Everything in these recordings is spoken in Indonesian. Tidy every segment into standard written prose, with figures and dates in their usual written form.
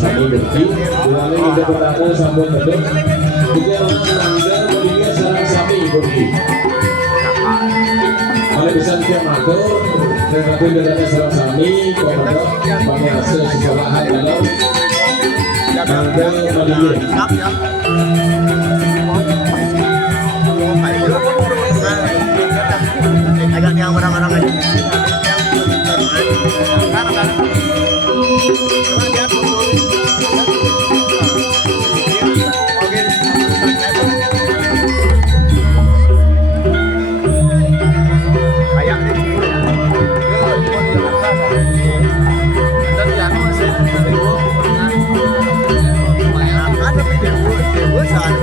Sami Bekti, ulangi ide pertama sambung beduk, juga manggar bodinya sarang Sami Bekti. Kalau bisa kita matur, dan aku juga sarang Sami, komando, pakai hasil sekolahan dalam manggar bodinya. Agak yang orang-orang aja. Ada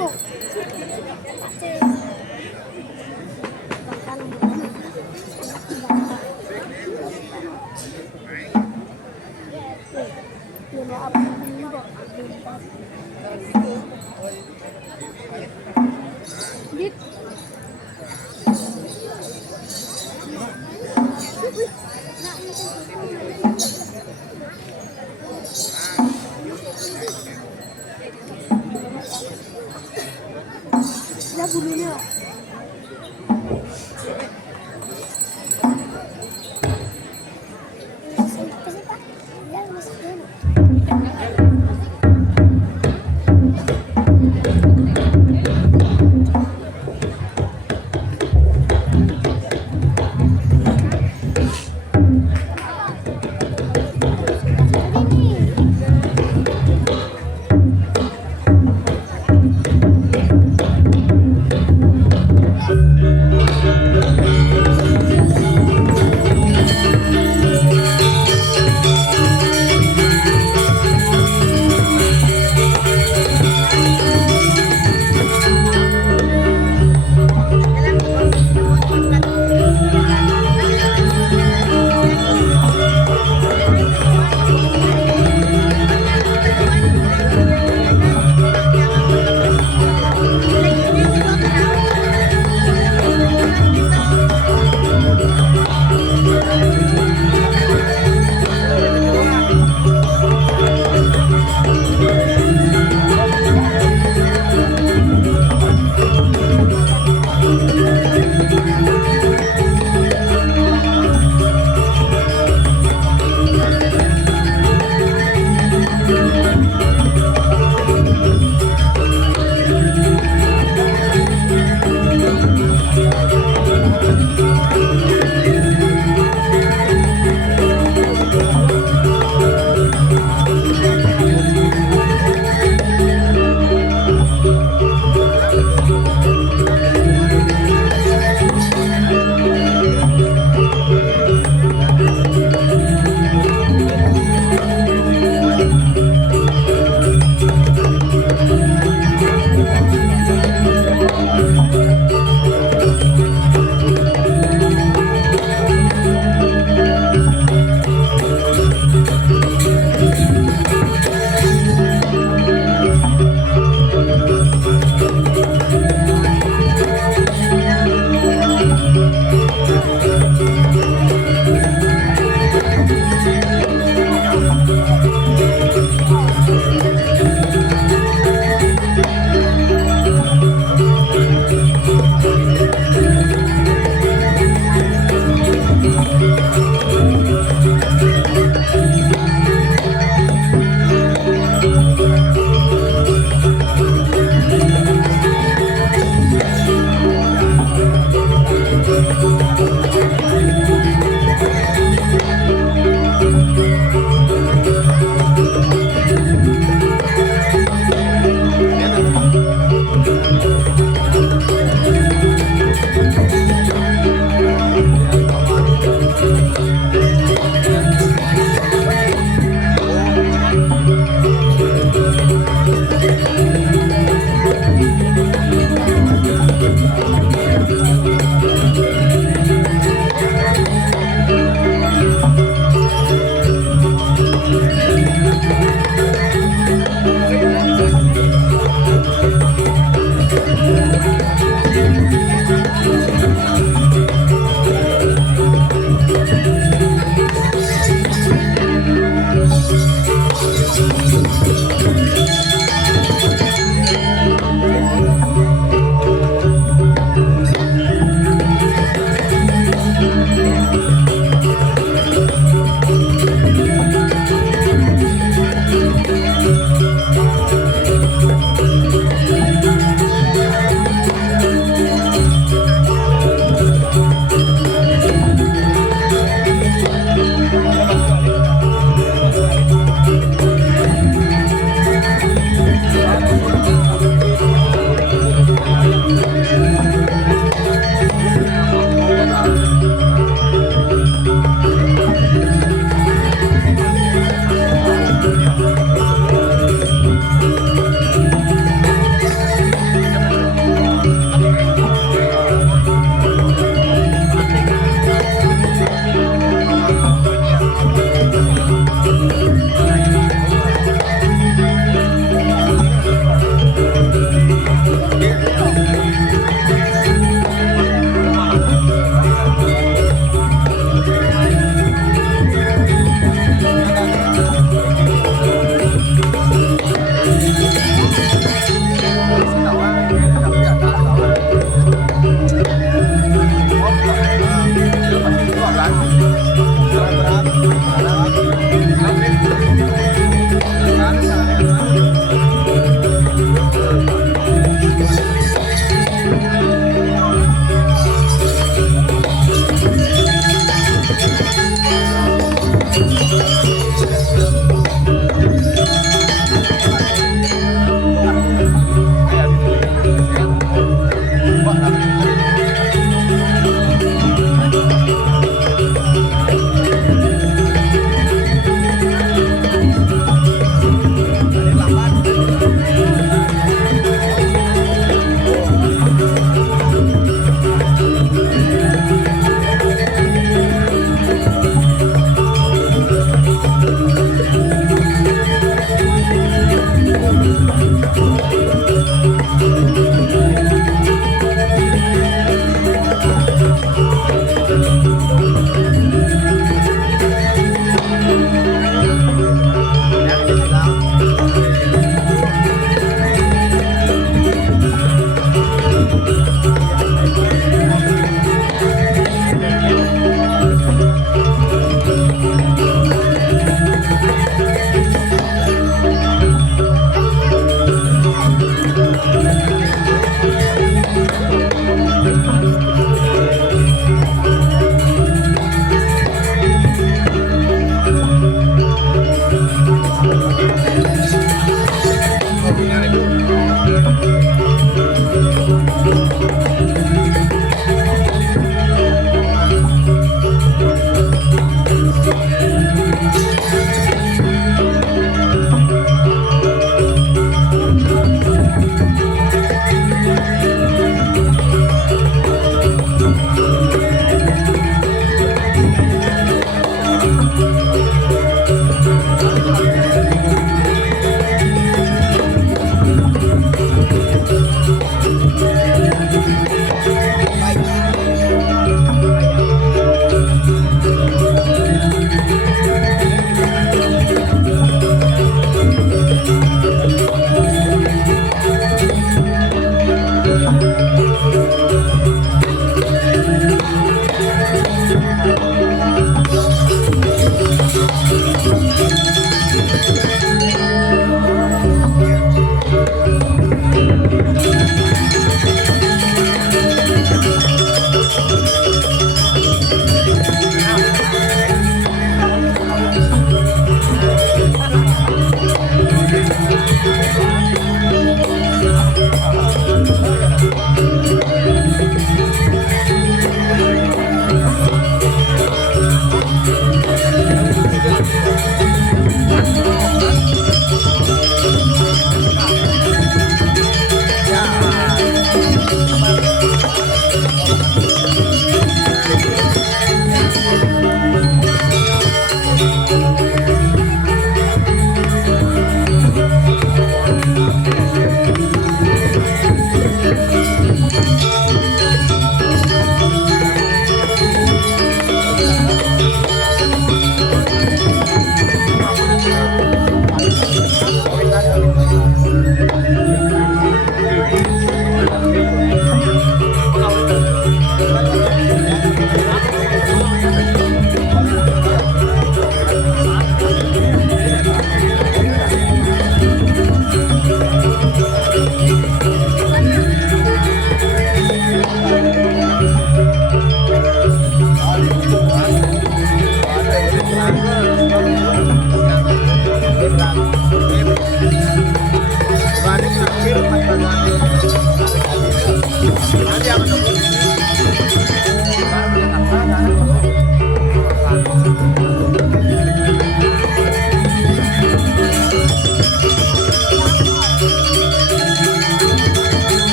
Ya bulunya.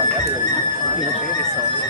Hãy subscribe cho kênh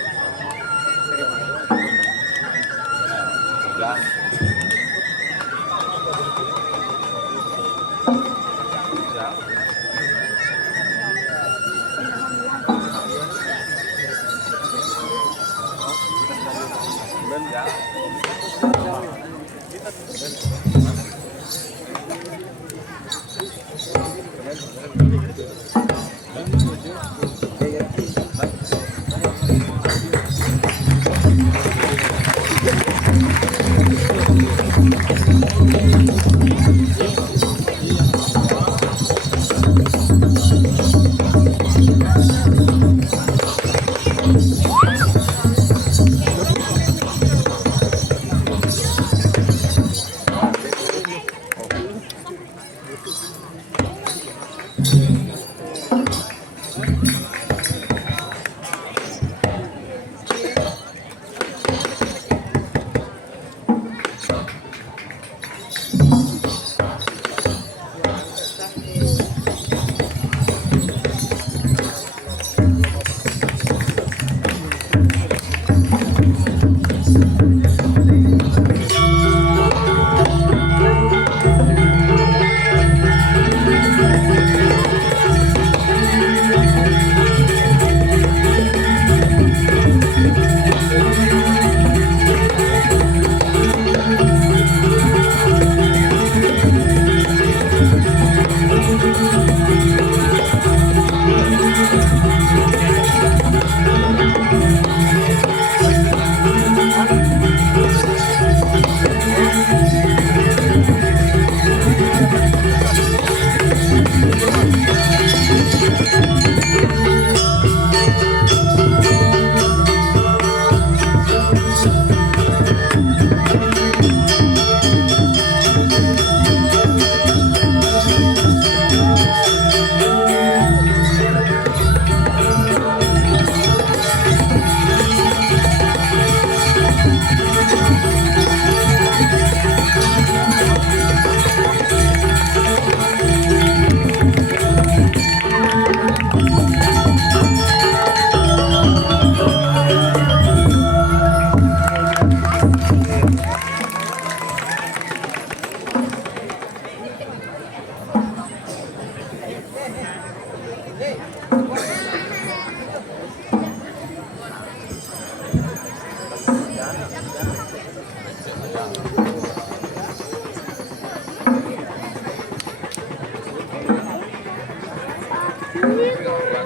Ghiền Mì Gõ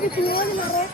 để không bỏ lỡ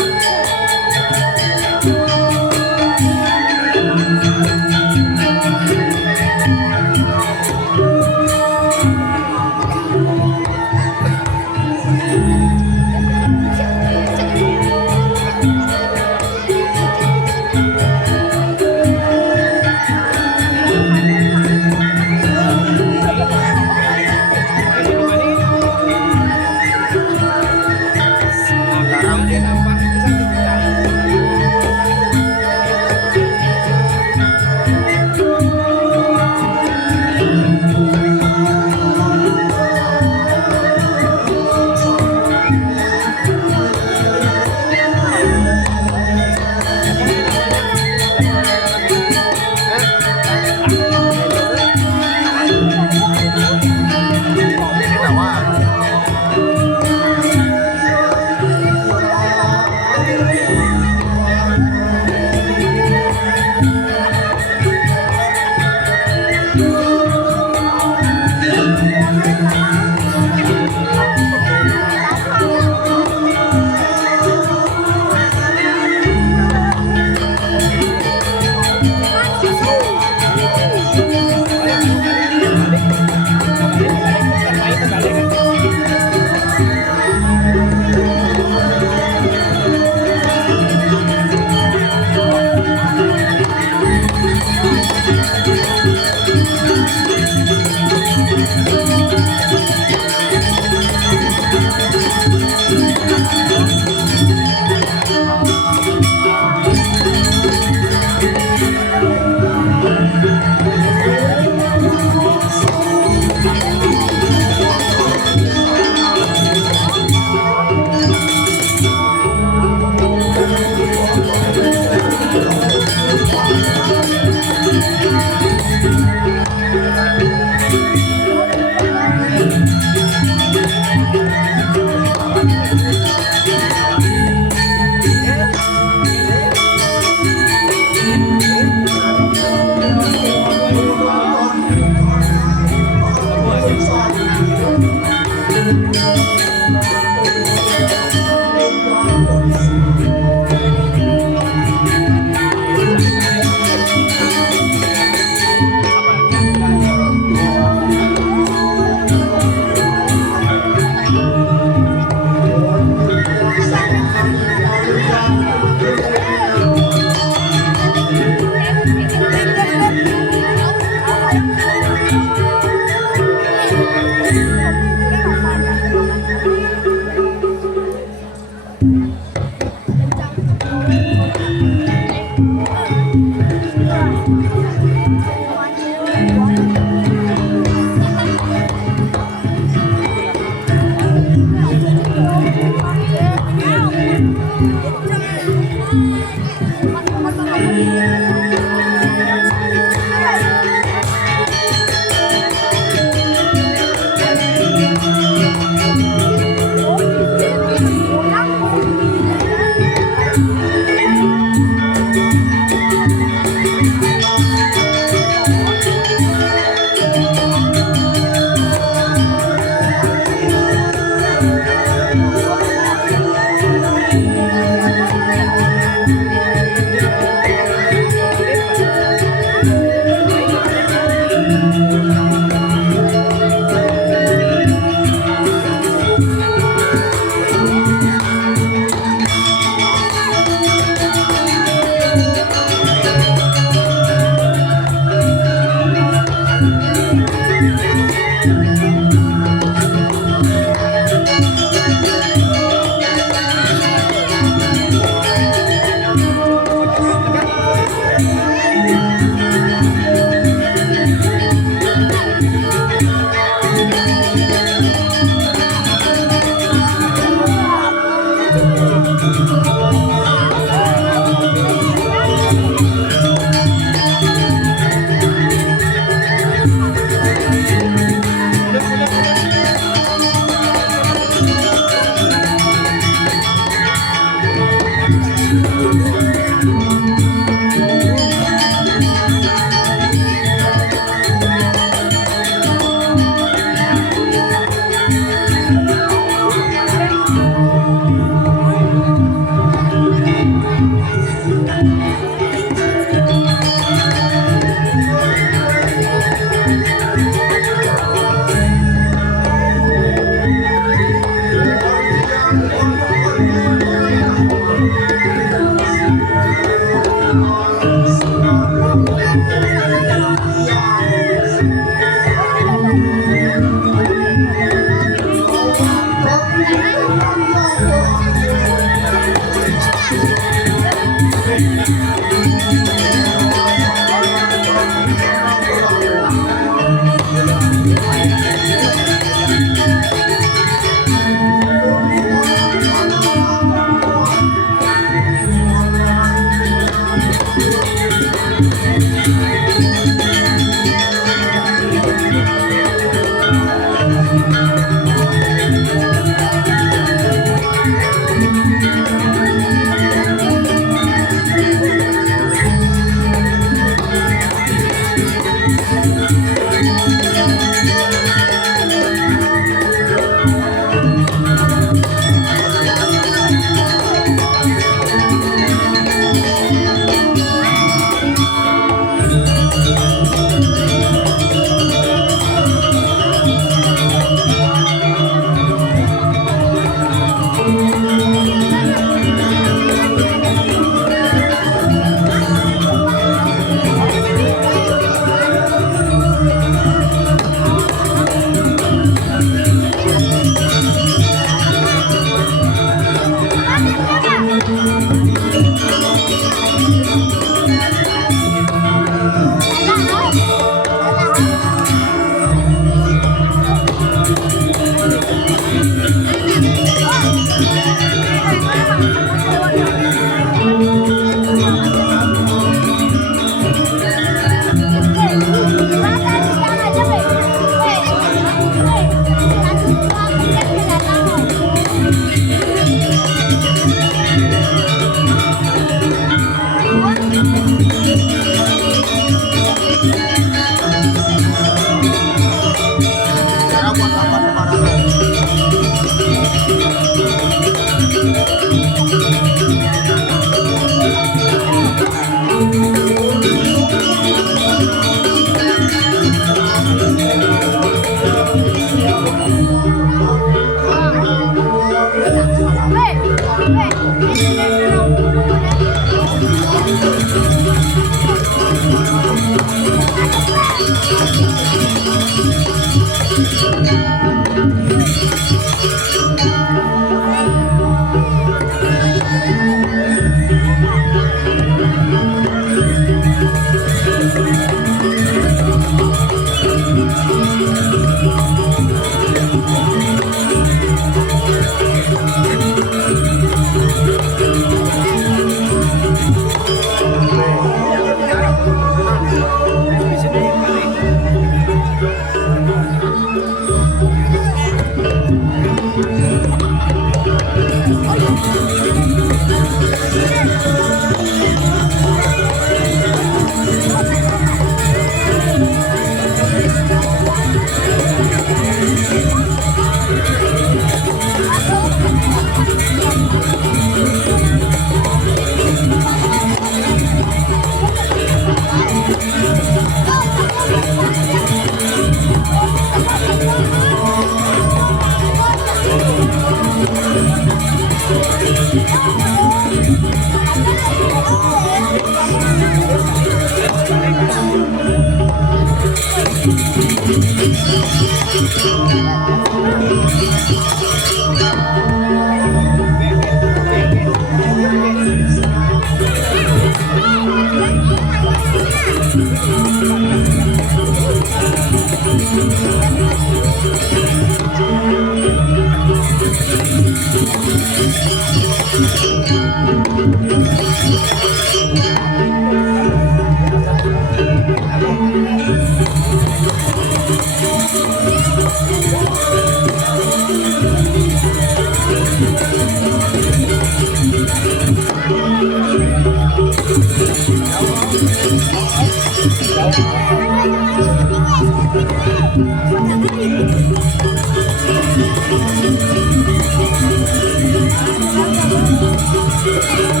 Thank you.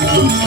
เ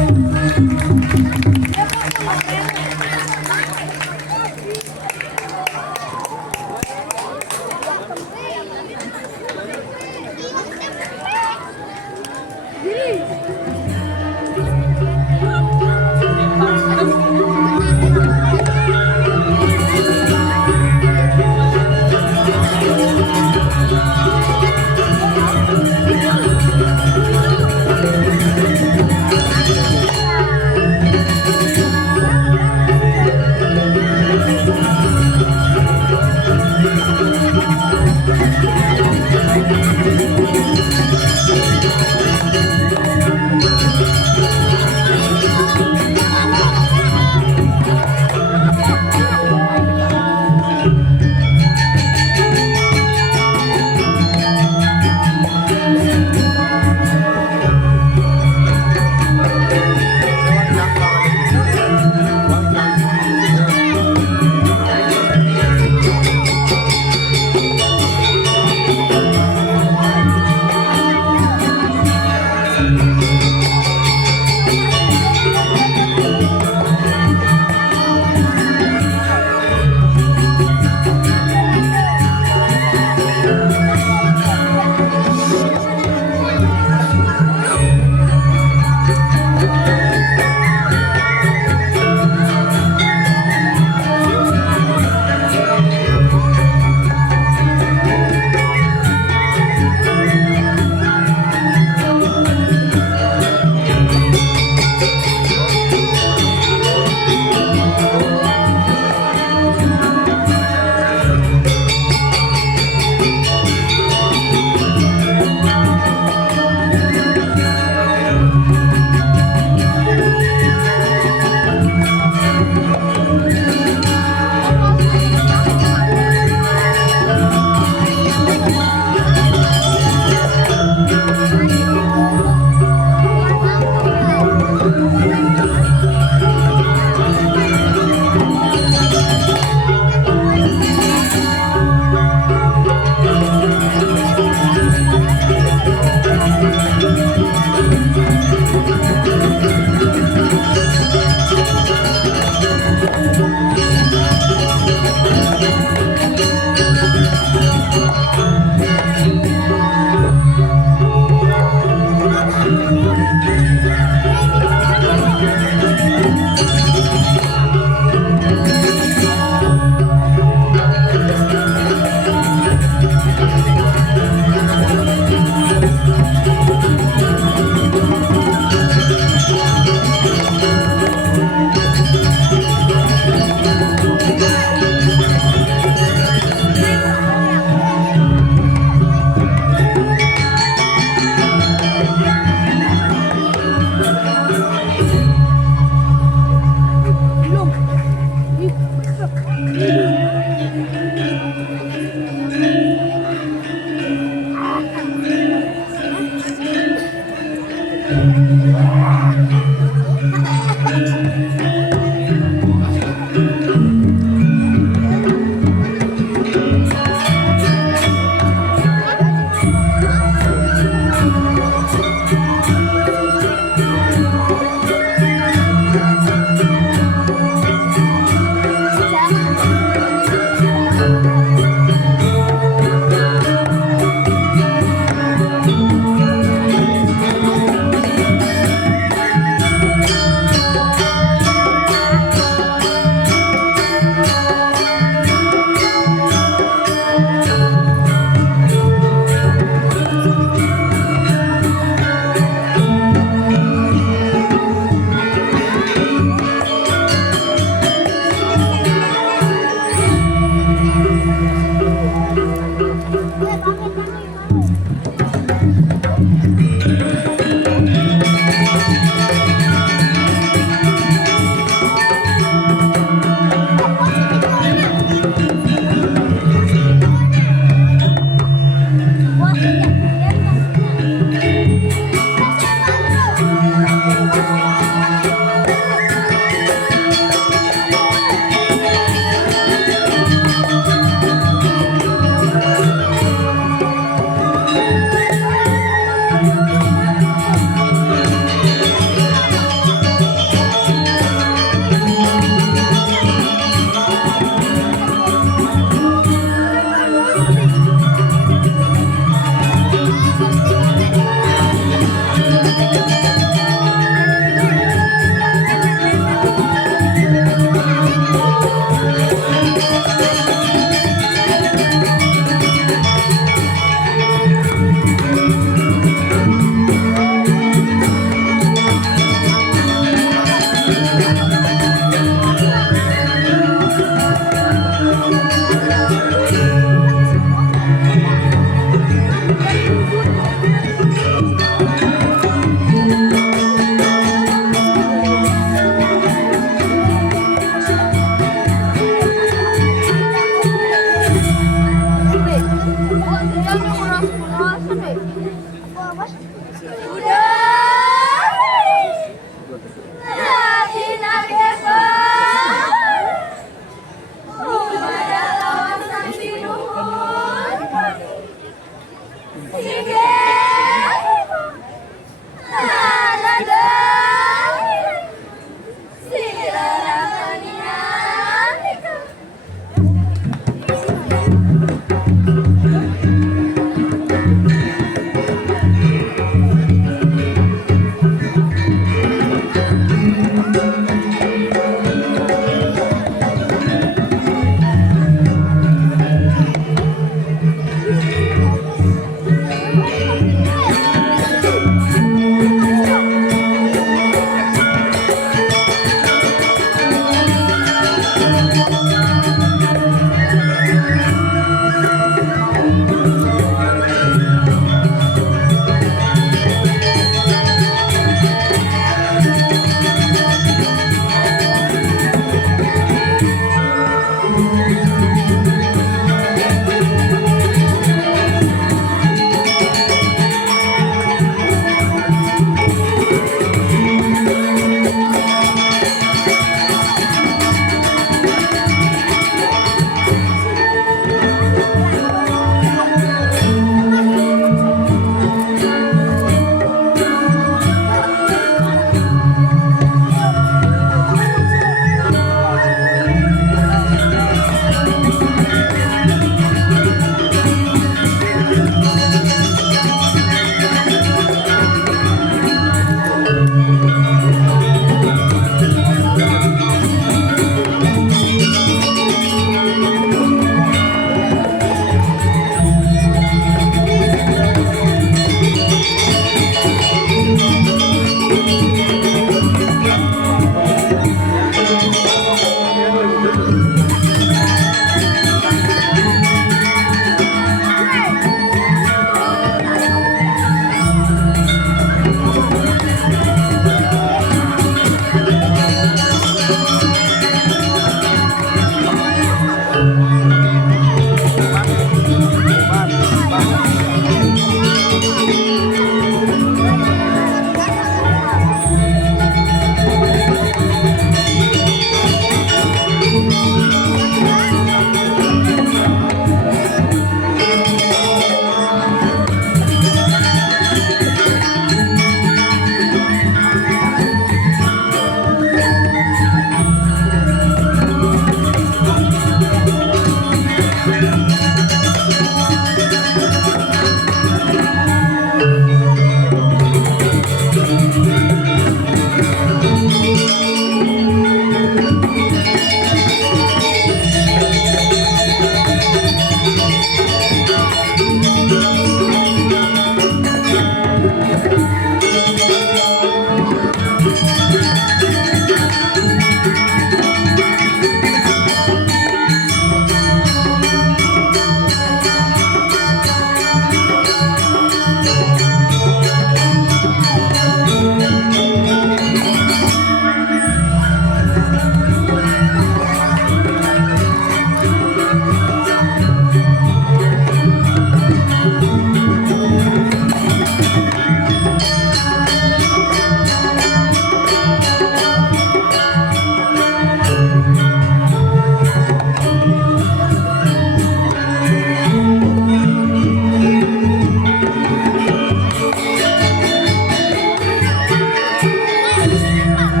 เ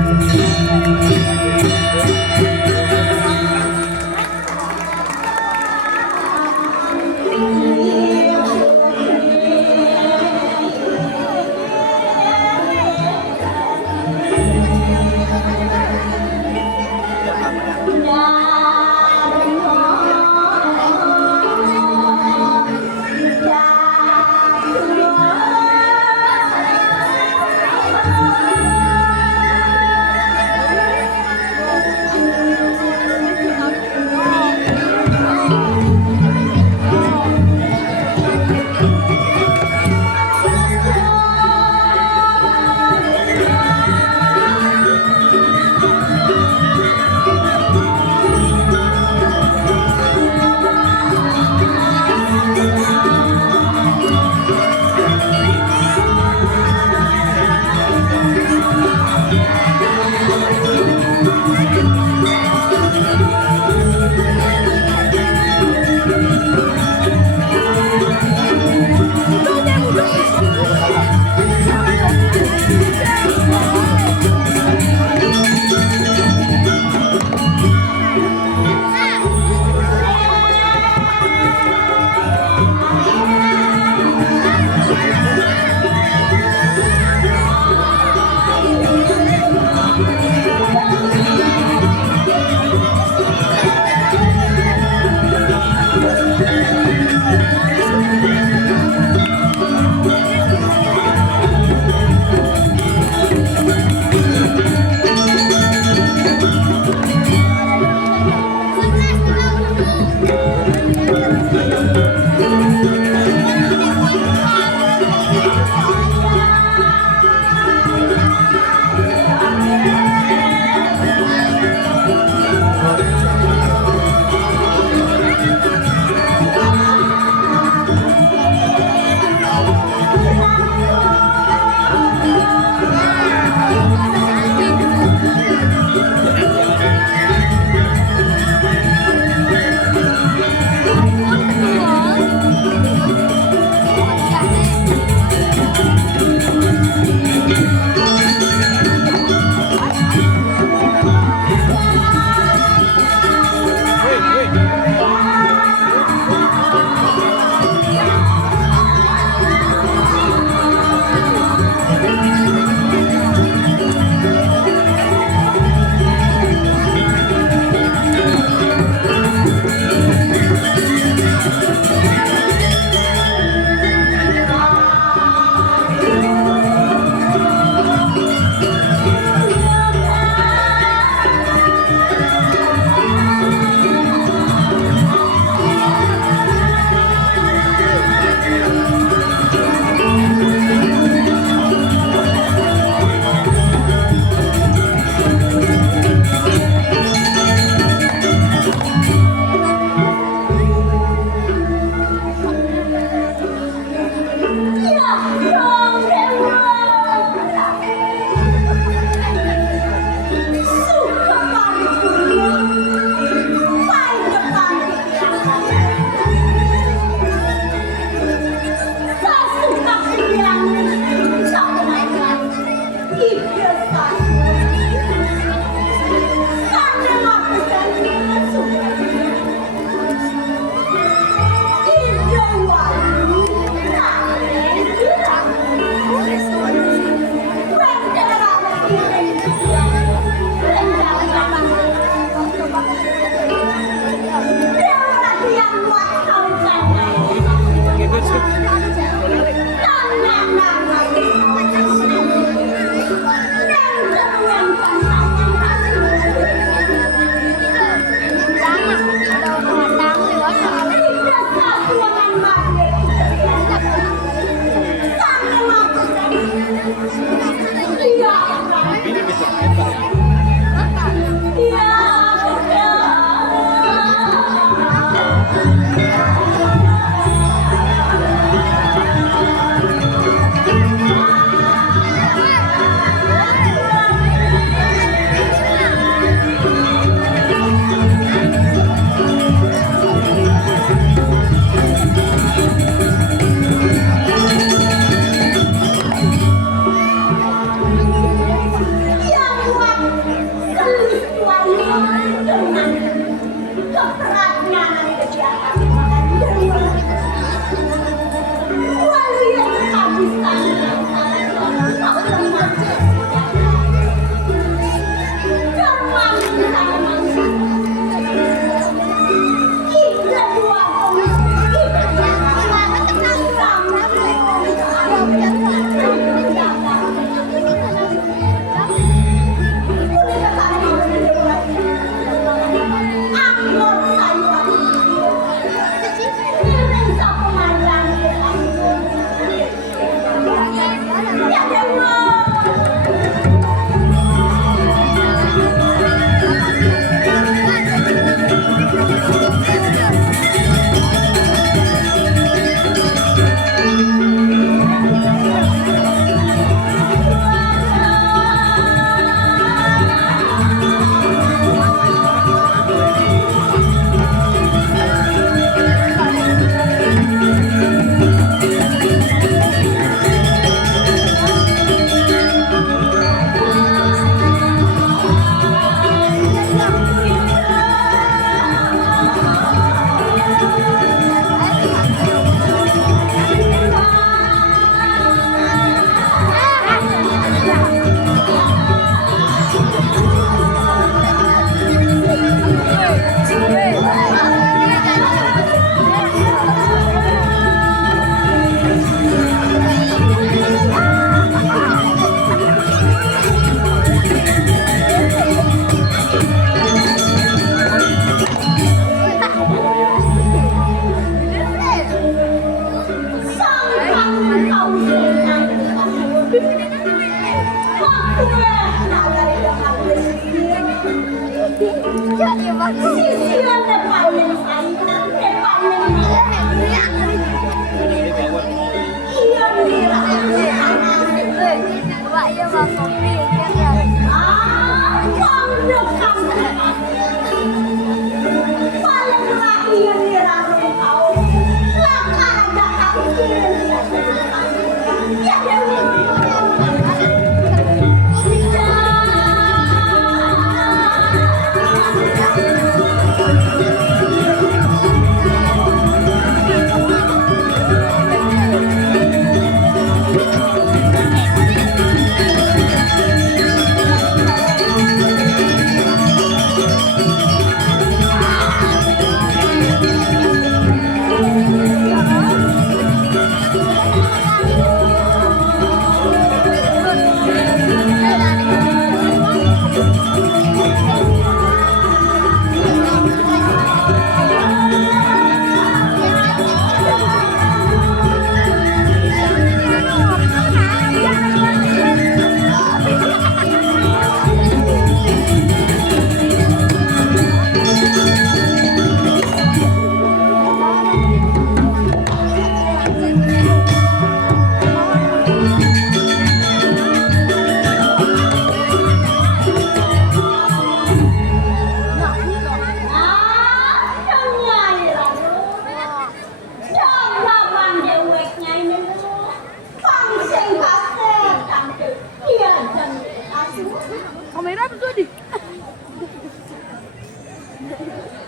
Kamera betul di.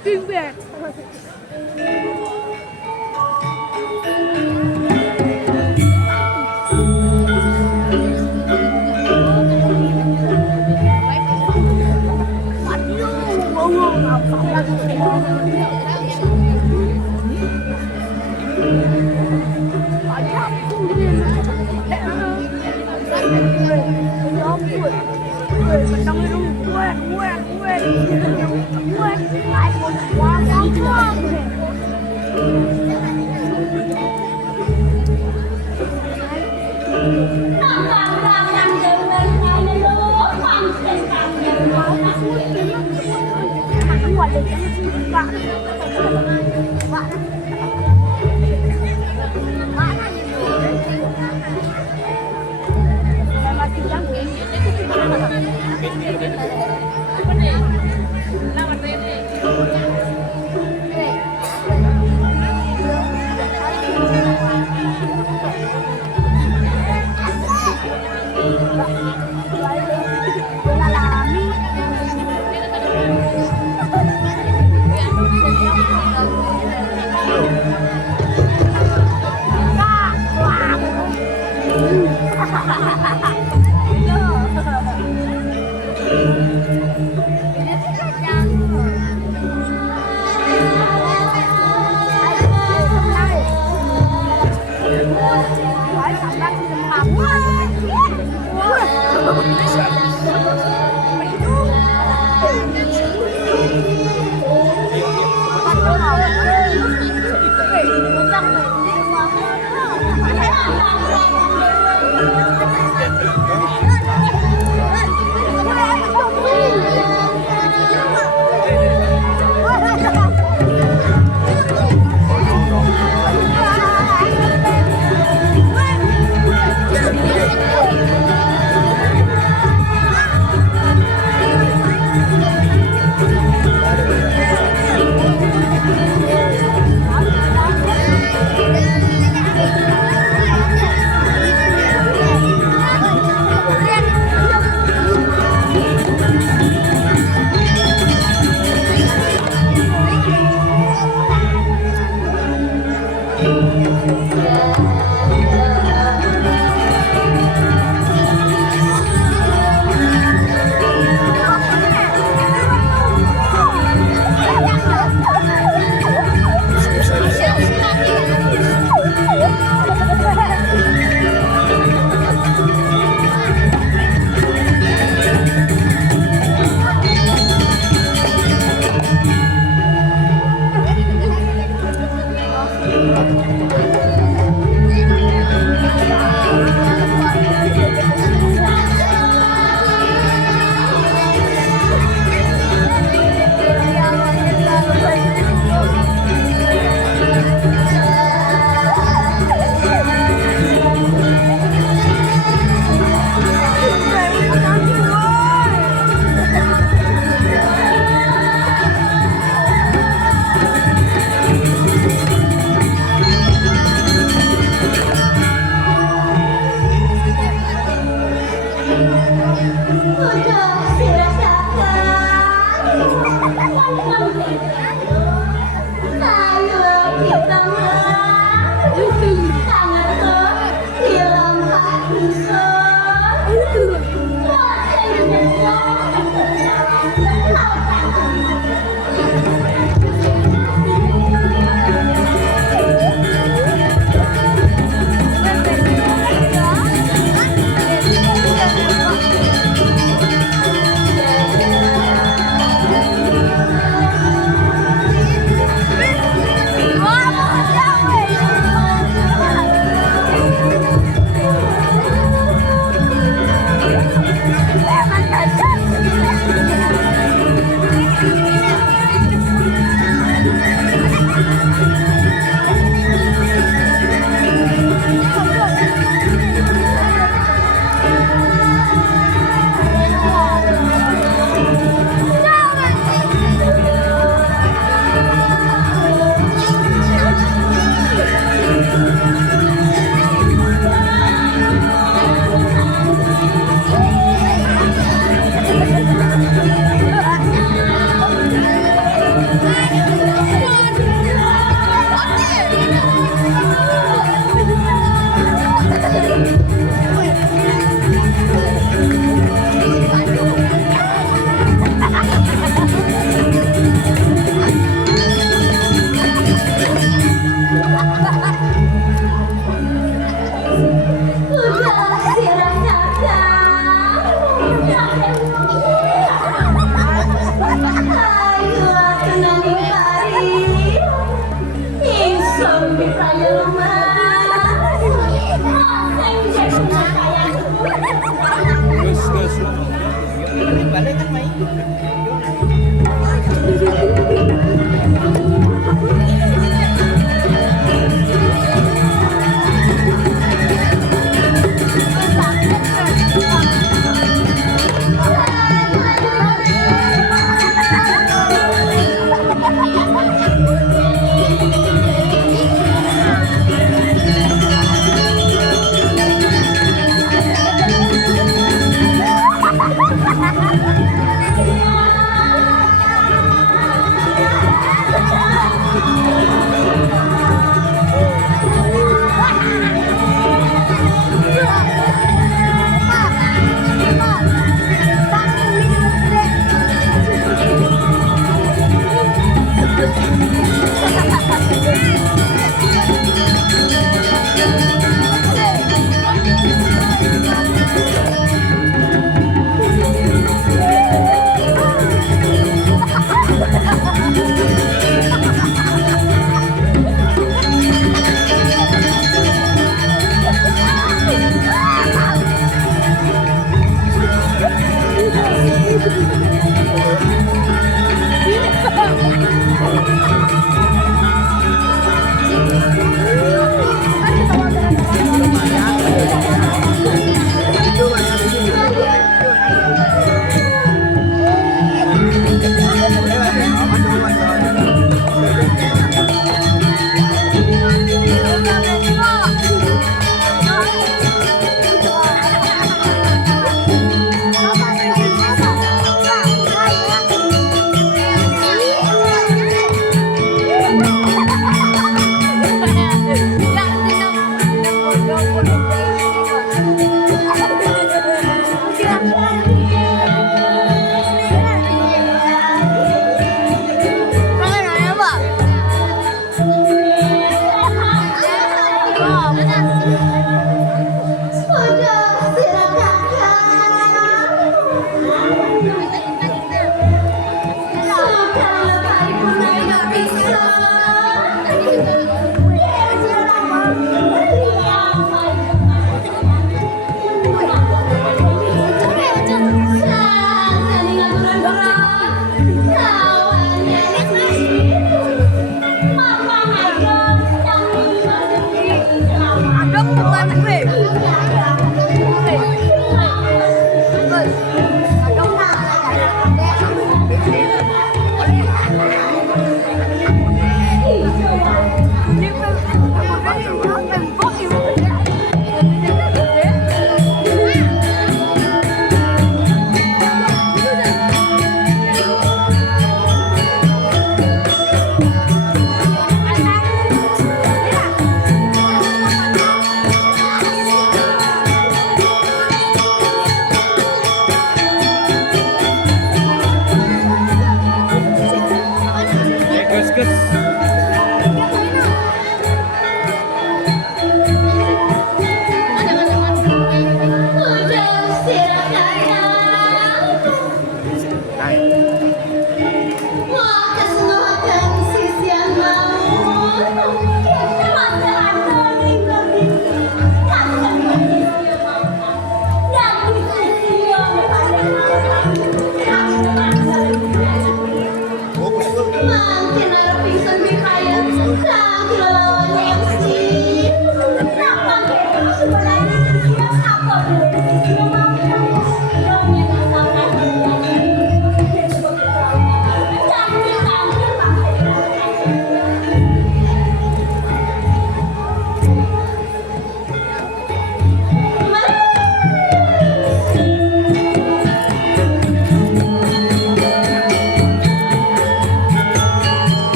Bimbe.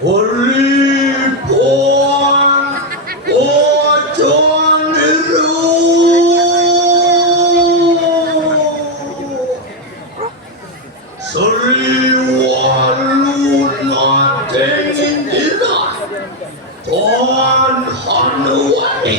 Uripun ojo niru Sriwalu nating indira Tuhan Hanuwani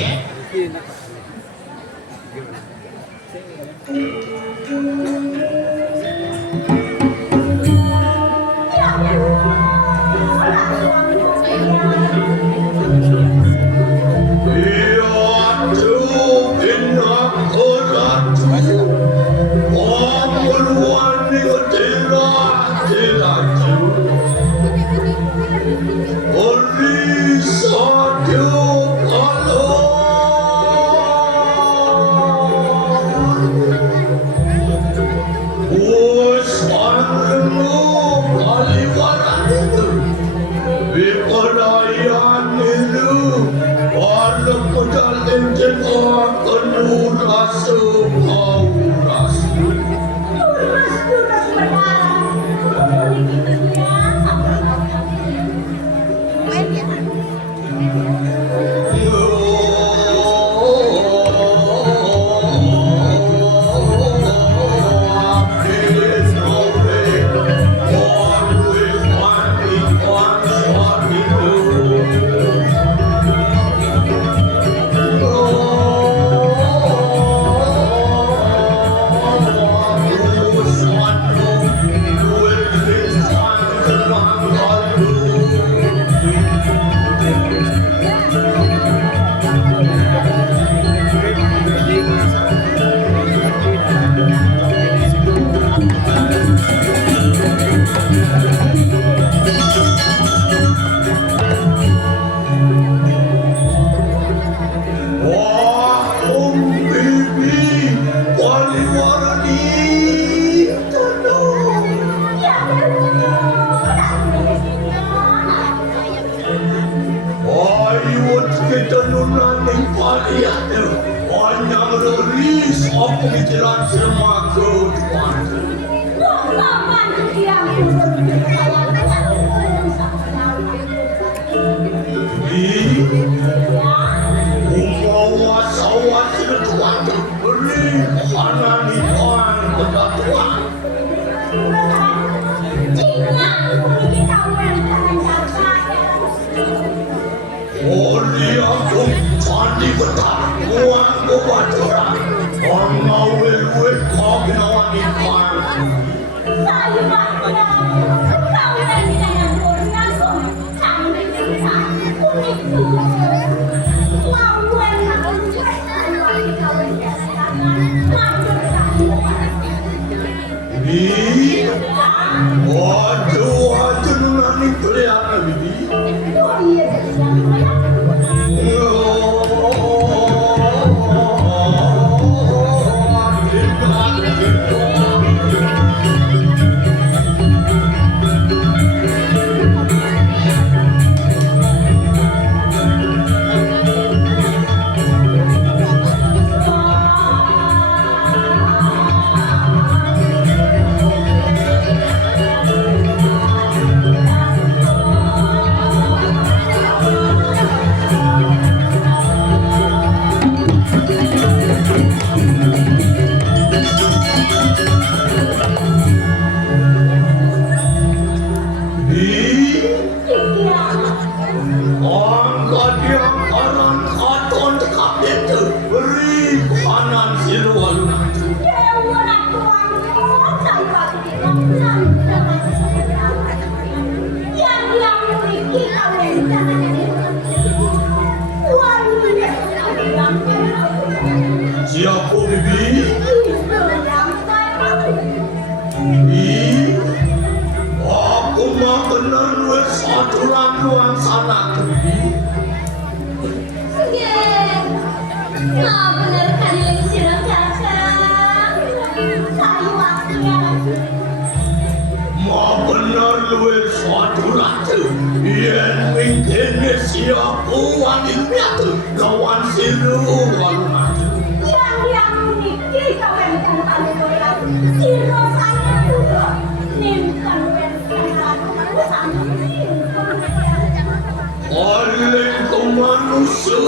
manusia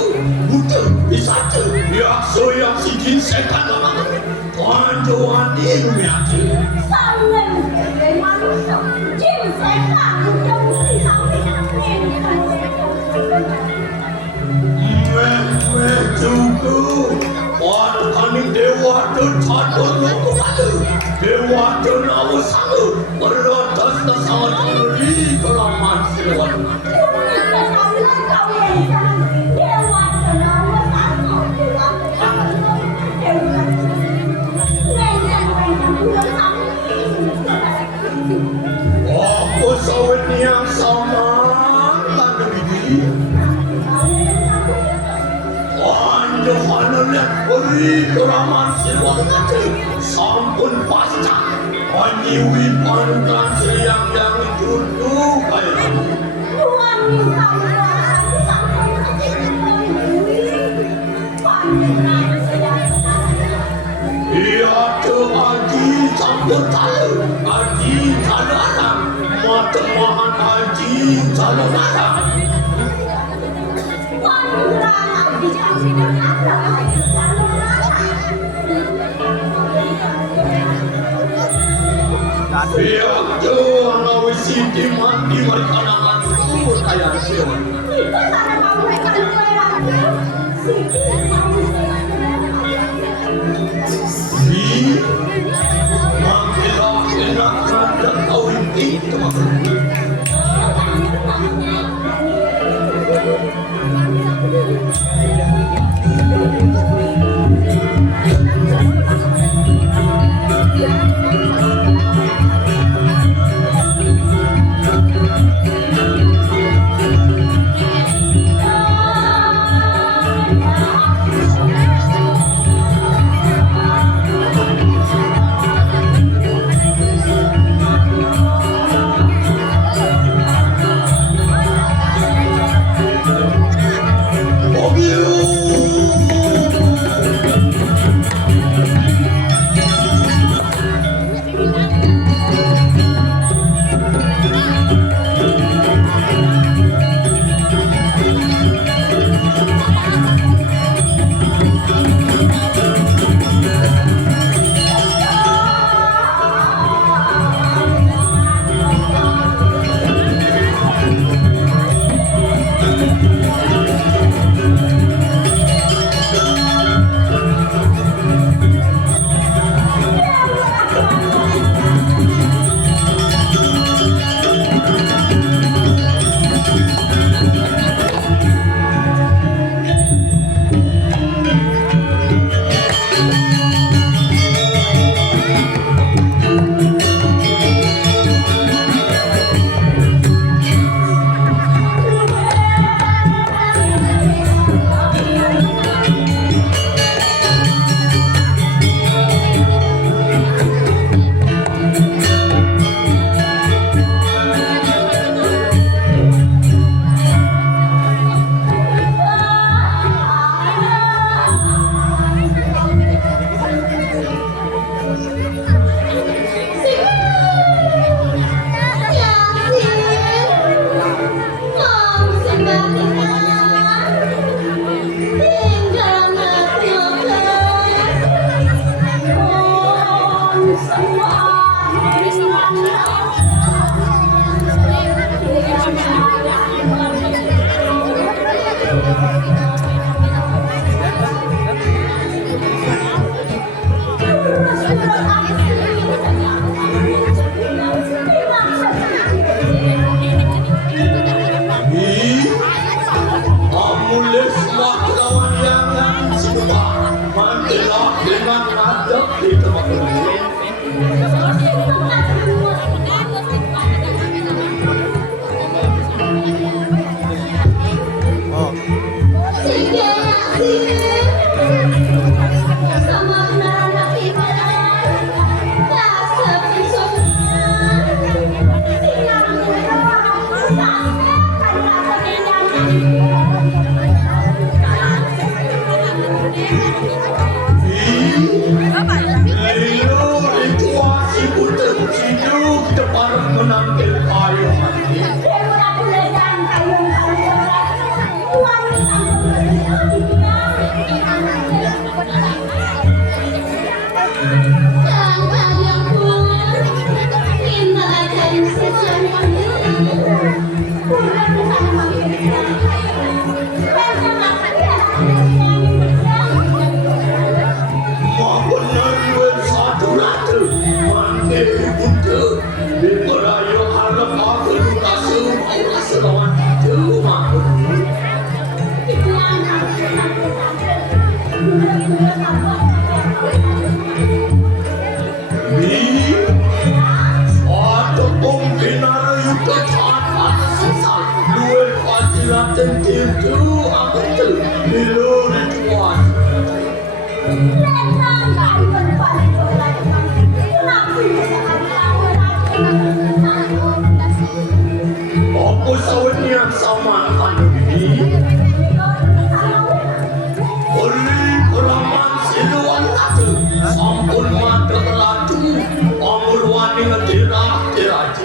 buta bisaja biasa yang sikin setan orang tuan-tuan ini biasa Tunggu, orang kami dewa tercatat loko pada dewa ternawa sama beratas dasar diri kelaman siluan. Apa sawit yang sama lada biji? Johannes beri keramat siluan nanti sampun pasca menyiwi panggilan siang yang jundu kaya ia tu aji campur talu aji talu anak mata mahan aji talu anak biar tuan awis siti mandi berkanangan kubur kaya siluan. Manggillah enak dan kawin itu tentu aku tuh belum kuat. Aku sawitnya sama kan ini. Oleh keramat siluan ratu, sampun mata ratu, panguluan dengan tirak-tirak.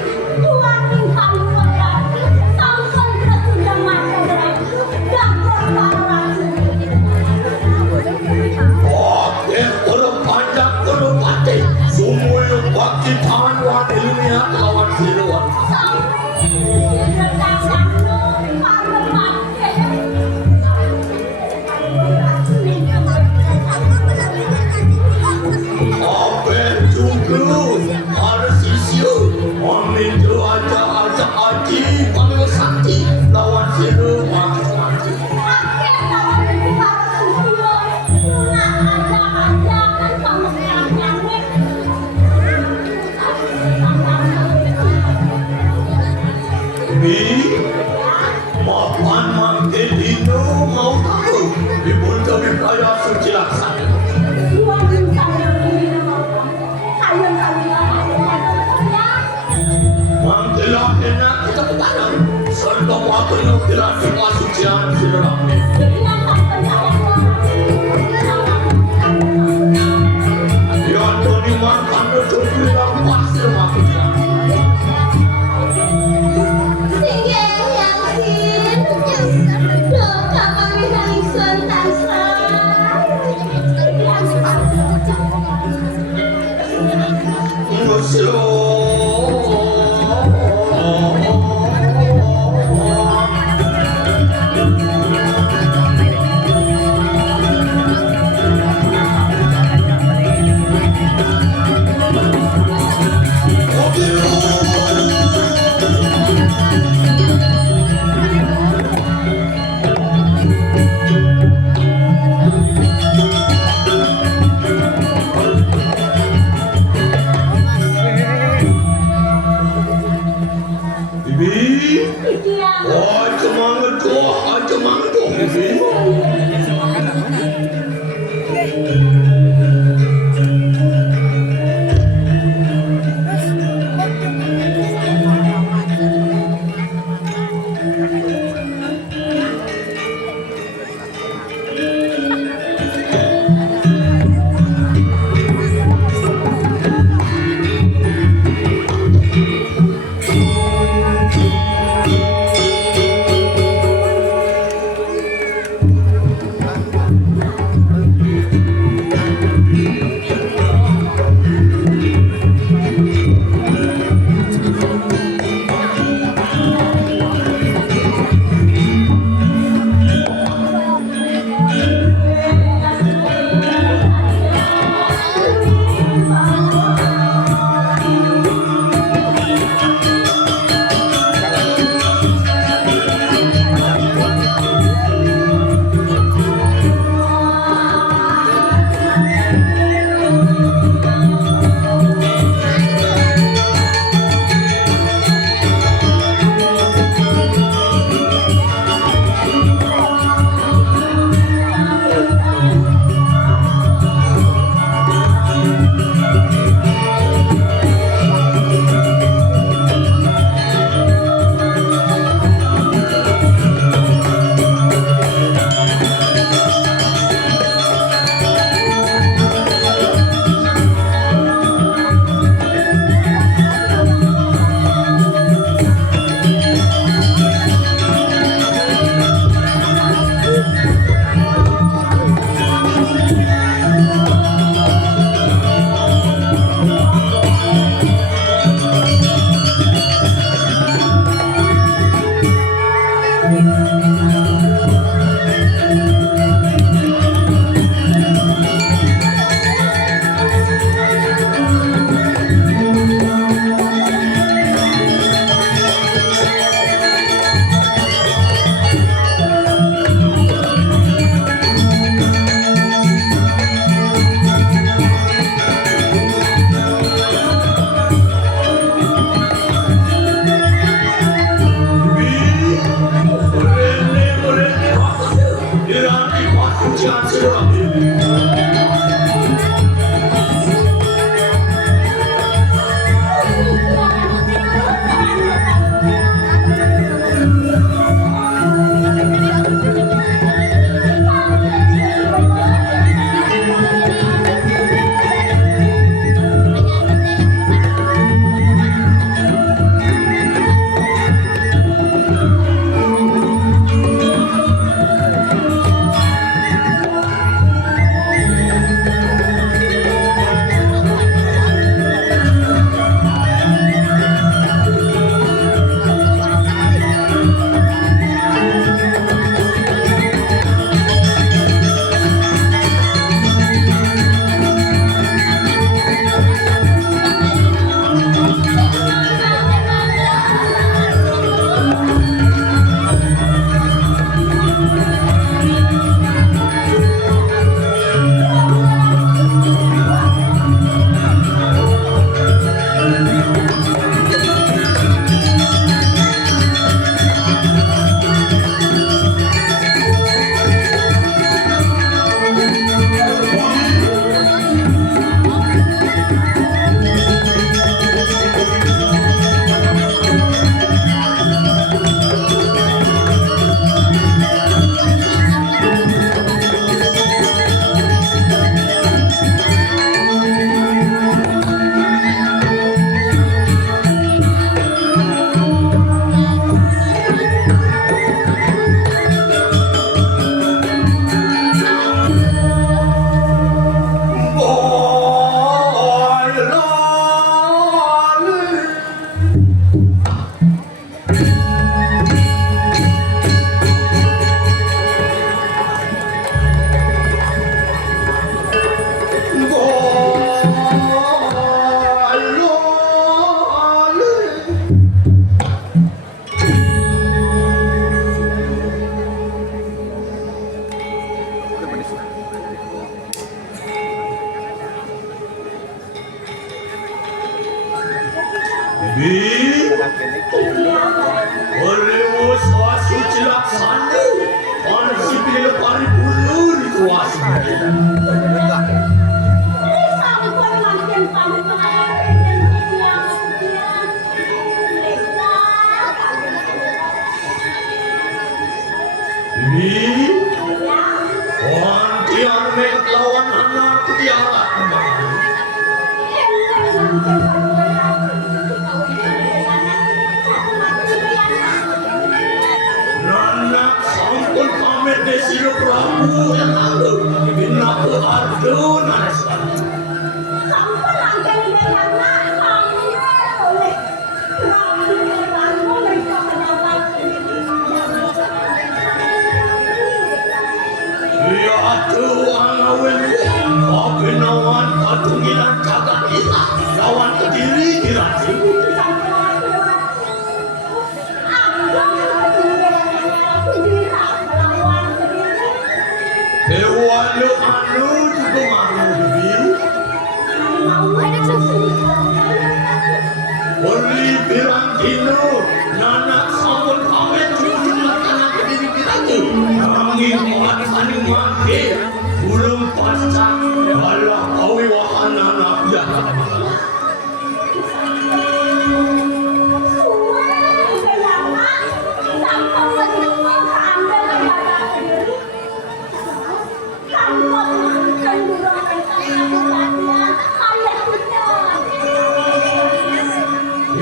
Bakti tangan wan ilmiah lawan siluan. Apa juga harus isu, amin tu aja aji panggil sakti lawan siluan. Maafkan mangkin itu mau tahu ibu tapi kaya suci laksana. Mangkilah enak kita ketanam serta waktu yang kira suka sucian sinerami. Ya Tony makan itu bilang pasti maksudnya. sana pansi pilih pari bulu di kuasa. Ini wantian mek lawan anak tiara. Nana sampun pamit desiro Prabu yang lalu binaku Arjuna. Ya Tuhan awin, paginawan patungilan jagat kita, lawan kediri kirati. Hewan lu anu juga malu bibi. Oli bilang dino, nana sampun pamit tujuan anak kediri kirati. Angin mati mati, belum pasca balah kawi wahana nabiya.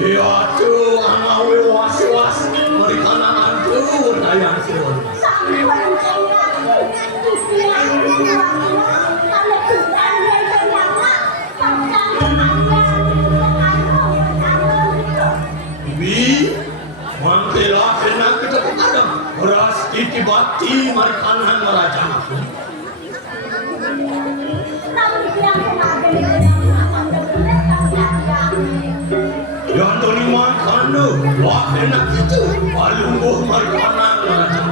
Ya Tuhan awi was-was merikanan antu dayang siron. Bibi, mangkilah kena kita kadang beras titibati marikanan meraja. Yang terima kanu, wah enak itu, alungguh marikanan meraja.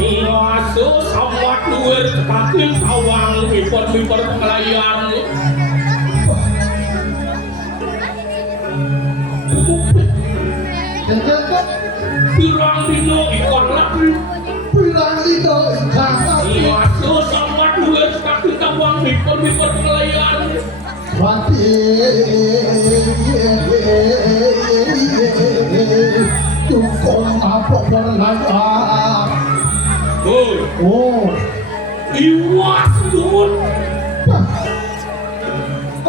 Ngaso sawat luwer tekatin awang mipor-mipor pengelayan. Pirang dino ikon lagi. Pirang dino ikan lagi. Ngaso sawat luwer tekatin awang mipor-mipor pengelayan. Mati. Tukong apa berlayar. Oh. Iwas dun.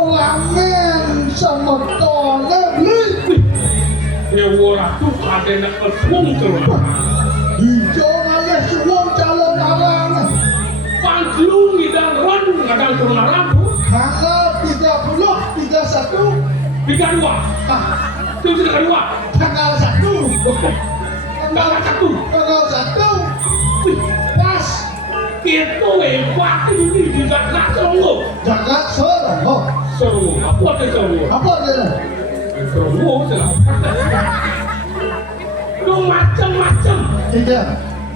Lamen sama tole beli. Ya ora tuh ada nak kesung terus. Hijau nanya suwon calon arang. Pangklung ngidang ron ngadang turun rambu. Tanggal 30, 31. 32. Ah, Itu sudah kedua. tanggal 1. Tanggal 1. Tanggal 1. Pas. Itu waktu ini juga nak seru. Jangan seru. Seru. Apa ada seru? Apa dia? Seru salah. Lu macam-macam. Tidak.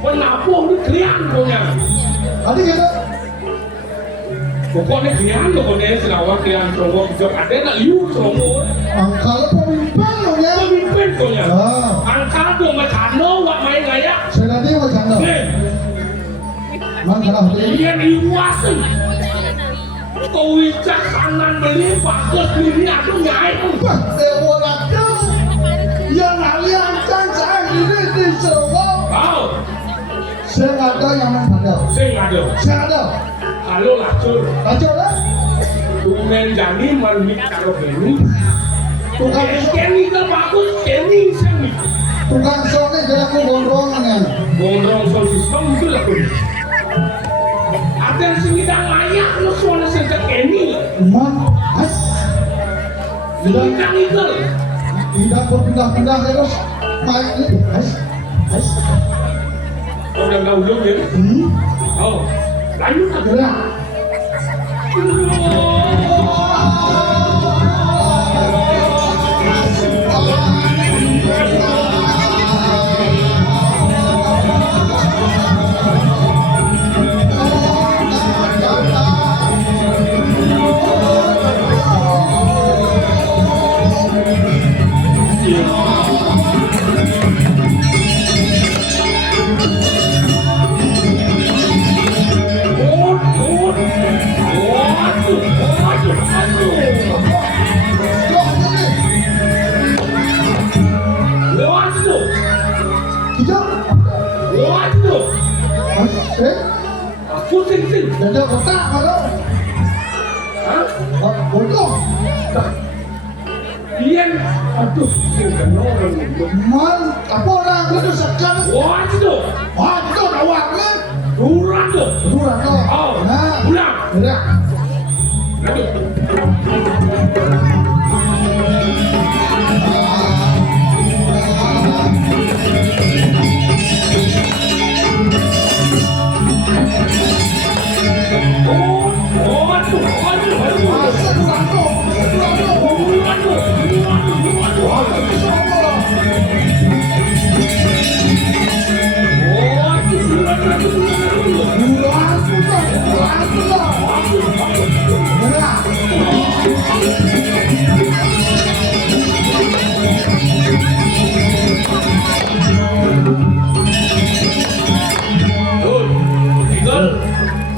Penabuh ni kalian punya. Tadi kita. Pokoknya kalian pokoknya selawat kalian seru. Jok ada nak liu seru. Angkal pemimpin lo ya. Pemimpin punya. Ah. Angkal tu macam wak main gaya. Saya tadi macam mana? Mangkalah dia. Dia iwasan. Kau icak kanan beli bagus diri aku nyai. Orang tu yang aliankan saya ini di Solo. Kau, Saya nggak tahu yang mana ada. saya ada. Saya ada. Kalau lacur, Baca lah. tumen jani malmik karo beni. Tukang Keni ke bagus, keni seni. tukang sone jadi aku gondrongan ya. Gondrong soal sistem itu lah pun. Ada sini dah layak lo soal sejak keni. Man, has. Tidak itu. Tidak berpindah-pindah terus. Main ini, has. Kau dah tahu belum ya? Oh, lanjut tak? Gerak. Pusing-sing. Ada kotak kalau. Hah? Bodoh. Ian, aduh, sing kena orang itu. Man, apa orang itu sekarang? Waduh, Wah, itu awaknya. durang tuh. Durang tuh. Oh, Nah, ulang. gerak. Aduh. Masa durang tuh? Durang tuh. Wah, itu semua. Durang tuh, durang tuh. Gerak.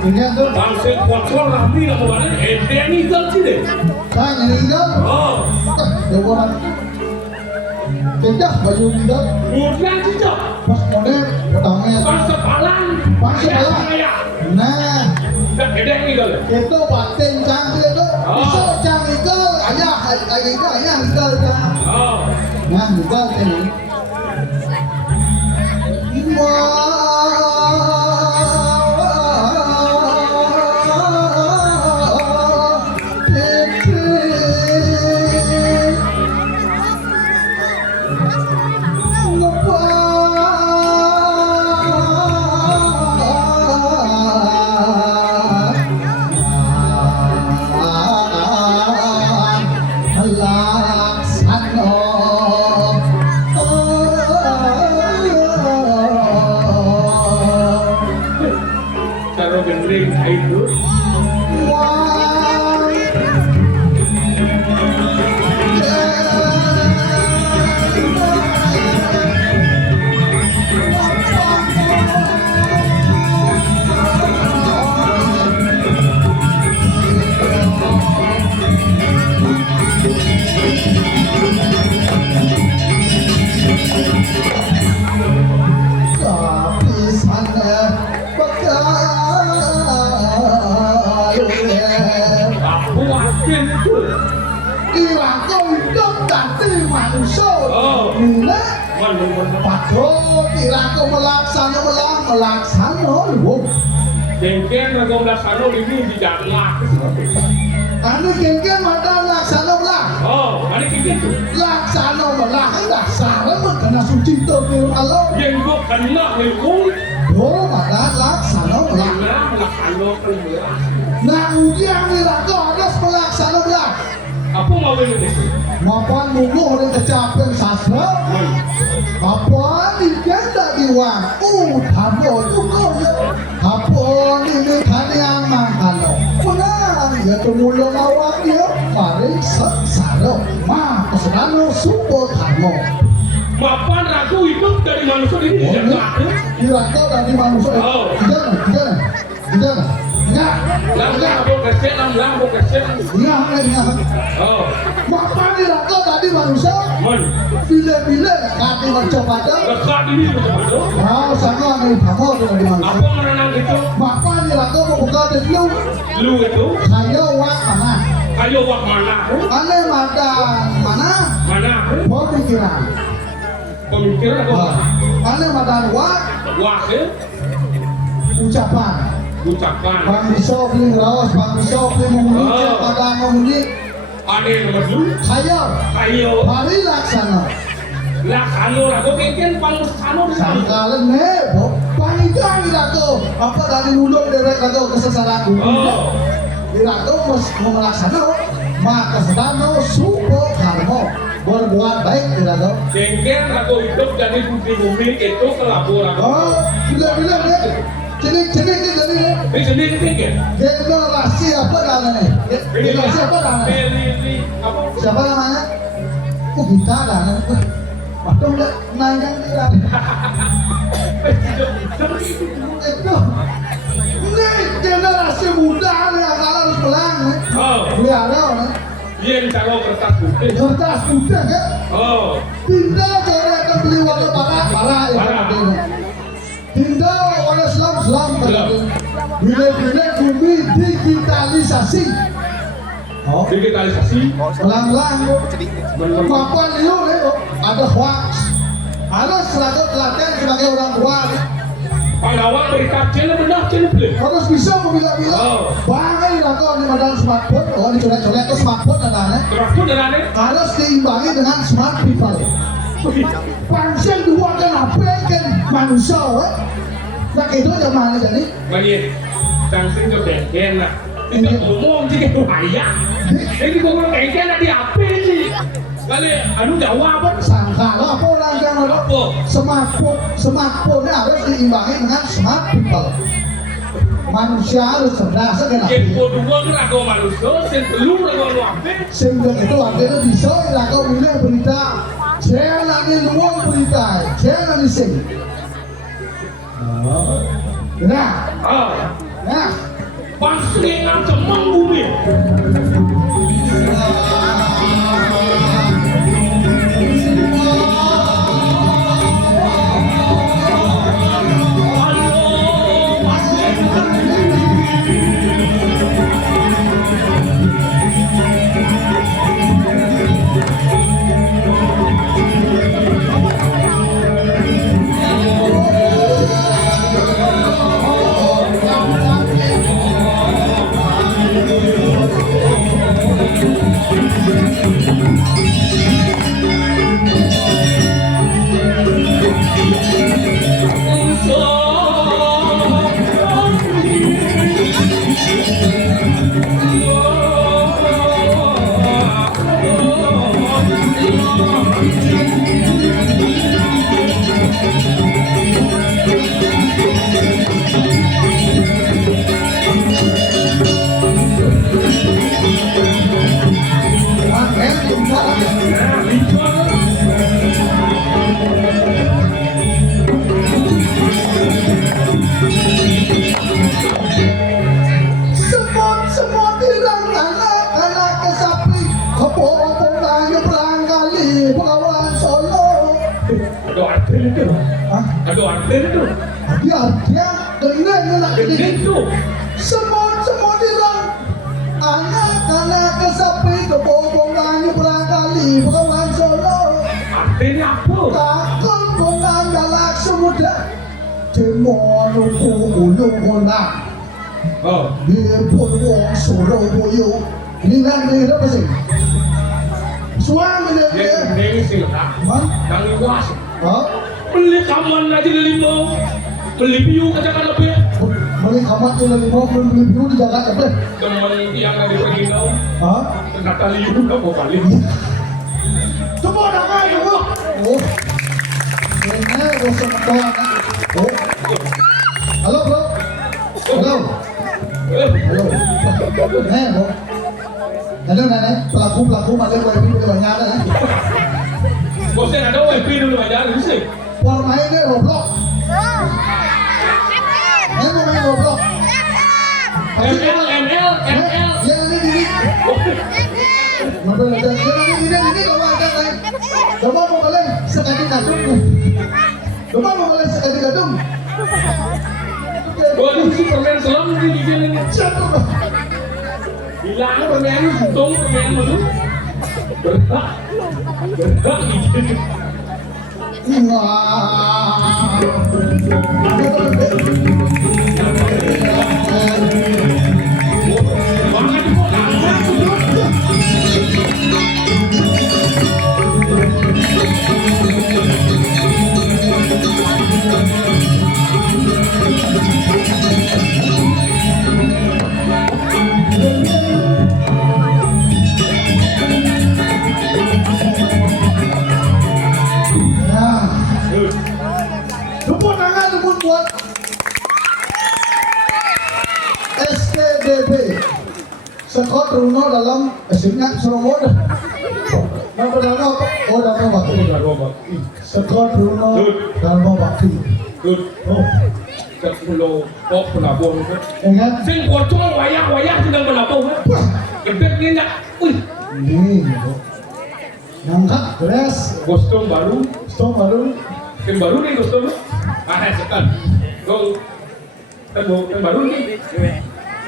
Ini tuh. Bangsa kocor rapi nak balik, dia ni kan sini. Saya meninggal. Oh, Ya orang. Kedah baju meninggal. kemudian cicak, Pas model utangnya. bangsa palang, Bangsa palang. ayah, Nah, tak kedek ni kan. itu batin canggih itu. Bisa canggih itu. Ayah meninggal kan. Oh, Nah, meninggal kan. Laksana itu. Wah. Aku yakin itu. Irako hidup dadi manusia. Oh. Mula Mana. patut Irako melaksana lho. Jengkel aku melaksana ini tidak lah. Anu kengken mata laksana melah. Oh, mana gitu. Laksana melah dasar kena suci to Allah. Yang gua kena hukum. Oh, mata laksana melah. Nah, melaksana keluar. Nah, ujian Irako harus melaksana melah. Apa mau ini? Mapan munggu oleh kecapen sastra. Apa ni kenda diwan? Thambo tuko. Apa ni kanyang mangkano. Punang ya tumulong awak dia. Mari saro. Ma kesedano supo thambo. Mapan ragu hidup dari manusia ini tidak ada. Irako dari manusia. Oh. Jangan. Lah, aku kesek, aku kesek. Ingat. Oh, Mapan Irako tadi manusia. man. Bila kati bercoba. Dekat ini betul-betul. Sama ni thambo dari manusia. Apa merenang itu? Mapan Irako membuka dulu. Lu itu, Saya wak mana? ayo wak mana? Ane madan mana? Mana? Mau pikiran. Pemikiran apa? Ane madan wak Wak ya? ucapan. Ucapan. Bang Bisok ni ros, Bang Bisok ni mengundi, madan mengundi. Ada yang nomor dulu. Ayo, Ayo. mari laksana. Laksana aku bikin pangustano di sana. Sangkalan ne, bang itu angin aku. Apa dari mulut derek aku kesesaranku. Oh, Irako mau melaksana, maka sedano supo karmo. Berbuat baik Irako. jengkel aku hidup dari bumi itu kelabur aku. Oh, bila ya. Cenik ni dari ni. Ini sendiri tinggal. Generasi apa namanya? Generasi apa namanya? Ini apa? Siapa namanya? Oh kita dah. Waktu udah naikkan dia. Itu. Ini generasi muda ni yang harus pulang. Oh, Dia ada orang. yang kalau kertas putih. Kertas muda kan? Oh, Pindah cara akan beli warna para ya. Pindah warna Islam. Bila bumi digitalisasi. Oh, digitalisasi. pelan-pelan. Kemampuan Leo ada hoax. Harus selalu telaten sebagai orang tua. Pahlawan berita channel benar channel beli. Harus bisa memilah-milah. Oh. Bangai lah kau di modal smartphone. Oh, di colek-colek itu smartphone ada. Terakhir dengan ini. Harus diimbangi dengan smart people. Pansel dua kan apa kan manusia. Nah itu zaman jadi. Banyak langsung ke bengkel lah. Tidak umum sih ke bahaya. Ini kok bengkel lah di apa sih? Kali anu Jawa apa? Sangka lah apa orang yang Apa? smartphone harus diimbangi dengan smart people. Manusia harus cerdas kan? Yang kedua kan aku manusia, yang belum aku apa? Sehingga itu artinya bisa kau milih berita. Jangan lagi luang berita, jangan iseng. Nah, Oh, nah. pasti yang cemang bumi. Aduh, arten itu. Dia kena nak Gede itu. semut hilang. Anak-anak kesapi kebobongan berangkali pekawan Solo. Artinya apa? Takon konang galak semuda. Cemon uku ulu konang. Oh, Dia pun wong Solo boyo. Ini apa sih? Suami dia. ini sih lah. Hah? Yang luas. Hah? Beli kaman aja di limau. Beli piu aja kan lebih. Beli kamar tu lagi mau beli biru di Jakarta apa? Teman yang ada di Perginau. Hah? Ternyata liu nggak mau balik. Semua dah main semua. Oh. Ini bosok doang. Oh. Halo bro. Halo. Halo. Bro. Halo nenek. Pelaku macam kau ini banyak ada. Bosnya ada WP dulu aja sih. Warna ini Roblox. Ini mau main Roblox. ML. Yang ini. Mobil ada. Ini kalau ada lain. Coba mau balik sekali kadung. Coba mau balik sekali kadung. Waduh, si permen selam di sini. Siapa? Hilang permen, untung permen dulu. Berhak gitu. Wah. Banget kok. Nah, tepuk tangan buat SKDB Sekot Runo dalam Singkat Surabaya. Nama dalam apa? Oh, Dharma Bakti. Sekot Runo Dharma Bakti. Good. Oh, Ke pulau kok penabung kan. ingat? Sing pocong wayak sedang penabung kan. Gebetnya enggak. Wih, Ini, ngangkat beres, kostum baru. stop baru. Yang baru nih kostum. Ah, sekan. Go. Yang baru nih.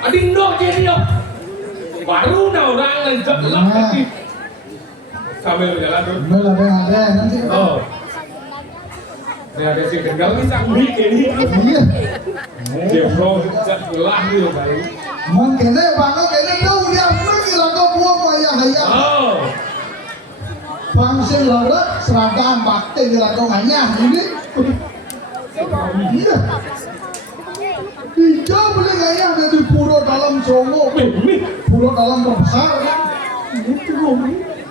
Ading dok jadi dok. Baru dah orang lanjut lap lagi. Sambil berjalan tuh. Mel ada nanti. Oh. Ini ada si tinggal ni sambil ini. Iya. Dia bro, gelah ni loh kali. Mungkin bangga kene dong dia pergi lah kau buang ayah ayah. Oh. Bangsa larat seragam bakti lah kau nganyah ini. Iya. Tiga boleh nganyah dari pura dalam Songo. Ini. Pura dalam besar. Itu loh.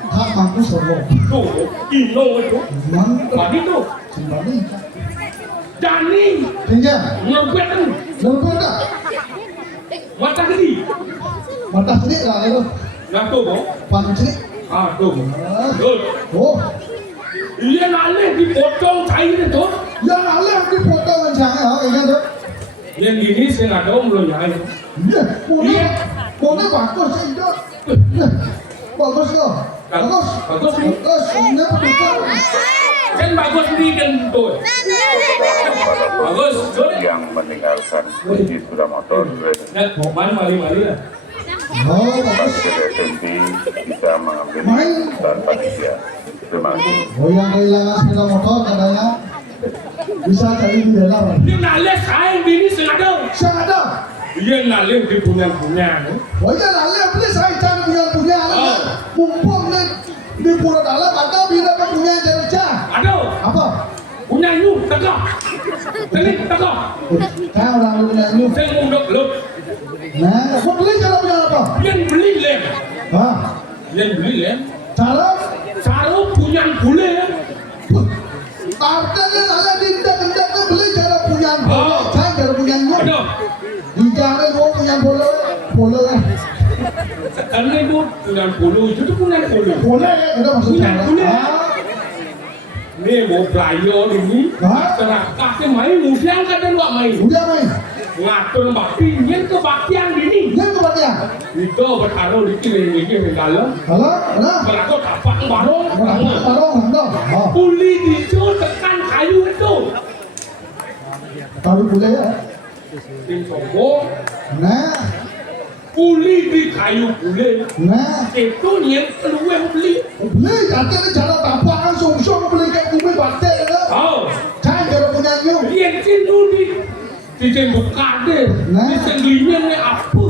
Hak mampu Songo. Tuh, kilo itu. Mantap. Tadi tuh. Sembari. Jani. Tinggal. Ngebet kan. Lepas dah. Mata gede. Mata sedikit lah itu. Nah tuh, Bang. Panu sedikit. Ah, tuh. Good. Oh. Iya nalih dipotong cair itu. Yang alih dipotong jangan ingat tu. Yang ini saya nggak tahu belum ya. Iya, boleh. Boleh bagus itu. Bagus kok. Bagus. Bagus. Bagus. Ini betul. Kan bagus ini kan tuh. Bagus. Good. yang meninggalkan kunci sepeda motor Nah, mau mali lah. Oh, bagus. dari SMP bisa mengambil Main. tanpa dia. Terima kasih. Oh, yang kehilangan sepeda motor katanya bisa cari di dalam. Ini nalih saya ini sengaja. Siapa ada? Iya nalih di punya. Oh iya, lalu beli saya cari punya. Oh. Mumpung di pulau dalam atau bila punya jerja. Aduh, Apa? punya you tegak. Ini tegak. Saya orang punya ini. Saya munduk lu. Nah, mau beli cara punya apa? Yang beli lem. Hah? Yang beli lem. Cara? Saru punya bule. Artinya ada dinda tu beli cara punya Oh. bola. Saya cara punya gua. Aduh, Dinda gua punya bola. karena itu punya bulu itu tuh punya bulu. Bola itu maksudnya. Punya bola. Ah. Ini mau belajar ini. Hah? Masyarakatnya main mudah kan dan wak main. Udah main. Ngatur bakti, yang kebaktian ini. Yang kepada. Itu bertaruh di kiri di dalam. Halo, halo. Berlaku tapak barong. Barong. Oh. Puli itu tekan kayu itu. Tahu boleh ya? Tim sombong, Nah, buli di kayu buli. nah. Itu yang keluar beli. Boleh, artinya jalan tampakan sungsung beli kayak bumi batik ya. Oh, Jangan kalau punya nyung. yang cintu di tembok kade, di senglinya ni apa?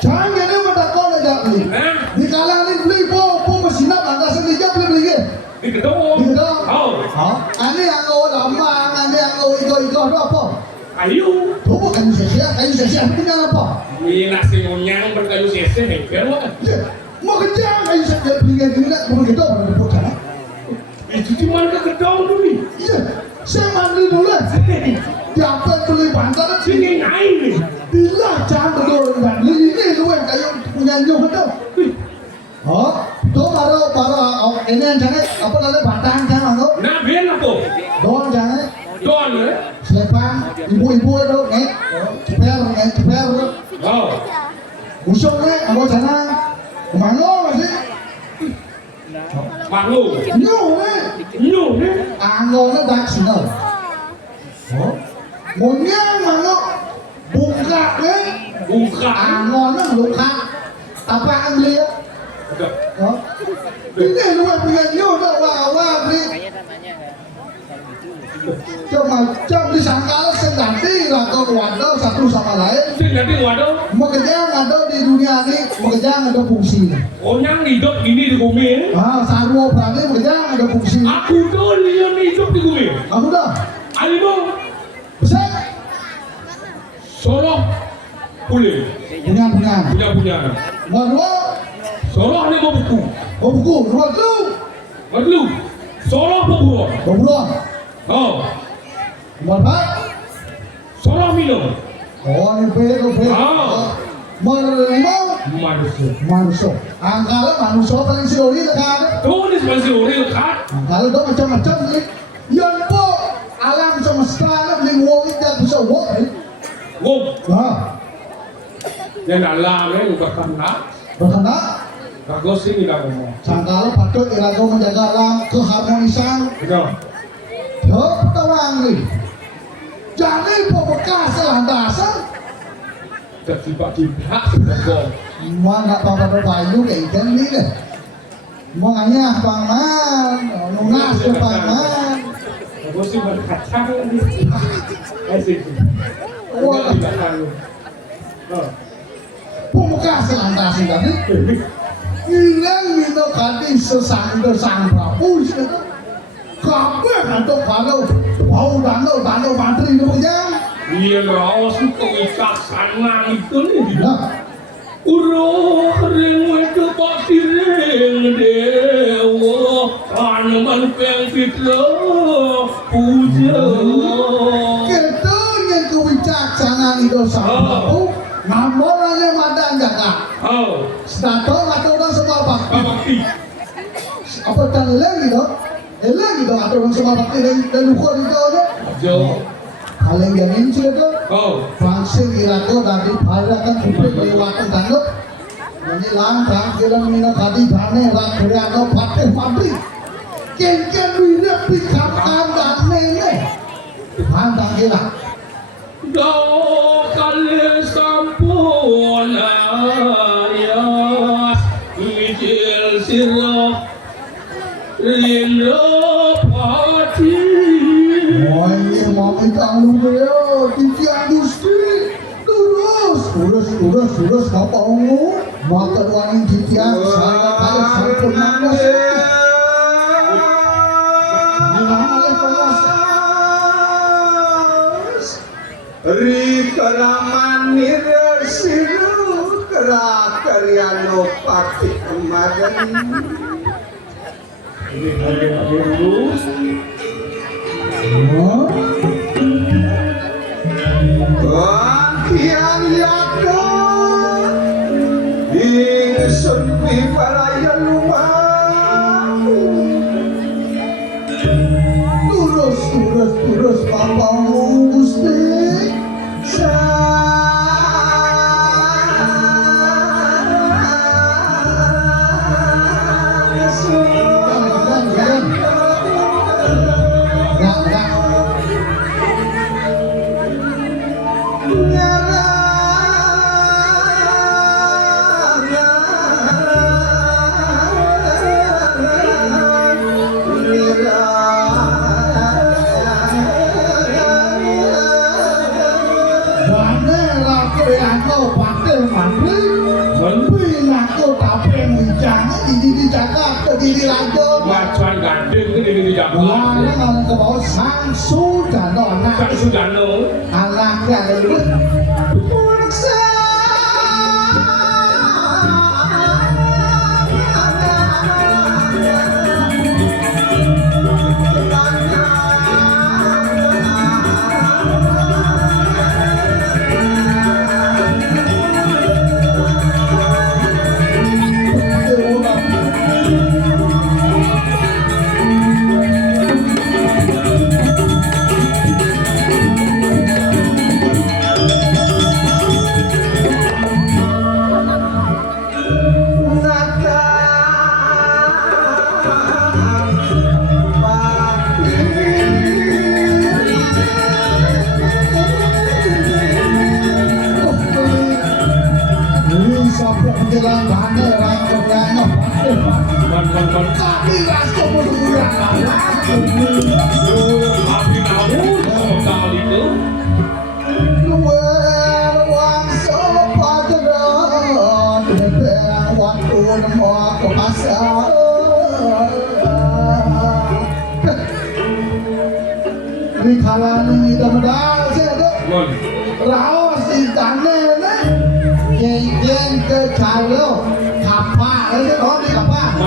Jangan ini mendakon aja beli. Di kalangan ini beli, po mesin apa? Anda sendiri beli ke? Di gedung. Di gedung. Oh, Ini yang kau lama, ini yang kau iko itu apa? kayu. Tuh kayu sesia punya apa? Ini nasi ngonyang berkayu sese hebat lah. Ya, mau kerja kayu sesia beli ke gini, mau gitu pada depan. Itu cuma ke gedung tu ni. Iya, saya mandi dulu. Siapa beli bantaran Sini naik ni. bila jangan betul dan ini lu yang kayu punya nyung itu. Oh, tuh baru ini yang jangan apa namanya batang jangan tuh. Nak biar apa? Doang jangan. Don le. Selepang ibu-ibu itu ceper. Oh, Usung nih, apa jangan. Kemana masih? bangu. Nyung nih. Nyung ni. Angonnya dak sini. Oh, munyang mana? Buka nih. Buka. Angonnya buka. Apa yang beli? Ada. Oh, ini lu yang punya nyung tuh wah beli. Cuma disangkal sendiri lah kau wadah satu sama lain. Sini nanti waduh. Mau kerja ada di dunia ini, mau kerja ada fungsi. Orang hidup ini di bumi. Sarwo berani mau kerja ada fungsi. Aku tu yang hidup di bumi. Kamu dah Alimu besar Soroh boleh. punya. Punya. Kedua, Soroh ni buku. buku. Kedua tu, Lalu Soroh buku. beruang. Oh, Berapa? Soroh minum. Oh, ini pe. Menerima Manusia. manusia. Angkala manusia paling siori dekat. Tulis masih orang lekat. Kalau itu macam-macam ni, yang po alam semesta ni wong itu bisa wong. Ngom. Nah, Yang dalam ni bukan kena. berkena. Bagus sih kita ngomong. Sangkala patut iraga menjaga alam keharmonisan. Betul. Tawang ni. Jadi bekas landasan. Tiba-tiba sebab Mana apa-apa bayu kayak ikan ni deh. Makanya pangan, lunas ke pangan. bagus sih berkacang ni. Asik. Wah, Tidak tahu. Oh. bekas landasan tadi. Hilang itu kadi sesang prabu itu. Kapan atau kalau bau danau mantri itu yang. Iya lah, suka bijaksana itu nih. Nah, Uroh ring itu pasti ring dewa, Hanuman peng fitlo puja. kita yang kebijaksanaan itu sama. Namanya madan jaga. Oh, Stato atau orang semua bakti. bakti. Apa talent gitu? Elang gitu atau orang semua bakti dan luka itu ada. Jo. Kalian yang ini itu. Oh, Fungsi irato dari balakan kupik lewatan tanggup. Ini langkah kira minum tadi dane rakyat patih mabri. Ken minyak pikirkan dane ini. Pandang kira. kau kali sampuna ya, ijil sirah lindo pati. Oh ini mau minta lu dia, titian gusti. Terus apa ungu? Makan wangi titian saya kaya sempurna nasi. Rikaraman nirasiru kerakyano pati kemarin. Ini ada lulus. Kian yakon ingsun piparaya lumah. Terus papamu gusti. diri lanjut. Macan gandeng itu di Jawa. Mulanya ngomong ke bawah sang Sudano anak. Sang Sudano. Anaknya lembut. Tapi langsung berkurang. Tapi kamu sama itu. Luang sopajaran, bebek waktu nemu ke pasar. Di kalangan ini dah saya raos di tanah yang ke kalau kapal itu oh di kapal.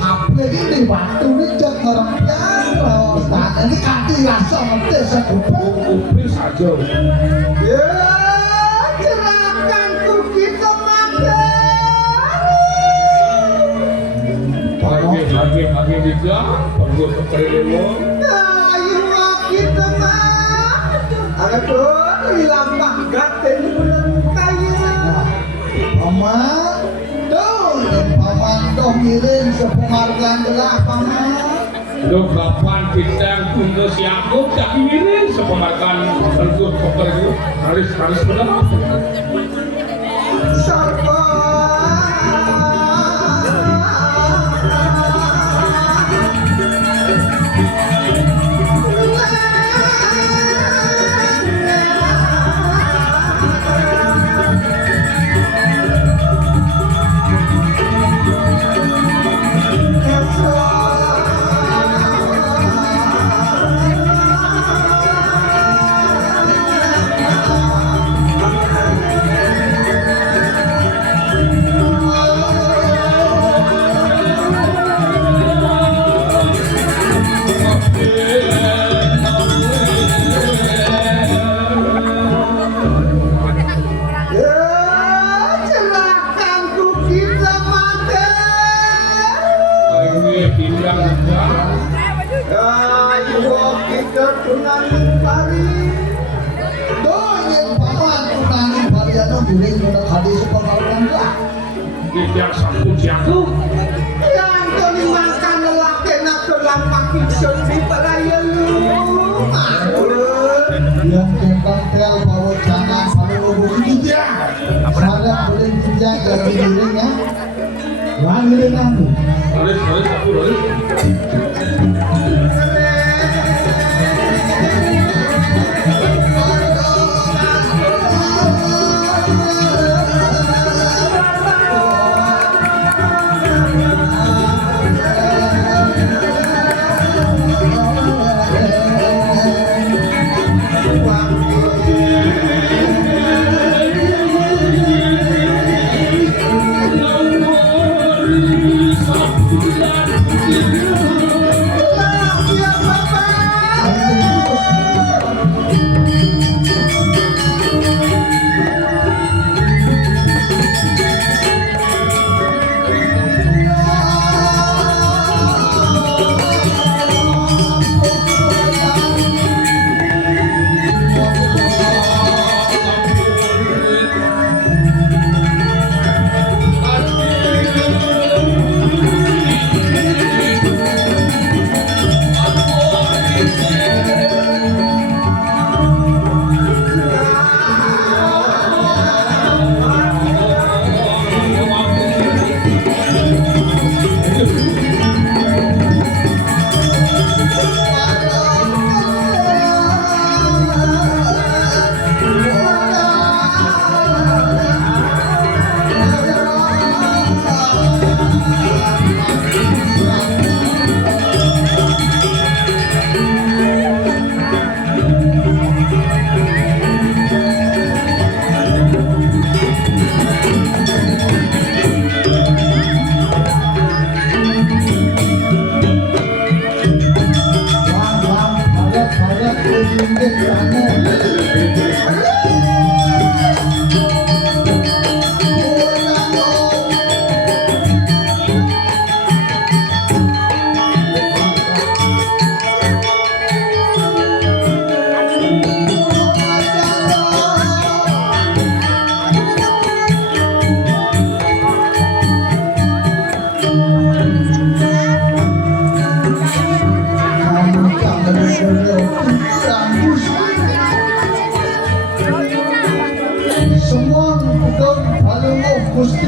Apa ini waktu ini orang jauh, nah ini kaki langsung nanti saya Kuping saja. Ya, cerahkanku kita mati. Pagi juga, perlu keperluan. Ayo kita mati. Aduh, lambah gaten bulan kaya. paman, paman ngirim sepenghargaan gelah paman. Lo kapan kita kuno siapa tak ngirim sepenghargaan tergut pekerja harus benar. Yang satu jago yang kelimakan lelaki nak terlampak piksun di peraya lu. Yang tentang tel bawa jangan pada lubuk itu dia. Ada boleh juga dari dirinya. Lagi dengan tu. harus aku harus. Thank you.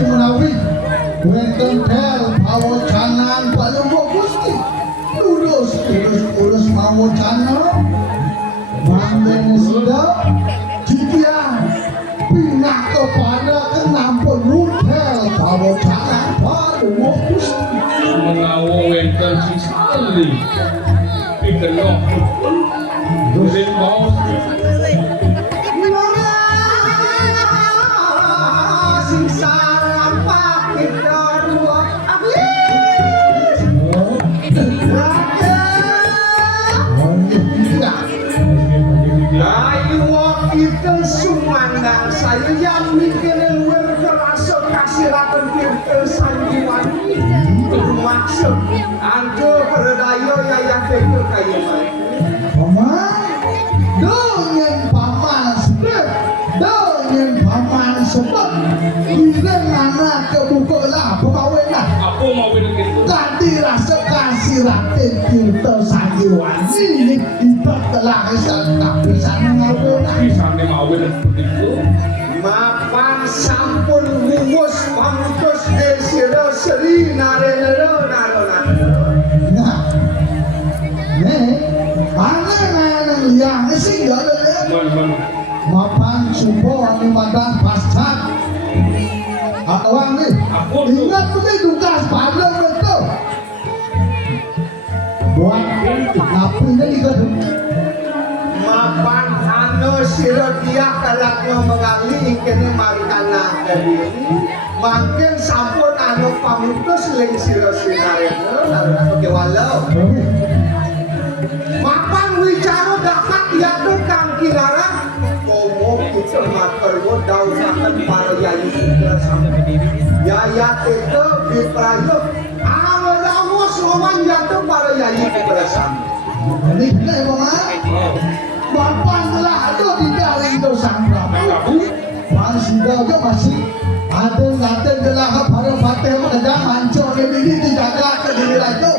menawi wonten tel pawocanan Palungguh Gusti urus pawocanan manggen sida titiang pindah kepada kenampun nutel pawocanan Palungguh Gusti mengawo wenten sekali pikenok dosen bos Kita sumandang saya yang mikirin berkerasa kasirakan kita sandiwani bermaksud anjo berdaya yang tega kaya paman sebab bila anak kebukalah pemawinlah apa mau begitu tadi rasa kasih rakyat kita sandiwani kita telah kesan tak bisa mengawinlah bisa mengawin begitu mapan sampun humus pangkus desira seri narelo nah mana yang sih gak ada mapan subuh di madang pasar awang nih ingat tuh tugas pada betul buat ngapain ini kan mapan anu siro dia kalaknya mengali kene marikana dari makin sampun anu pamutus ling siro sinareno lalu aku kewalau mapan wicara dapat yaitu kang kinarang komo kita matergo dausakan para yayi kita sampai yayat itu diprayo awal soman yaitu para yayi kita sampai ini mapan telah ada di dalam itu sanggrabu masih ada masih ada gelah pada fatih pada hancur ini dijaga ke diri lagi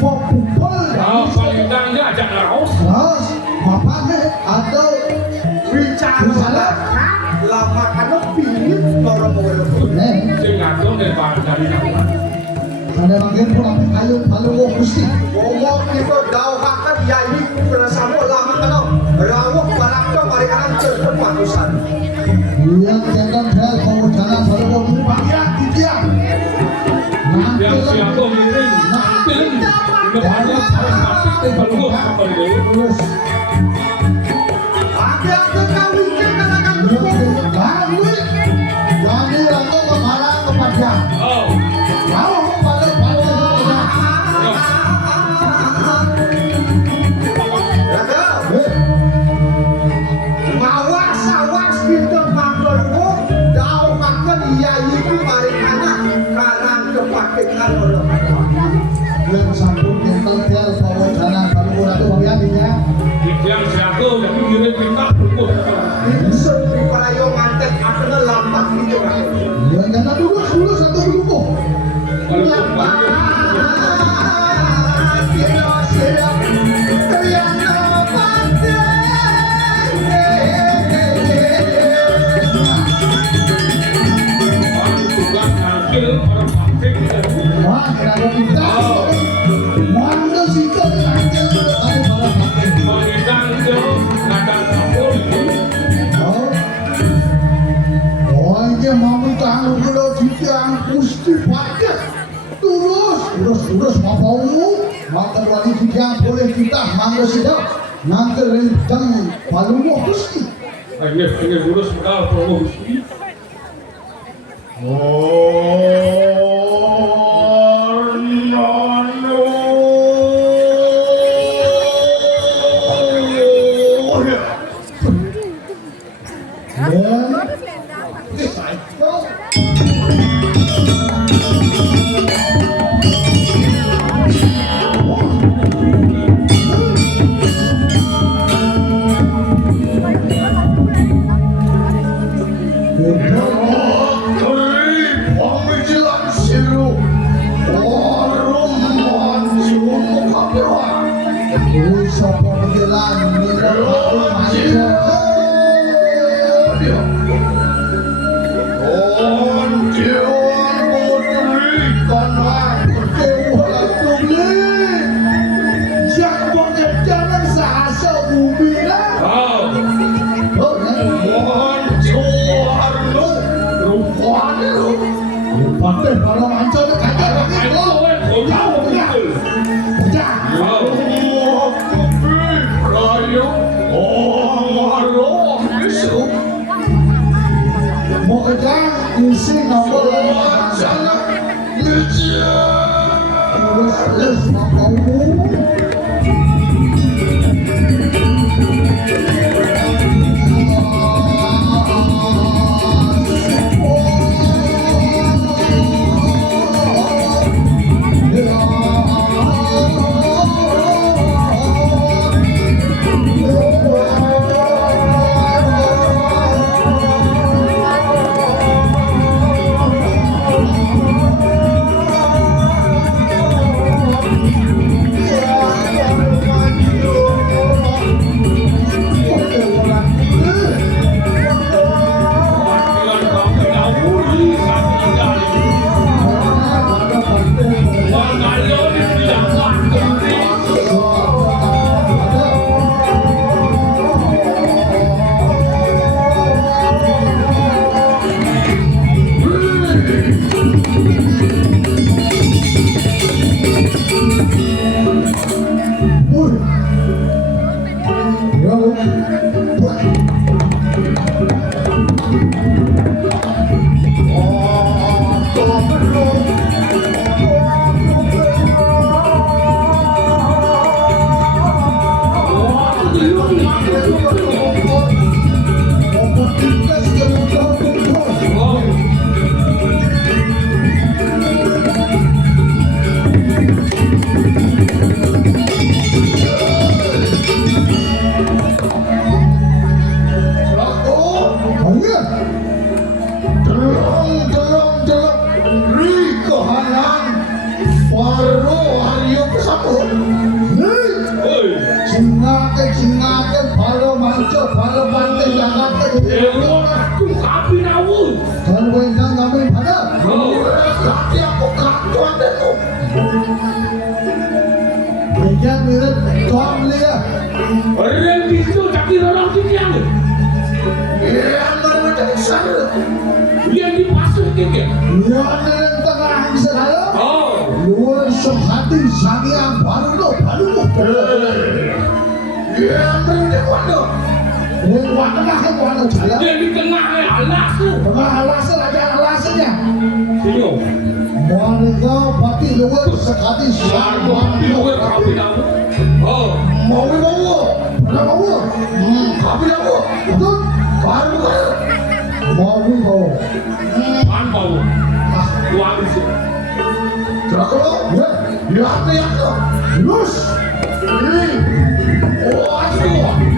mau pukul paling ajak raus terus mapan ada bicara lama karena pilih orang-orang sing ngatur dari nama ada bagian pulang kayu Palungguh Gusti ngomong kita dauhakan yayi bersama lama karena rawuk barakto marikanan cerpen matusan yang jangan hal mau jalan Palungguh Gusti bagian tidiang nanti yang siapa miring nanti kepada harus mati Palungguh apa itu terus ada kawin akan kami jadi langsung kepada oh mau pada mawas kita maklummu dau makan yayi itu marikana karang kepaketan orang yang sambung tentang tel pawacanan Palungguh itu bagiannya yang siapa yang miring kita Palungguh Insur di pelayo ngantek akhirnya lampak gitu kan yang jangan dulu satu dulu lampak kira siap yang nopate tukang ambil orang pabrik wah kenapa kita mana sih kau nanti ada pada pakai pemidang itu kadang campur oh ini mau tahu kalau tiang Gusti pakai terus mau maka wali tiang boleh kita mangga sedap nanti rencang Palungguh Gusti ini lurus modal Palungguh Gusti isi nomor Jangan Mirja. terus kamu Orang itu tak kira orang tu yang yang dipasung tiga. Oh, luar sehati sangiang baru jalan dia di tengah alas tu. alasnya Tengok. warga pati luar sekali Sarwa piwe kapi dah. Oh, mau Tapi apa? betul Baru baru. mau an bau. Tuan itu. Kalau ya lihat lihat tu. lus Oh, asyik.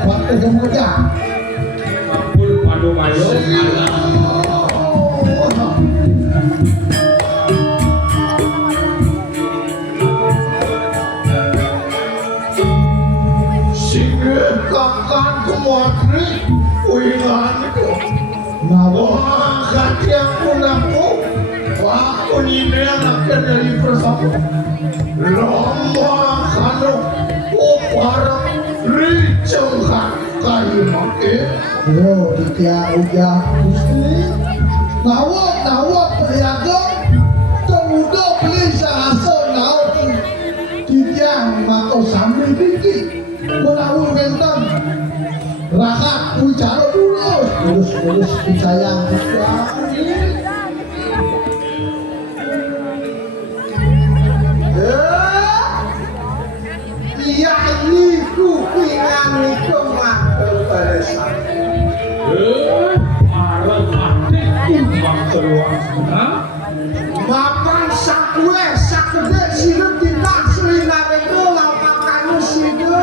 Fatih kemudian. Ampun padu mayo Singgih kakak kemuatri uingan itu. Wah, kaki aku naku. Wah, aku ini anaknya dari bersama. Lama kanu, parang ricengkan kayu makin. Yo, dia udah pusing. Nawak periaga. Temudo beli sahasa nawak. Dia makau sambil tinggi. Menaruh bentang. Rahat bicara terus disayang. Iya ini kupingan itu makan peresan. arep atiku makseruang Mapan sakwe sakede sirut ditah selinare itu lapakannya situ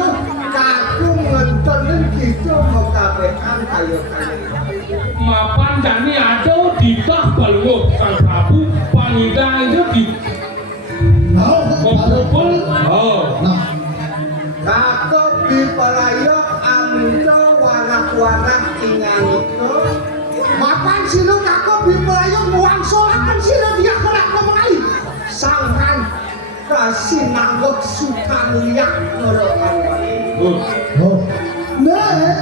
kaku ngentonin gitu mekabekan kayu-kayu. mapan dani ada ditah balwo Sang Prabu pangidang itu di kumpul Kakak dipelayok amito wanak-wanak tinggal itu. Mapan silo kakak dipelayok muang solakan silo dia kerak memengai. Sangkan kasih nanggut suka liak merokan. Nek,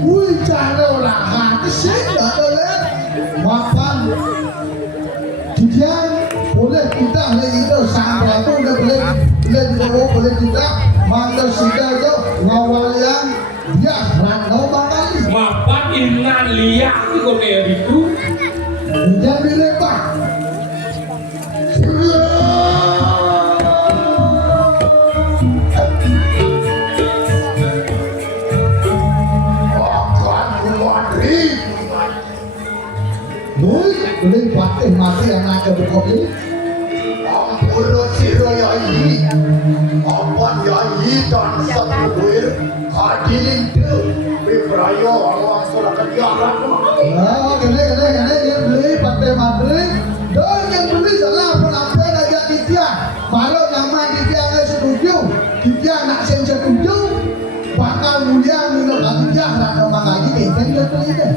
bicara orang hati sih boleh. Makan, jijian boleh kita itu sampai itu udah boleh kita manggil sudah itu ngawalian ya rano kali. mapan ingan liak itu kayak gitu Jangan dilepas. Boleh patih mati anak kedua ini. Ampun siro yai, ampun yai dan satuir adilin tu berayo awak surakan jalan. Kene dia beli patih mati. Dan yang beli salah pun apa dah jadi dia. Kalau zaman dia nggak setuju, dia nak setuju, bakal mulia minum lagi dia nak nama lagi ni. Kan dia beli deh.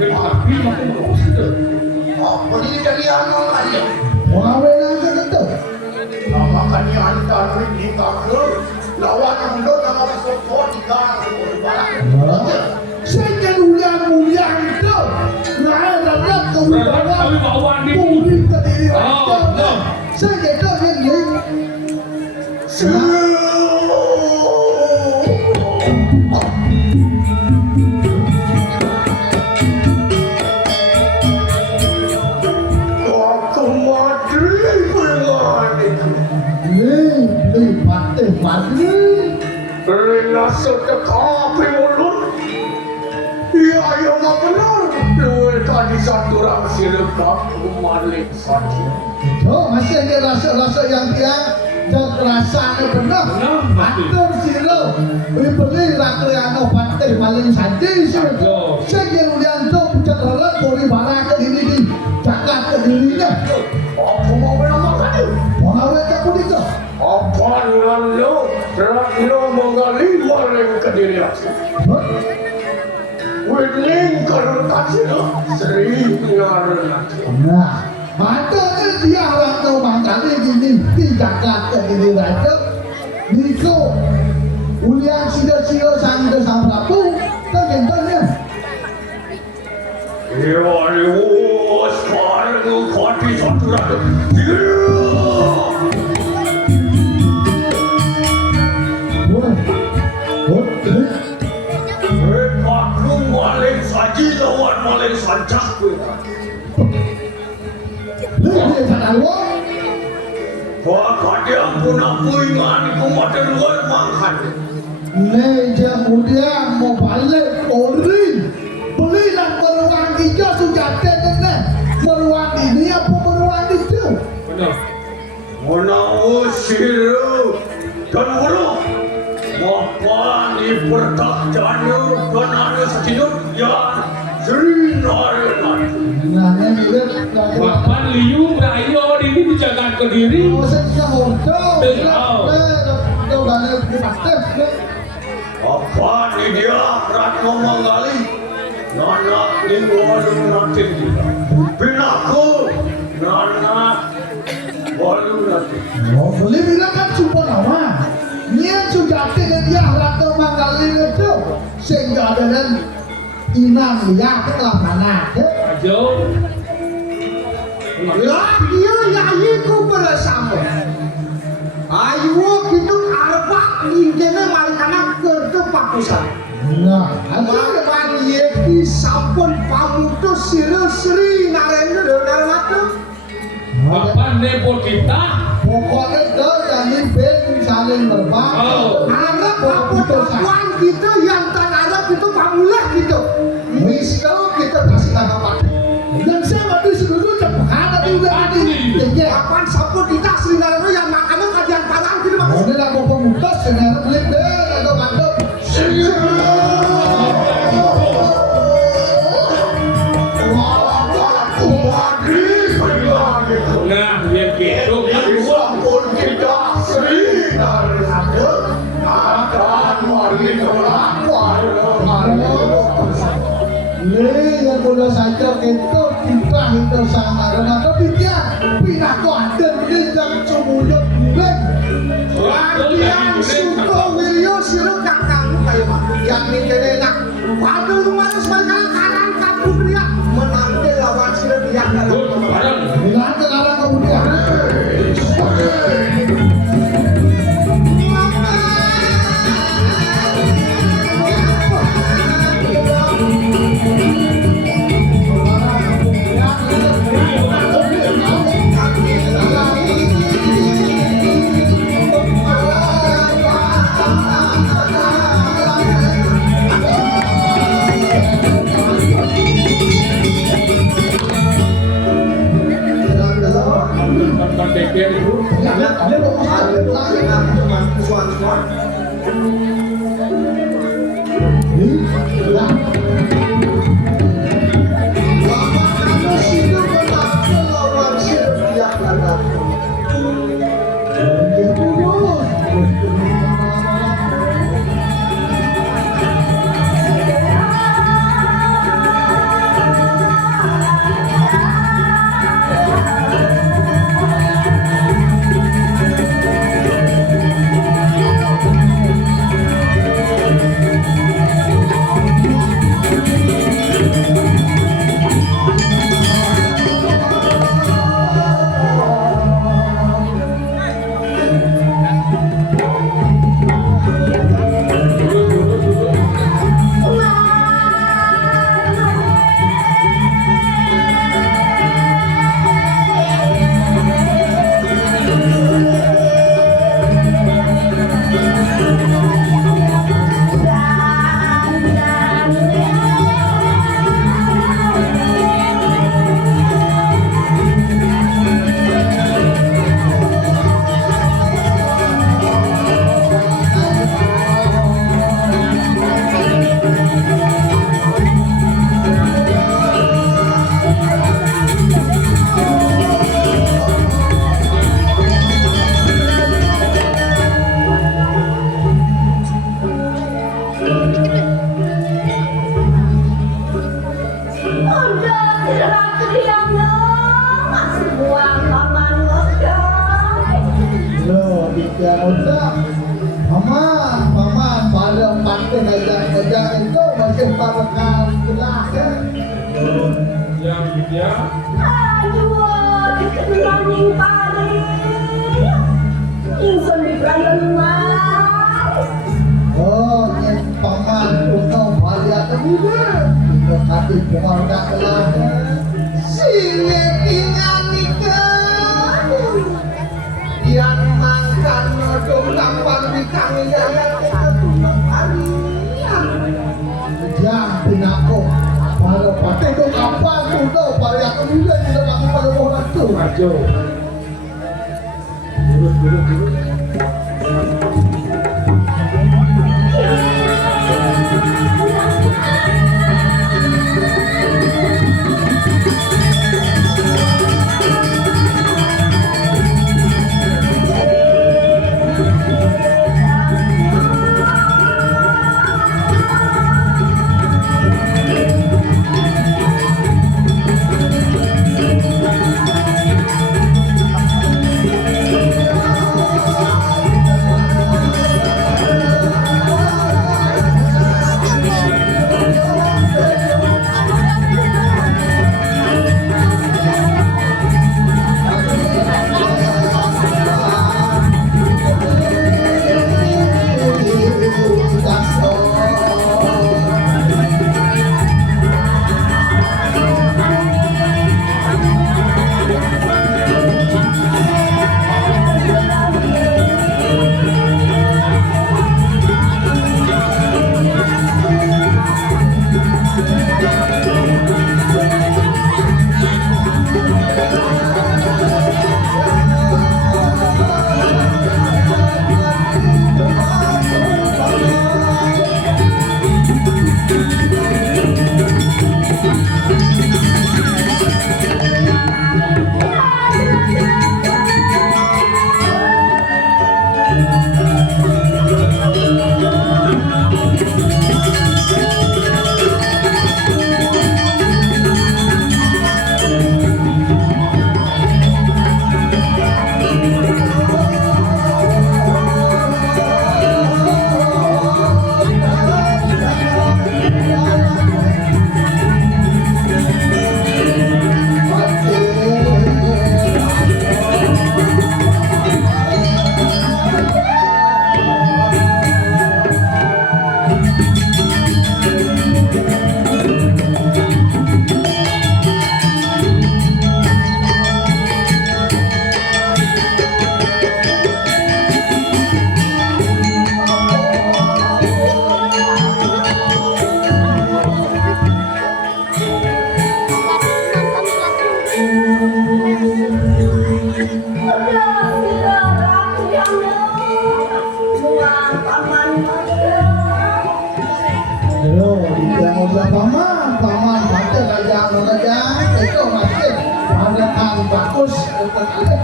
tapi makin bagus itu Apa ini dari anak aja? Orang aja gitu. Nama kani antar ini kakak lawan muda nama sokor tiga saya mulia itu. Nah, ada tapi bawa di Murid terdiri raja. Saya itu yang Rela sedekah mulut. Ya ayo makan. Dua tadi satu orang silap malik saja. Oh, masih ada rasa-rasa yang tiang dan rasanya benar. Atur silo, beli rakyat yang pantai maling saja silo. Saya ulian tu bicara kori barang ke diri di cakap ke dirinya. Apa mau menamakan? Mau awak tak pun itu. Apa lalu menggali maling ke diri aku. Wedding kalau kasih sering ngaruh. Nah, ada dia orang tu mangkali gini tidak ke diri raja. Niko, ulian silo sang Prabu, tak gentanya. Sekarang kau di satu raja. Aku maling saji lawan maling sancak. Lihat tak ada. Wah, dia pun aku ingat aku makan luar makan. Meja mulia mau balik ori. Beli nak beruang hijau sudah tenang. Beruang ini apa beruang itu? benar Mana usiru dan hulu. Mapan Danu Donanu Sinut Yan Sri Narayan. Nah, ini mirip Papan liu rayo ini dijaga ke diri. oh saya hotel itu dari aktif Apa ni dia Ratno Manggali? Nana Ingwalu Natin Pinaku Nana Walu Natin. oh boleh bilang kan cuma nama dia sudah tidak dia Ratu Manggali itu sehingga ada dan inang ya telah mana Ajo. Lah dia yayi ku bersama. Ayo kita arba ingene mari kana kerja pakusan. nah Amapan ye sampun pamutus Sri Narendra. Papan nepo kita. pokoknya itu jadi ben saling berbang Oh. Arab pamutusan kita yang tan Arab itu pamulah gitu. Misal kita kasih nama Pak. dan saya waktu sebelum cepat ada juga ini Kapan sampun kita Sri Narendra yang makanan kajian parang gitu Pak. ini lagu pemutus dengan beli deh atau mantap Nah, ya gitu. Sampun kita Sri Narayan akan wali Ini yang boleh saja itu kita itu sama dengan tapi dia pindah ke ada ini yang cemuyut bulan Latihan Suko Wiryo Siro kakakmu kayak Pak. Yang mikirnya enak. Waduh kemarin sebenarnya kanan kamu dia menanti lawan Siro dia Good, kalah. bareng. bilang sekarang kemudian Nonton DPR itu. Paman, pada pantai ngajak itu masih parakan kelahkan. Yang dia. Aduh, dikenaling pari. Insan di perayaan mas. Oh, yang paman untuk balik juga. Kita hati keluarga kelahkan. Sini tinggal nikah. Yang makan dong tampang di kangnya yang tulang hari. Yang pinako. Pada pantai itu kapal itu pada kemudian tidak lagi pada orang itu. Ajo. Duduk. ya paman baca kajang itu masih ada kan bagus kekalik.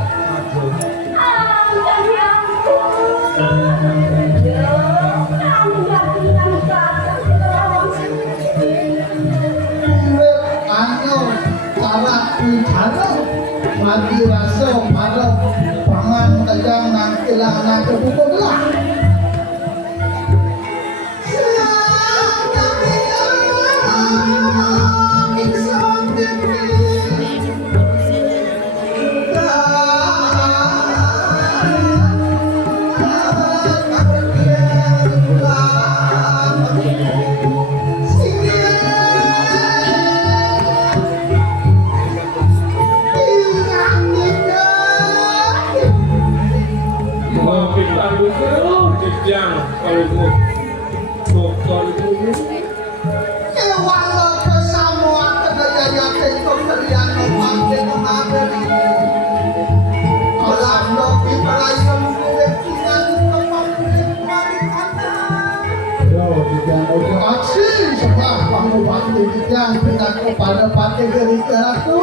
Mati rasa marah pangan kajang nangkilang nak buku lah. Yang pindah kepada partai Gerindra itu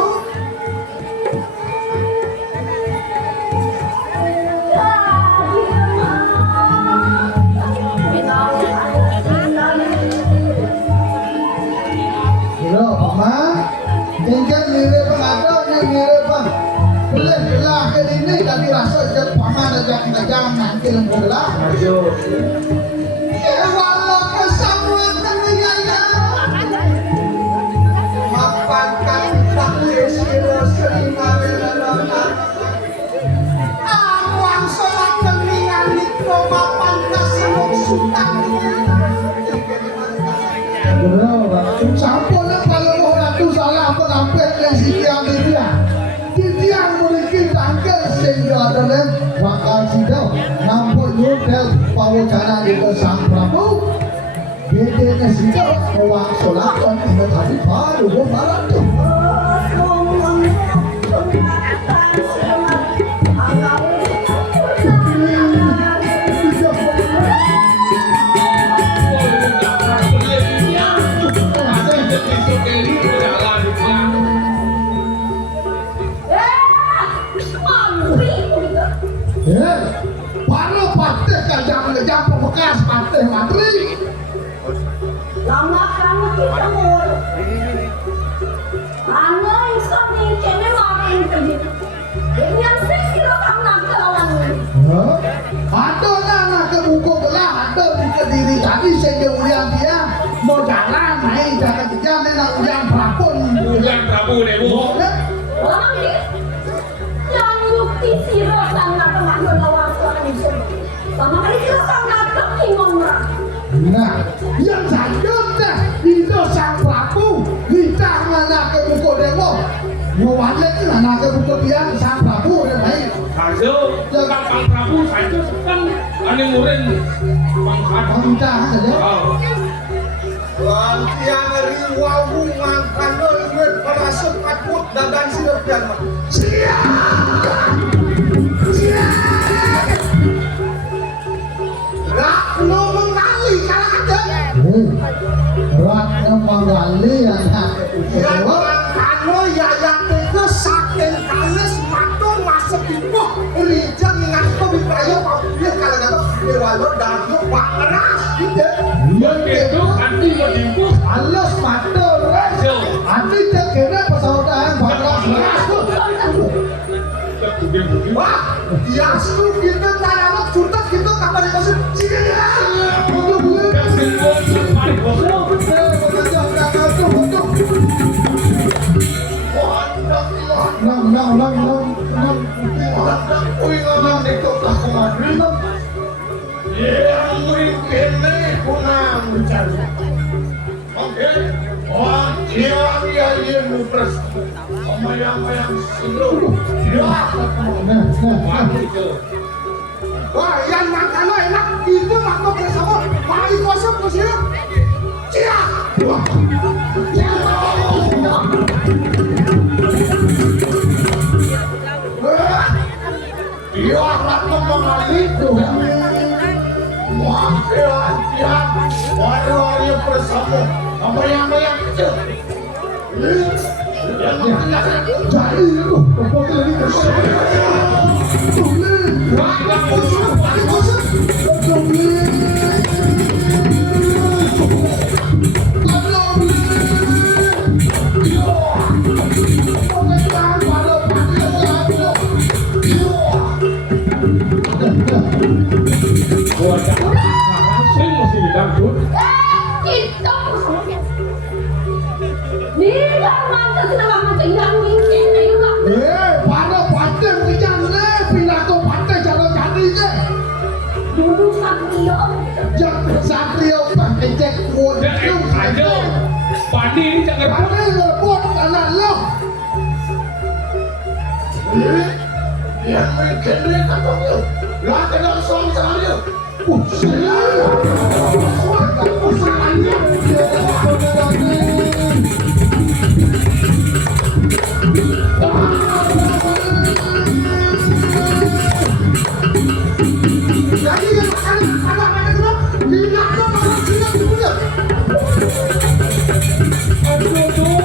tinggal mirip ada yang mirip boleh belah ini tapi rasa jat paman aja kajang nanti lembulah walau kesamuan tenuyaya mapankan takdir siro serima welana awang sholat keningan nikro mapan kasemuk sultan sampun kalau ratu salah penampil yang sitiang dia sitiang memiliki tanggal sehingga adalah bakal sidau nampun yudel pawacana itu sang Prabu bedanya sidau mewang sholat dan ingat hari baru barat tuh baru partai kajang pembekas partai materi lama kamu kita mur ano isap ni kene makin tadi yang sekilo kamu nak kawan ada anak ke buku belah ada di Kediri tadi sejauh yang dia mau jalan naik jalan tiga nenek ujang Prapun Ujang Prabu deh bu. orang ni yang bukti siro sangat teman lawan soal itu sama kali siro sangat keinginan. Nah, yang selanjutnya itu sang Prabu kita anak ke buku dewa mewalik anak ke buku dia sang Prabu dan baik Hasil Kang Prabu saja sedang ane murin pangkat. kita saja Lantian riwau mangkanul duit perasuk katut dadan sirup dan Rakno mengali kalau ada Ratna menggali anak ke buku ya dewa mangkano ya yang itu saking kalis matung masuk ibuh rijang ingat kau biprayo dia kalau kata dewalo daging pakeras gitu Yang itu nanti mau dibuat. halus matur nanti dia kira persaudaraan bakal wah ya su gitu tanah curtas gitu kapan dikasih Yang dibuat kemarin bosok. Yang mungkin kunang mencari. Oke, orang yang nupres, yang seluruh, wah yang makan enak itu makan bersama mari kosong kusir cia dia akan mengalami itu. Wakil antian, wario bersama, yang Jadi itu, pokoknya lagi kesel. Sing mesti dangdut. Itu dia mantas nama macam yang ini juga. Pada pantai kejar le, pidato pantai jalan jadi je. Dulu Satrio. Jangan Satrio pakai cek kuat. Dan aja. Padi ini jangan Pandai lebut anak lo. Yang mereka dia kata tu, lah kena song saya. Saya, suara usahanya. Jadi yang ada tu, minat tu orang sini punya.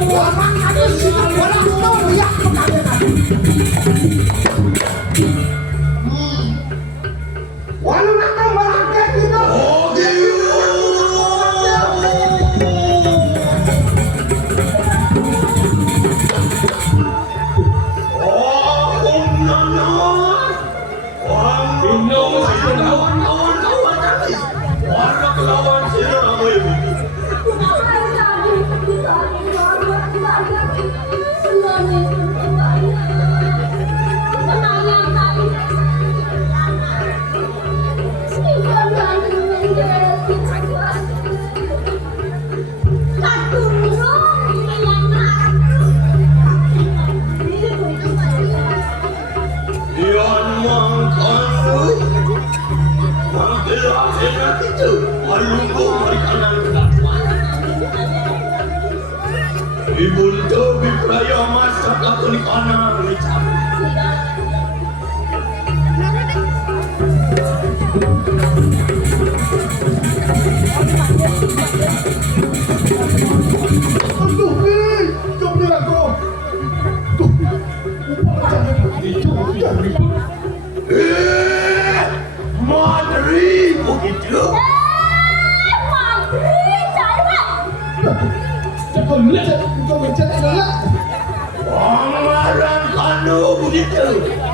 Orang ada sini orang tahu yang perkataan. Walau nak merangkai kita. Ibuntu bipraya mas kakak ni kana bicara. Aduh, jom dia aku. Tuh, Madri begitu. kau mencet adalah. Amaran kanu begitu.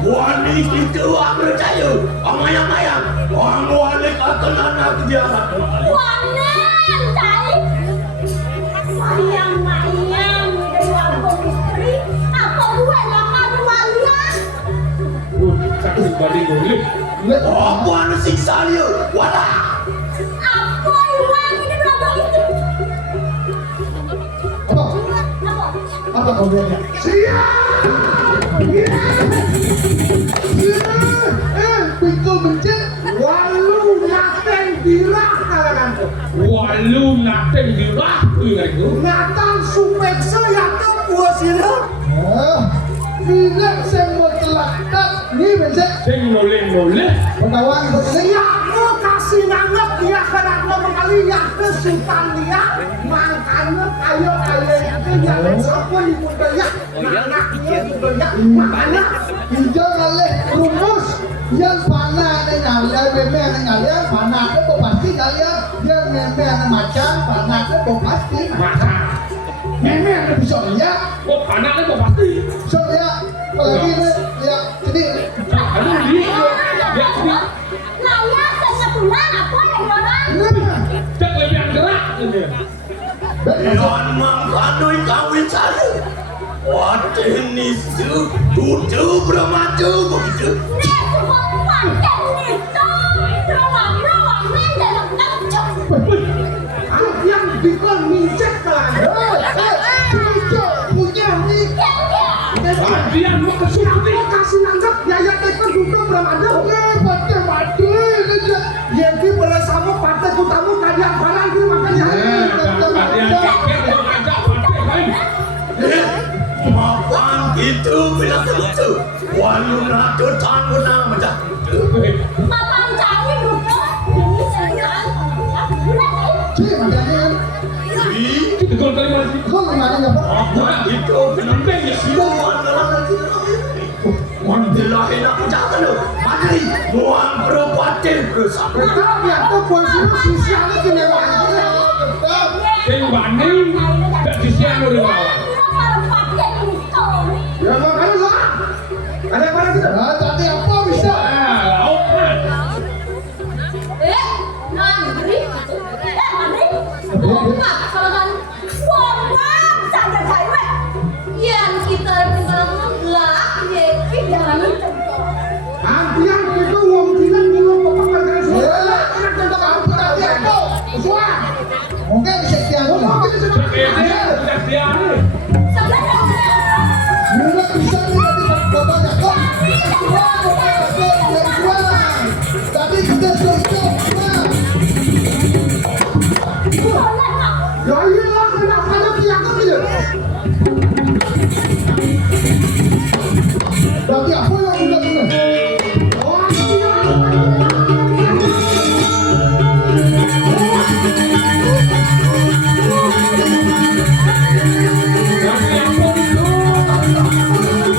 Wani kita orang percaya. Amayang-ayang. Orang wali kata anak kejahat. Wanan, cai. Mayang-mayang dari abang istri. Apa gue makan walian? Sakit banding boleh. Apa anu siksa dia? Walah. Apa uang ini berapa itu? Apa kau bilang? Pikul mencet. Walu naten dirah kalangan tu. Walu naten dirah itu. Natang supeksa yang tu buah sila. Minat semua telak ni mencet. Sing boleh. Penawang betul. Siapa kasih nanggap dia kerana berkali yang kesukaan dia. Makanya kayo itu yang siapa ibu daya. Anaknya ibu daya. Makanya Hijau ngalih rumus yang panah ni ngalih memang ni ngalih panah tu pasti ngalih dia memang macam panah tu pasti Maka. memang bisa lihat Oh anaknya kok pasti. so lihat apalagi ni lihat jadi Aduh dia. Ya dia. Naya tanya pulang apa yang orang? Cak lebih gerak ini. Yon mangkanu kawin saya. Watenis tu tutu bermatu begitu. Nih semua pakai itu. Berawang ni dalam kacau. yang dikon mincet kalangan. hijau punya ni Dia mau ke Siapa sini. kasih nanggap yaya tekon duduk beramanda. pakai mati ni je Yang boleh sama partai kutamu kaya barang dia makanya. Dia kekek dengan ajak partai lain. Maafkan itu bila itu. Walu nak tangguh nama macam itu. Mapan cari duduk. Ini sekarang. cik macam ni Jadi Kita kau terima kasih. kau mana ni apa apa itu Penanteng ya. dilahin aku jangan lu. Mati, muang berpatin bersama. Tapi aku posisi sisiannya kenewan. Sing banding gak disiano di bawah. Ya makanya lah. Ada apa lagi? Nah, tadi apa bisa? Ah, lauk kan. Nandri. Nandri. Bombat kalau kan bombat saja cewek. Yang kita tinggal lah, ya jangan mencoba. Ambian itu wong bilang belum pekerjaan Ya, untuk kamu tadi apa? Usua. Mungkin bisa tiang. Ini udah siano. Sebenarnya. Mungkin bisa jadi bapak Jakob. Tadi kita selesai. Ya iyalah kenapa ada tiang gitu? Berarti apa yang udah benar? Oh, Tapi apa itu? Tapi apa itu?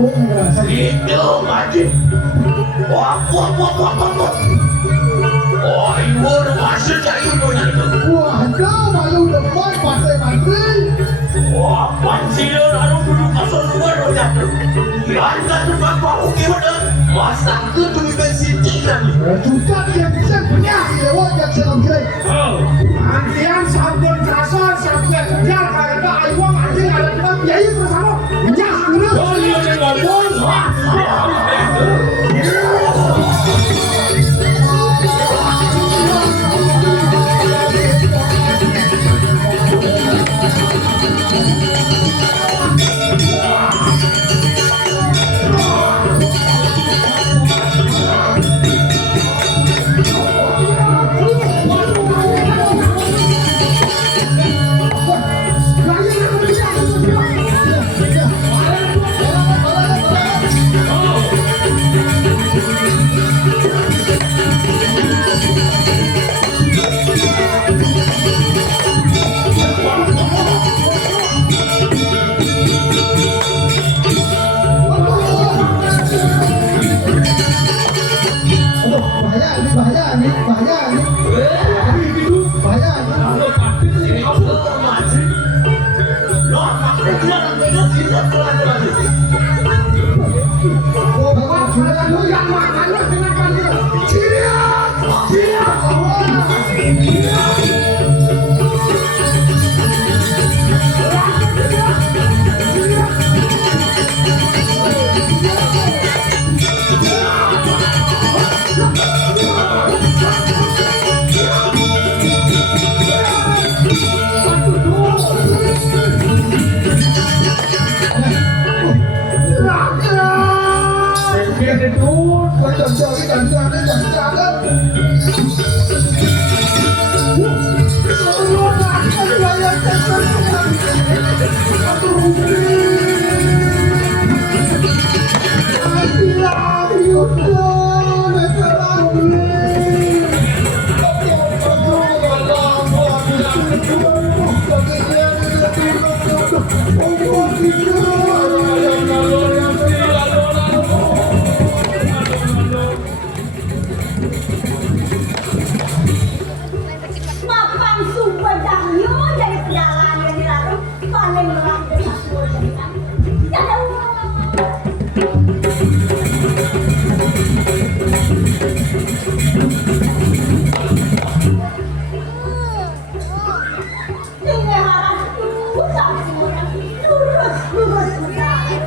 sambung merasa Itu mati. Wah. Oh, ibu udah masuk cari ibunya itu. wah ada malu depan partai menteri Wah, pancil lalu duduk kasur luar udah. Lantas tuh bapak oke udah. Masa ke tuh bensin kan? juga dia bisa punya lewat yang sedang kira Oh, Antian sampun kasar sampai kejar karena ayuang anjing ada kita biaya bersama. Jangan lu. oh iya dia ngomong. Wah, harus begitu. bahaya nih Kalau pasti sini Oh, mati. Loh, aku bilang tidak tidak lagi. Lu yang makan lu kenapa lu? Siap. Mapan sumber dahyu dari perjalanan yang dilakukan paling merah dari semua jadikan. Ya Tinggal harap itu sampai semua lurus mengalir.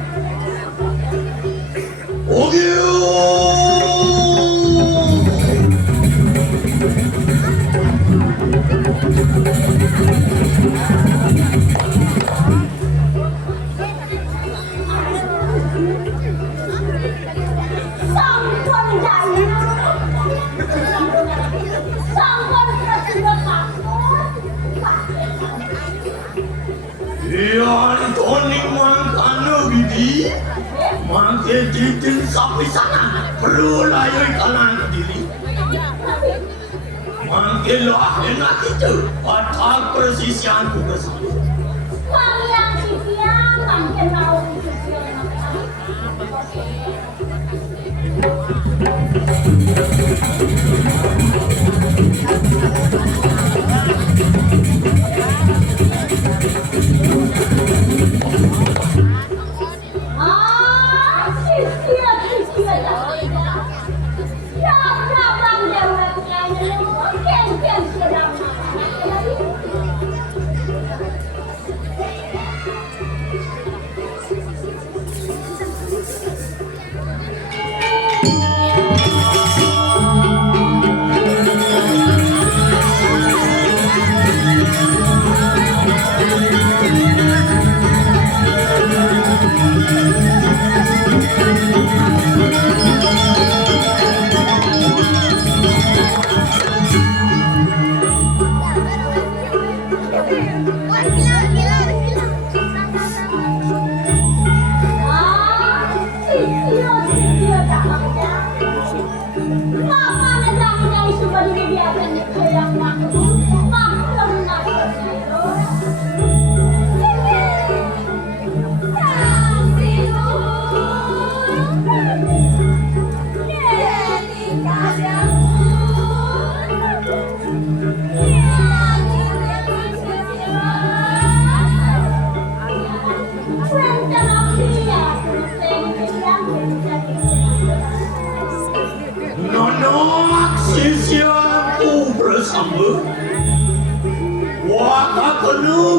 Sampun jaya, sampun presiden Iya, Tony mangkano bibi. Mangke titin sapi sana. Perlu layoi kanan ke diri. Mangke loh enak itu. Atak persisian tugas. Kalian sisian, makin tahu sisian.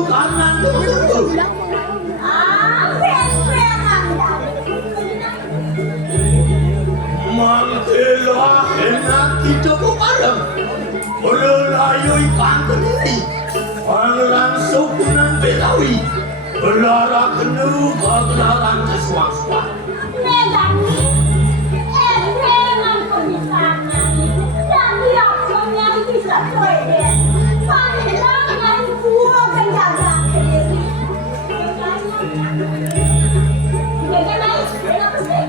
kanan tunggu. Peng-pengan dah. Mangkela enak kita bukan. Kalau layu ikan kendiri, orang sukunan Betawi, belara kenu kegelaran kesuang-suang. Negani, peng-pengan pemisahan. Dan diaksanya bisa toilet. Pandangan buah penjaga sendiri. Jaga naik, kenapa sih?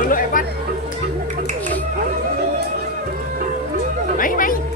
Solo Evan. Main. Main.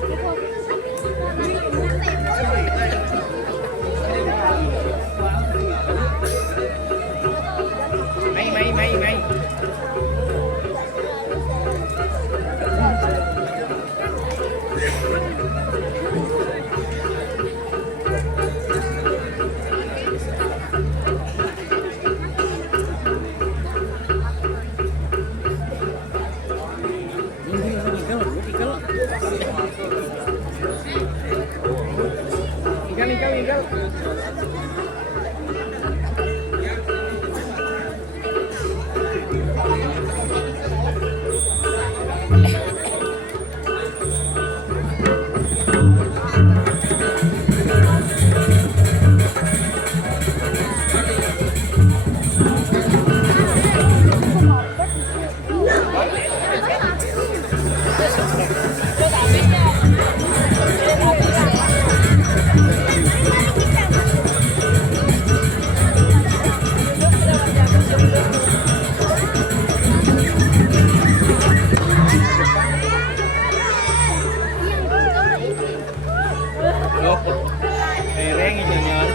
Igal. Reng itu nyon.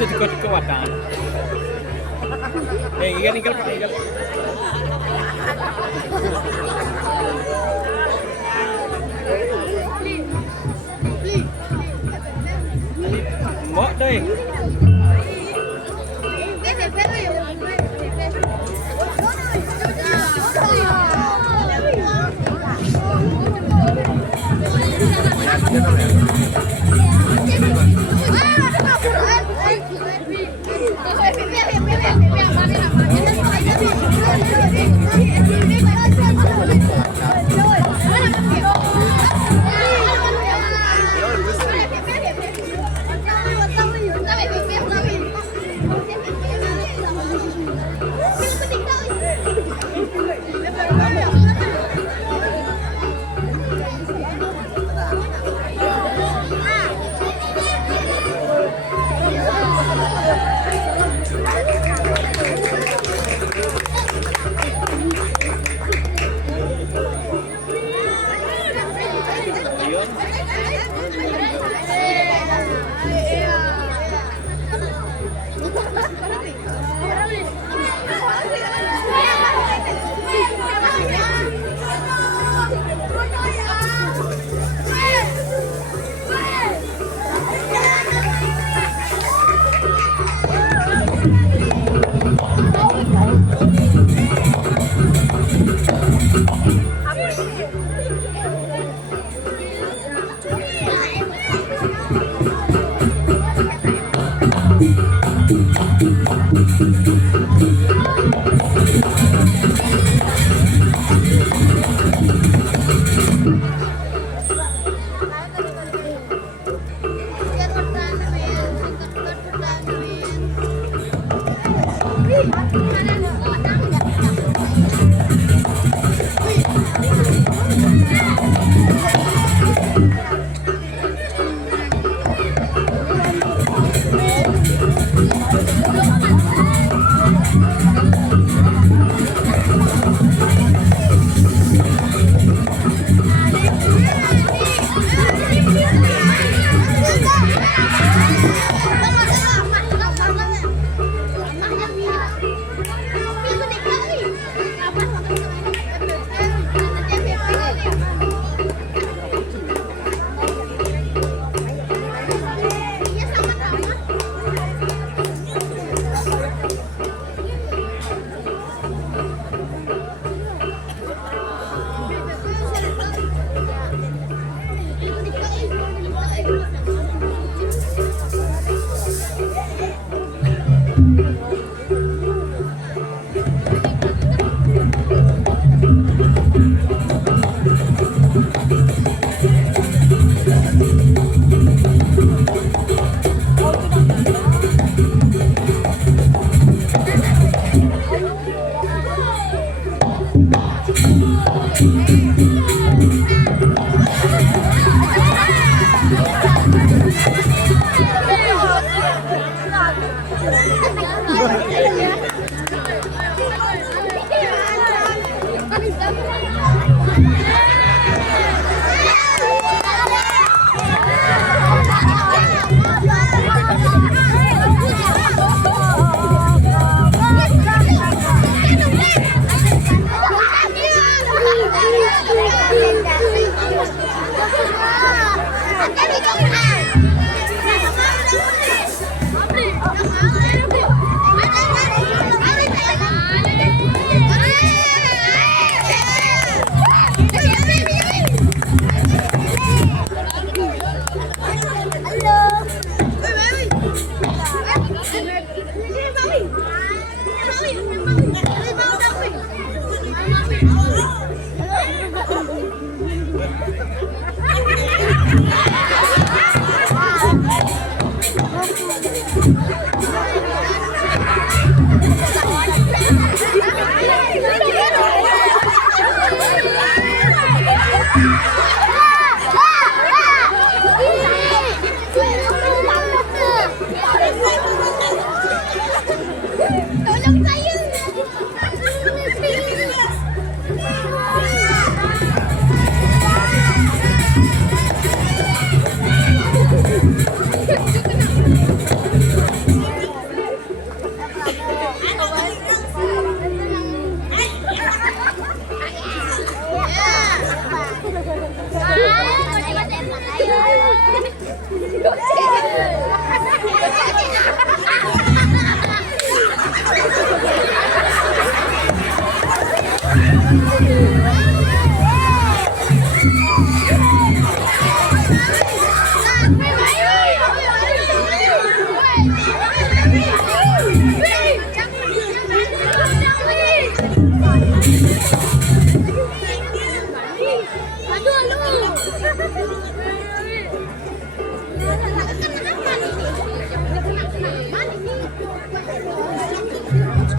Sedikit kekuatan. Ikan Pak, ikan. Mbok deh.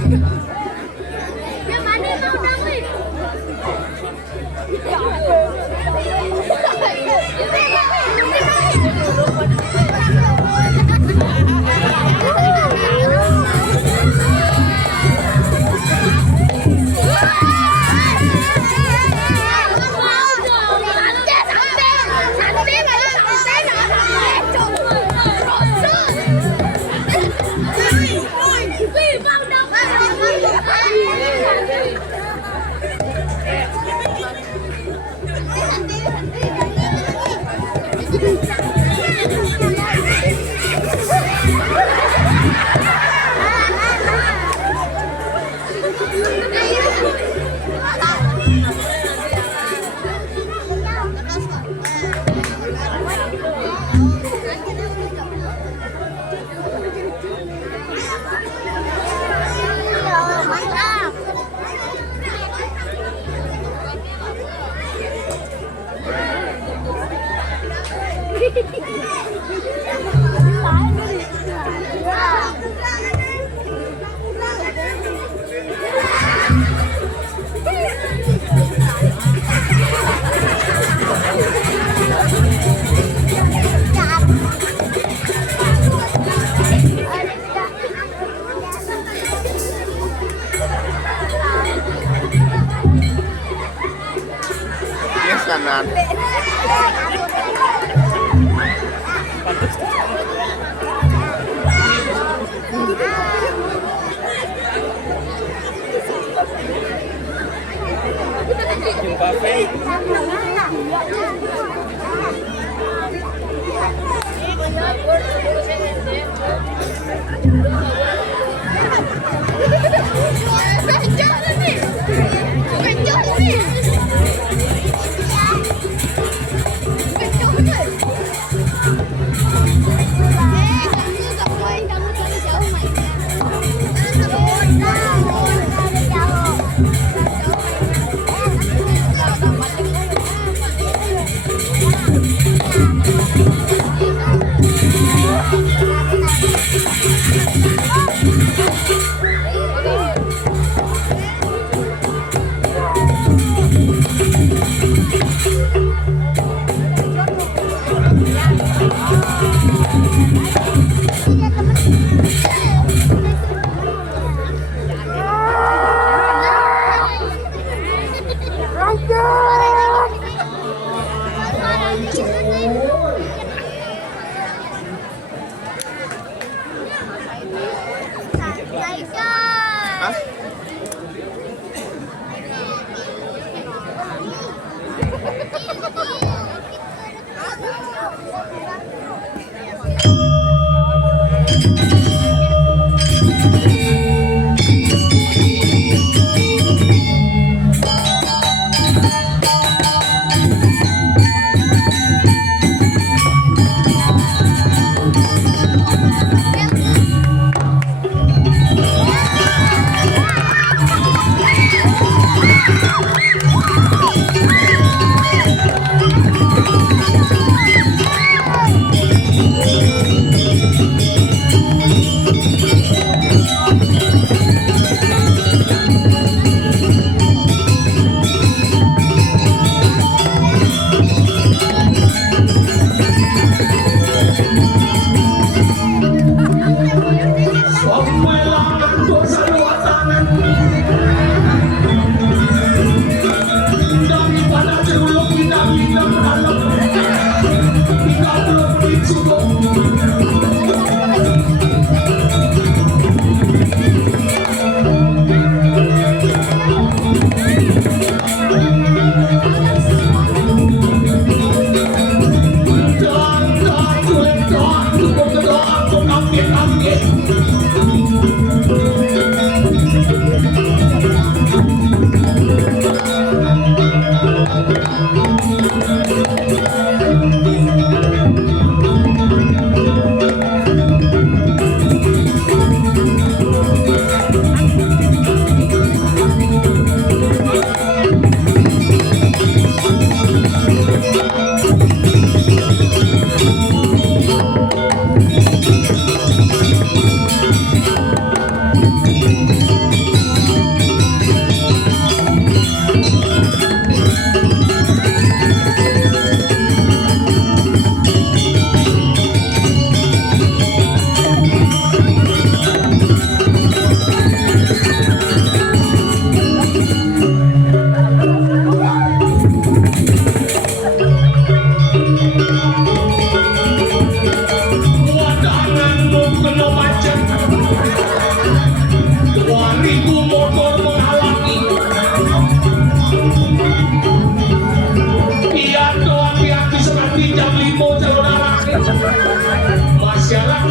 Yang mana mau nangis? Yung buffet.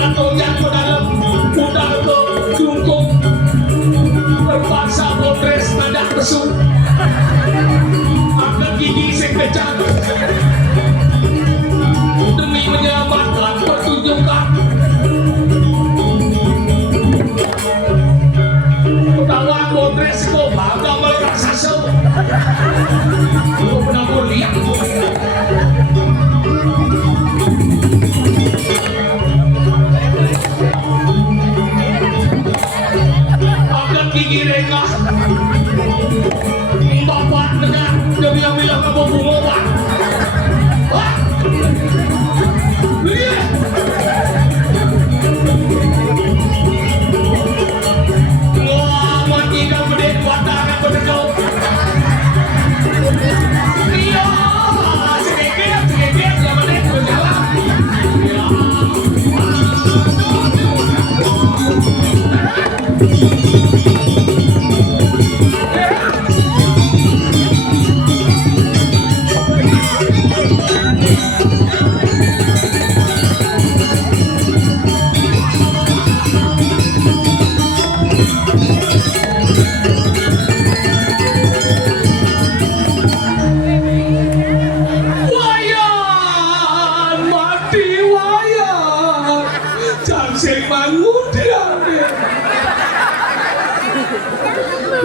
Jangan tonjak ke dalam udang ke jungkung. Terpaksa bodres nadak pesum. Angkat gigi sekejap demi menyelamatkan pertunjukan. Tawan bodres ko bangga raksasa. Aku pernah lihat. Angkat gigi rengah. Bapak dengan demi yang bilang kamu bungoban. Wah! Lihat! Wah, mati dah gede watangan berdekau. Iya, sedikit, yang mana berjalan. Ya. Wayan, mati wayan. Jangsing bangun dia.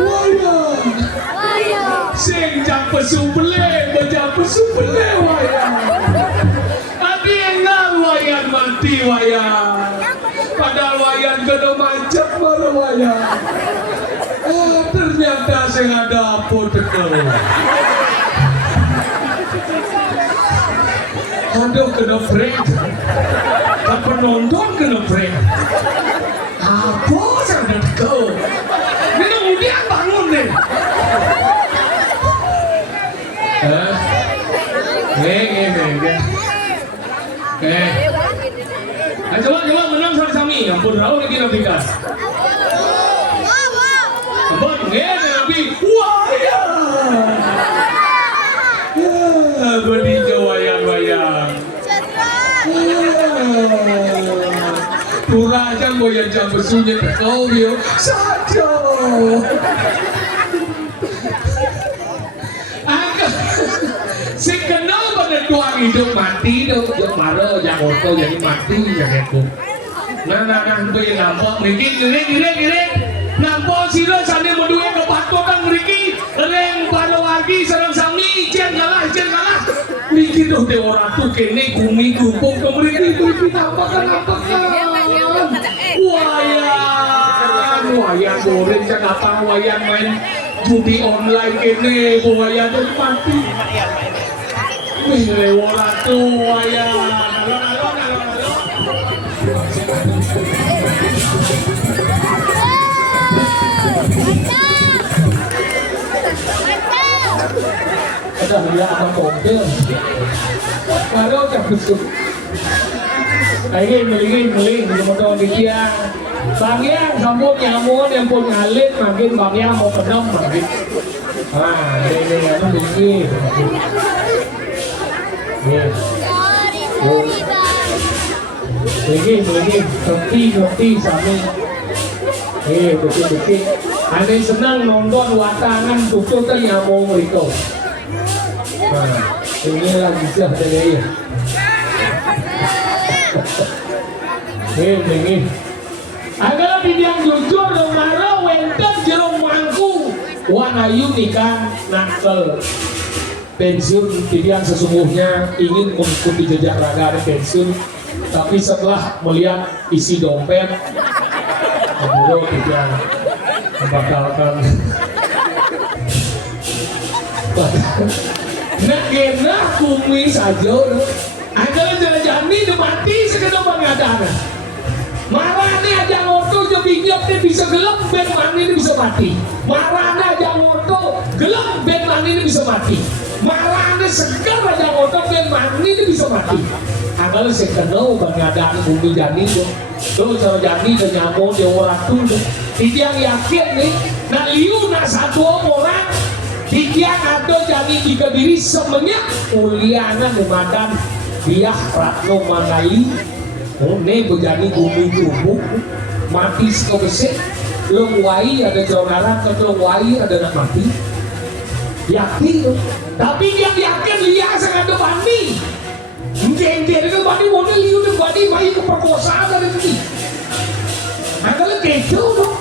Wayan. Sing jang pesu bele, bejang pesu bele wayan. Adi enggak wayan mati wayan. Padahal wayan kena macet malah wayan. Ternyata sing ada apa tekel. Aduh kena prank. Tak penonton kena prank. Apa sangat kau? Ini kemudian bangun deh. Coba menang sama-sami. Ampun rau lagi nabikan. Ampun, nabi. Wah ya. Berdija wayang-wayang. Pura aja goyang jam bersunyi kau yo. Saja. Si kenal pada tuang hidup mati dong, yang marah, yang orto jadi mati, yang itu. Nah, beli nampak, giring, nampak sila sana berdua ke patokan meriki, reng pada lagi serang sami, jangan kalah. Mikir dong deh orang tuh kene kumi kumpul ke meriki, nampakan. Wayan goreng Jakarta, wayan main judi online kene, wayan tuh mati. Wih, orang tuh wayan. Ada dia apa konten? Baru tak besok. Meling, kemudian dia. Bang Yang sambut nyamun yang pun ngalit makin Bang Yang mau pedang makin. Ini apa begini? Begini, ngerti sami. Betul. Ane senang nonton watangan tutup kan nyamuk mereka. Ini lagi sih ada ya. Begini. Agar bidiang jujur dong marah wenten jerong mangku wanayu nikah nakal pensiun bidiang sesungguhnya ingin mengikuti jejak raga pensiun tapi setelah melihat isi dompet beliau bidiang membatalkan nak genah kumi saja agar jalan-jalan ini mati sekedar pengadaan. Marahnya aja ngoto jebinyok dia bisa gelap ben mani ini bisa mati. Marahnya aja ngoto gelap ben mani ini bisa mati. Marahnya segar aja ngoto ben mani ini bisa mati. Agak saya kenal pengadaan bumi jani tuh cara jani dan nyamuk dia orang tuh. Tidak yakin nih, nah liu nak satu orang tidak ada jani jika diri semenyak muliana memadan dia Ratno Mangali Oh, ini berjadi bumi tubuh mati seko besek long wai ada jalan ke wai ada nak mati yakin tapi dia yakin lihat sangat ada bani mungkin itu bani model liu itu bani mai keperkosaan dari ini agak gitu dong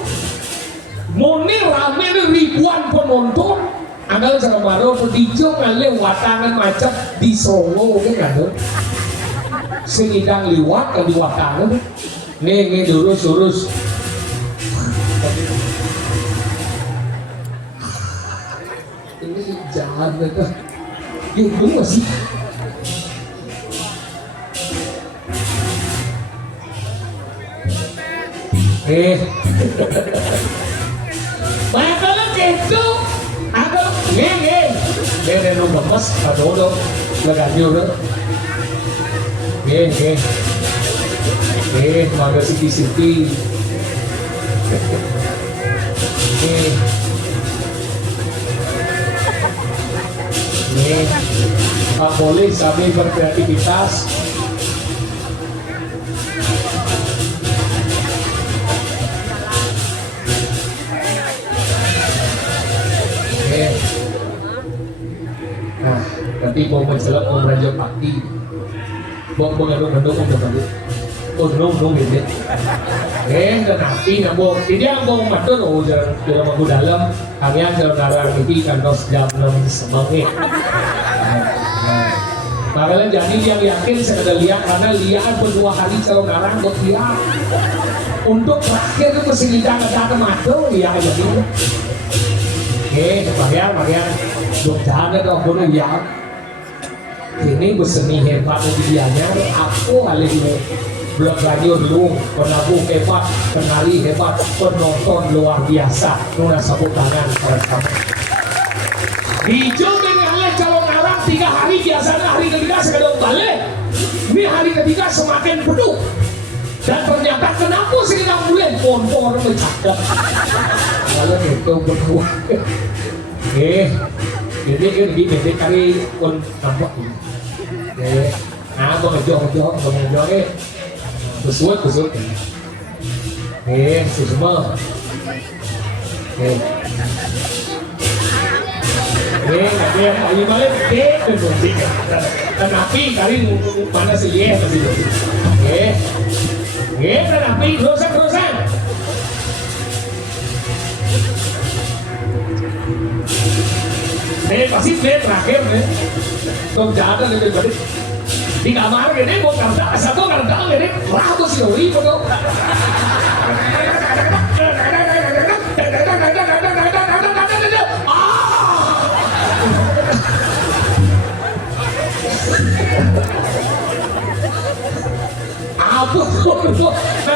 moni rame ribuan penonton agak sama baru pedijong ngale watangan macam di Solo kan ada sedang liwat ke di watangan nih lurus ini jalan mereka ya gue sih banyak kali gitu agak nih lu lepas kado dong laganya udah maga siti Pak boleh sambil berkreativitas nah nanti mau mencelak mau raja pakti mau mengandung oh no gitu dan nanti nabo tidak mau matur oh jalan manggu dalam kalian jalan ini kan dos jam 6 semangat makanya jadi yang yakin saya ada lihat karena lihat berdua hari calon arang buat lihat untuk terakhir itu mesti kita ada matur ya jadi bagian dok jalan dong boleh ya ini berseni hebat dianya aku kali ini blog radio dulu penabuh hebat penari hebat penonton luar biasa nuna sabut tangan pada kamu dijomin oleh calon arang 3 hari biasanya hari ketiga sekedar balik ini hari ketiga semakin penuh dan ternyata kenapa sedang bulan pon bercakap kalau itu berdua jadi ini kali pun nampak nah gua ngejoh besut semua nanti yang kali balik dan api kali mana sih ya dan api terusan pasti terakhir kau jalan dari tadi di kamar gini mau kerja satu kerja gini ratus sih betul apa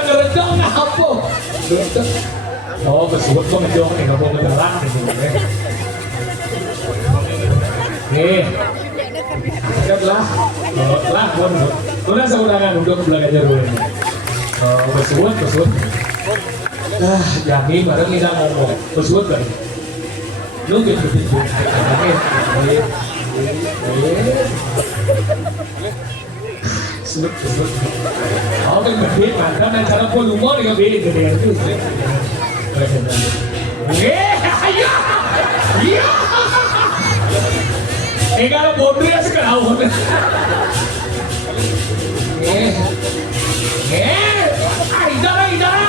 ngeredang apa oh bersebut kok ngejong nih nggak mau ngedalang nih siaplah mana saudangan udah belajar dulu bersebut jamin bareng kita ngomong bersebut kan lu gitu sebut oh kan gede mantap dan cara volume juga beda gede itu iya kalau bodoh ya sekarang idara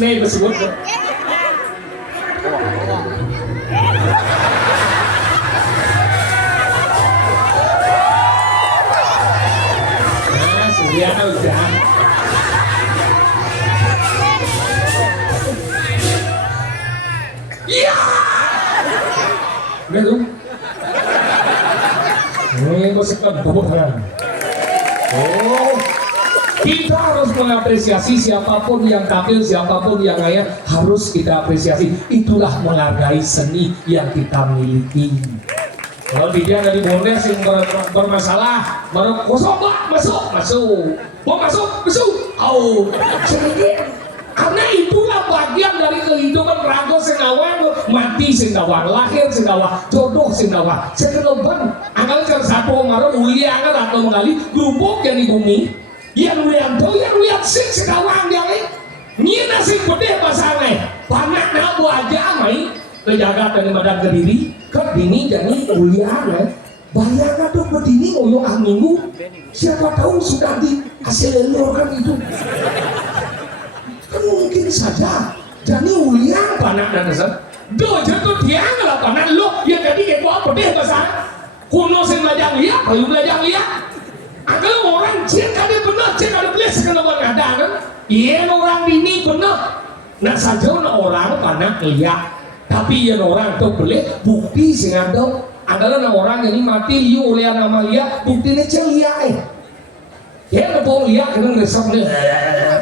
nih bersebut nah sudah iya udah tuh ini kok sekebut kan oh kita harus mengapresiasi siapapun yang tampil siapapun yang kaya harus kita apresiasi itulah menghargai seni yang kita miliki kalau dia dari bondes yang bermasalah baru kosong masuk mau masuk oh sedikit karena itulah bagian dari kehidupan raga sengawang, mati sengawang, lahir sengawang, jodoh sengawang. Sekeloban, anggal cara satu ngaruh ulia anggal atau mengali gubuk yang di bumi, yang ulian tuh yang ulian sing sengawang yang ini, nyina sing pede pasangan, panak nabu aja amai, kejaga dari badan kediri, kedini jadi ulian. Bayangkan tuh berdini ngoyong minggu, siapa tahu sudah dihasil kan itu. Kan mungkin saja jadi uliang panak dan dasar do jatuh tiang lah panak lo yang jadi kayak apa deh bahasa kuno sing belajar lihat bayu belajar lihat kalau orang cek ada benar cek ada belas kalau ada kan iya orang ini benar nah saja orang panak lihat tapi yang orang tuh boleh bukti sing ada adalah orang yang mati liu oleh nama lihat buktinya celia ya betul lihat kena resep nih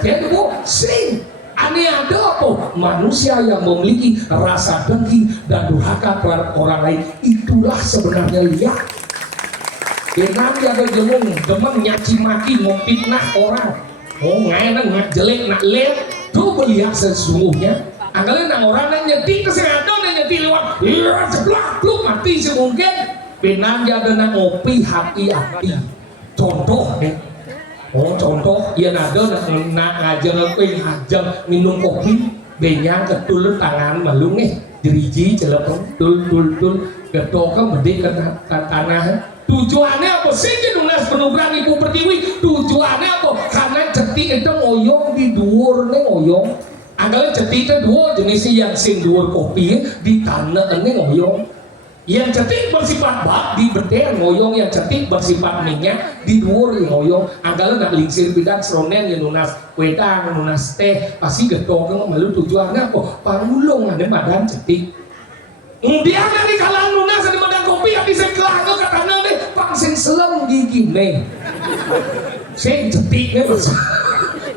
ya betul sing aneh ada apa manusia yang memiliki rasa dengki dan durhaka terhadap orang lain itulah sebenarnya lihat nanti ada jemung demen nyaci maki memfitnah orang ngenak nggak jelek nak lem tuh melihat sesungguhnya anggalnya nang orang yang nyetik kesehatan yang nyetik lewat iya sebelah lu mati semungkin benang ada nang ngopi hati-hati contoh deh contoh yang ada nak ngajeng ngopi ngajeng minum kopi benyang ketul tangan malu nih diriji celepon tul getok kan bedek ke tanah tujuannya apa sih nulis penugaran ibu pertiwi tujuannya apa karena cetik itu ngoyong di dhuwur nih ngoyong anggalnya cetik itu dua jenisnya yang sing dhuwur kopi di tanah ini ngoyong yang cetik bersifat bak di bedeng ngoyong yang cetik bersifat minyak di dhuwur ngoyong anggalnya nak lingsir bidang seronen yang nunas wedang nunas teh pasti getok kan malu tujuannya apa pangulung ada badan cetik kemudian nanti kalau nunas ada badan kopi yang bisa kelah ke katanya nih pangsin selem gigi nih sing cetik nih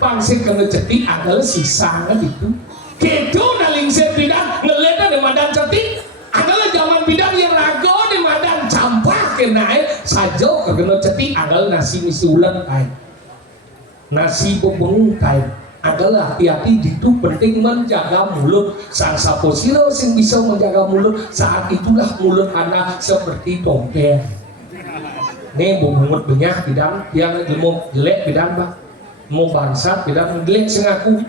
pangsin kena cetik adalah sisa itu gitu na lingsir bidang ngeliatnya ada badan cetik adalah zaman bidang yang rago di badan campah kena saja kena cetik adalah nasi misi ulang kain nasi bubung kain adalah hati-hati itu penting menjaga mulut sang saposilo sing bisa menjaga mulut saat itulah mulut anak seperti dompet nih bungut banyak bidang yang mau jelek bidang bang mau bangsat bidang jelek sengaku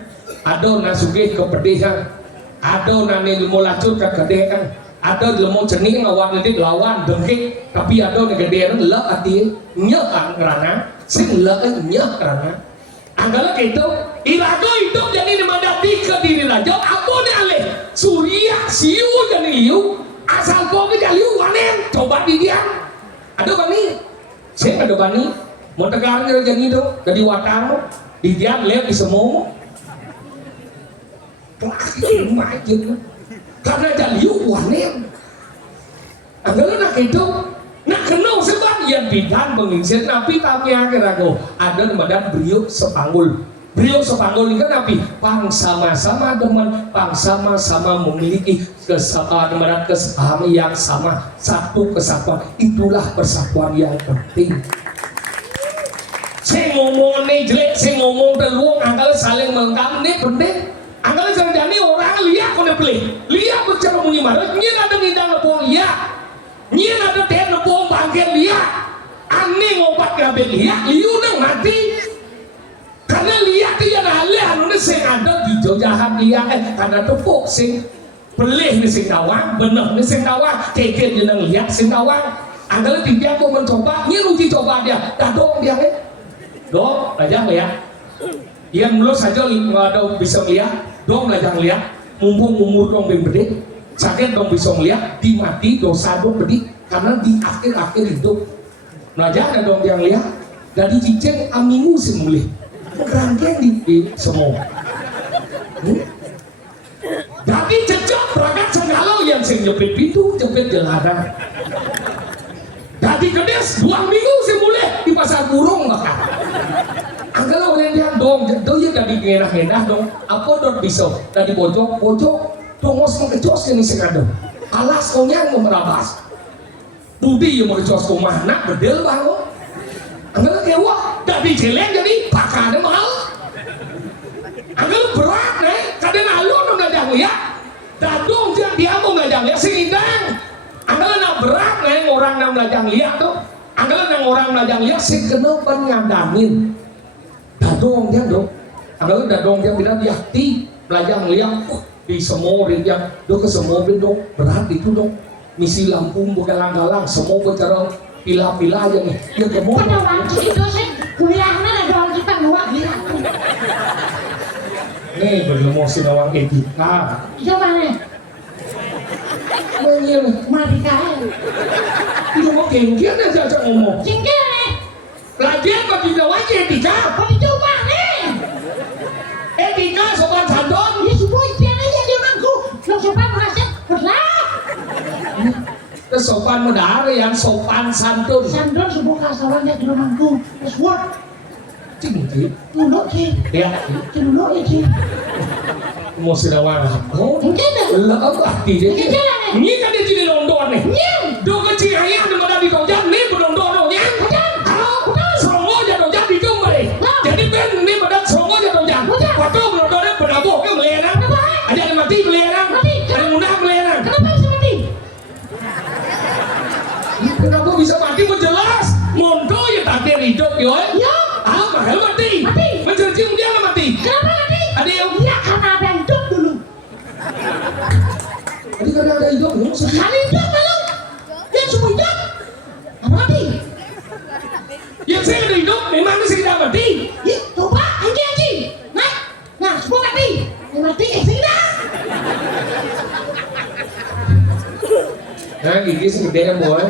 ada nasuge kepedehan ada nani mau lacur ke kedehan ada mau cening lawan nanti lawan dengkik tapi ada negedean lek hati nyek karena sing lek nyek karena anggalah gitu irago itu jadi memadati ke diri raja apa nih alih surya siu jadi liu asal kau jadi liu wanen coba di dia ada bani saya ada bani mau tegarnya jadi itu jadi watang di dia lihat di semua macam karena jadi liu wanen anggalah nak itu nak kenal sebab yang bidang penginsir napi tapi akhir-akhir ada badan beliau sepanggul ini kan napi pang sama-sama demen pang sama-sama memiliki kesamaan yang sama satu kesatuan itulah persatuan yang penting saya ngomong nih jelek saya ngomong terluang angkal saling melengkapi ini penting angkal jadi orang lihat kau beli lihat bercara menyimak ini ada bidang lepung lihat nyen ada teh nepong bangkit lihat aneh ngobat kabel lihat liu nang mati karena lihat dia nale anu sing ada di jojahan dia karena tepuk sing pelih ni sing tawang bener ni sing tawang keket dia nang lihat sing tawang anggalah dia mau mencoba nyen uji coba dia dah dong dia dong belajar lihat yang mulut saja ada bisa lihat dong belajar lihat mumpung umur dong berdek sakit dong bisa melihat dimati dosa dong bedik karena di akhir-akhir hidup belajar dong yang lihat dari cicing amingu sih mulai kerangkeng di semua jadi cecok perangkat segala yang sing jepit pintu jepit jalanan jadi kedes 2 minggu sih mulai di pasar burung bahkan anggalah orang dia dong dia jadi ngenah-ngenah dong apa dong bisa dari pojok tongos mengecos ini sengaja alas kau yang merabas budi yang mengecos kau mana bedel bangun anggal kewa dari jelek jadi pakai mahal anggal berat nih kada nalon nang ladang liat. Dadong dia dia mau ladang liat singindang. Adalah nak berat nang orang nang ladang liat tuh. Adalah nang orang ladang liat sing kena ban ngadamin. Dadong dia dong. Adalah dadong dia bilang yakti ladang liat di semua dia do ke semua dong berat itu dong. Misi Lampung bukan galang-galang semua bicara pilah-pilah aja nih. Ya kemo. Pada waktu itu sih kuliahnya ada orang kita luar gila. Nih belum mau sinawang etika. Coba nih, Menyel. mati kalian. Itu mau genggian aja ngomong. Cingkir nih, Lagian bagi nawang etika. mau dicoba nih. Etika sobat sandon. Ya semua ikan aja dia mangku. Lo sopan merasa berat. Sopan mudara yang sopan santun. Sandon sebuah kasawannya di mangku. Eswat, Cingkir. dulu sih, Ya. dulu ya sih. Mau sinawang. Oh. Cingkir nih, Lah apa dia? cingkir nih. Ini kan dia jadi london nih. Nyam, Do kecil ayah di mana di kojak nih berlondon dong ya. Songo jatuh jadi kembali. Jadi ben ini pada songo jatuh jadi. Waktu berlondonnya berlabuh ke melihat. Ada yang mati melihat. Ada yang mudah melihat. kenapa bisa mati? Kenapa bisa mati menjelas? Mondo ya takdir hidup yo. Ya, Ah, mahal mati. Mati. Mencercium dia nggak mati. kenapa mati? Ada yang Ya karena ada yang hidup dulu. Tadi kan ada hidup, maksudnya. Kali hidup belum? Dia semua hidup. Apa mati? Yang saya ada hidup, memang sih tidak mati. Ya, coba aja. Nah, semua mati. Yang mati sudah. Nah, gigi segede boy.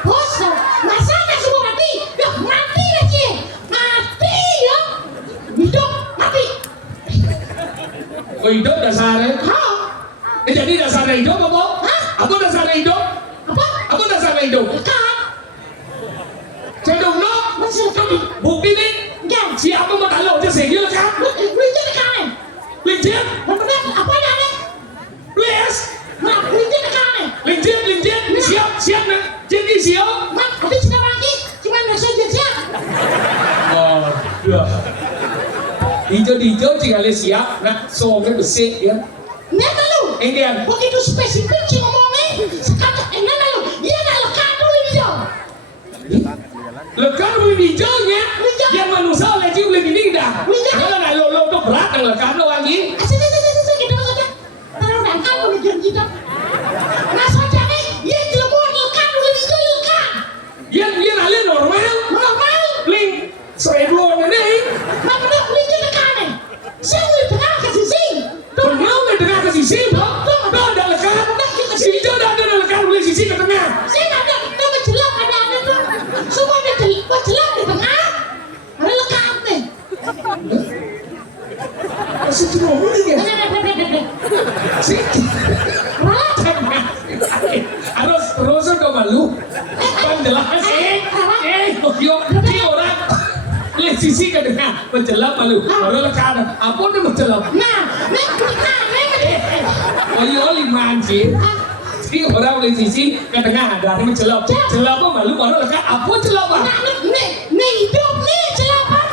Bos, masa nggak semua mati? Ya mati lagi. Mati ya. Hidup mati. Oh, hidup dasarnya. Hah? Jadi dasarnya hidup apa? Hah? Apa dasarnya hidup? Apa? Apa dasarnya hidup? Kan? Cendung no. Masih kan? Bukti nih. Kan? Siapa mau tahu aja segil kan? Rinci kan? Lincip, Benar apa ada? Luis, Nah, rinci kan? lincip, siap nih. Jadi siap. Nah, tapi sudah lagi. Cuma nggak saja. Oh, ya. Hijau tinggal siap. Nah, soalnya bersih ya. Nah, lalu. Indian. Begitu spesifik sih ngomongnya. Sekarang, nah lalu. Dia nggak lekat dulu hijau. Lekan boleh hijaunya. Yang manusia lagi boleh tidak. Hijau. Kalau nak lo tuh berat yang lekan lo lagi. Asik, kita masuk aja. Taruh dangkal boleh kita. Nah, saja nih. Dia jelebur lekat dulu hijau lekat. Yang alih normal. Normal. Link. Seribu ini. Nah, benar hijau lekat nih. Saya boleh tengah ke sisi. Kenal nggak dengar ke sisi toh? Toh ada lekan. Si hijau dah ada lekan boleh sisi ke tengah. Saya nggak ada. Itu menjelap ada tuh. Semua ada jelap di tengah. Ada lekat nih. Masih cuma muli ya. Si. Harus terus kau malu. Kan jelas yuk si orang lihat sisi ke tengah menjelap malu. Baru lekan. Apa nih menjelap? Nah, Ayo lima anjir. Si orang lihat sisi ke tengah ada ini menjelap. Jelap apa malu baru lekan. Apa jelap ah? nih hidup nih jelapan.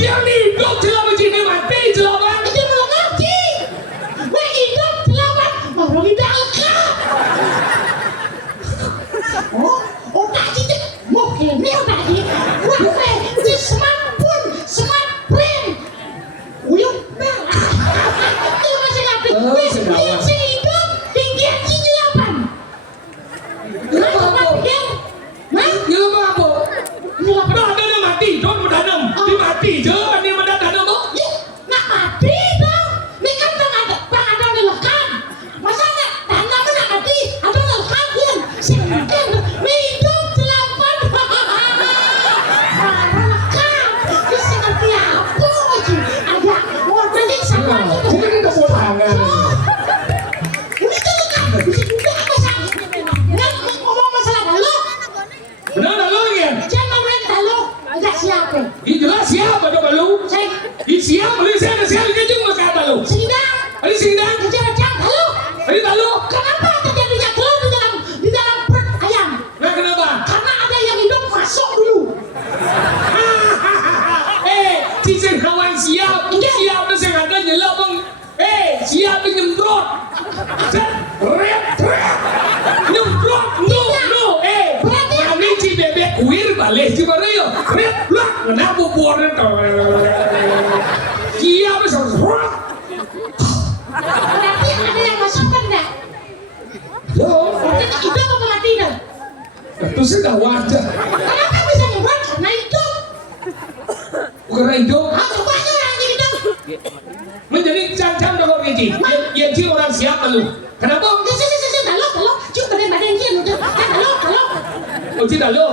Dia nih hidup jelap begini mati jelap ah. Itu belum ngerti. Nih hidup jelapan. Baru tidak lekat. Oh tadi deh. Mungkin nih tadi. Wah, di semampun, semampun. Uyuk merah. Itu masih ngerti. Nih si hidup tinggi aja jelapan. Nah, coba pikir. Nah, Ya apa? jelapan. Dah ada mati, don mendanam. Di mati je, ni mendanam tu. Nak mati dong. Ini kan bang ada lekan. Masa nak tanam nak mati? Ada lekan kan? Singkat. Hidup jelapan. Ada lekan. Bisa ngerti apa aja? Ada warna yang sama. Jadi ni dah buat tangan. Ini kan lekan. Bisa juga masalah. Nak ngomong masalah dulu. Benar dah lo kan? Jangan main dulu. Tidak siapa. Ini jelas siapa dah balu? Saya Ini siapa boleh saya ada sekali kejung makan balu. sedang. Ada sindang, Jangan dulu. ada talu. Kenapa terjadinya telur di dalam perut ayam? kuir balik ci Mario red blak ngena bubuan kia besar Berarti ada yang masukkan enggak? yo Berarti itu apa mati dah? itu sudah wajah Kenapa bisa ngebuat? Karena itu. karena hidup Banyak orang yang hidup. menjadi cancam dokter Gigi yang ci orang siap lu kenapa Kalau cuma badan dia untuk kalau oh ci dalu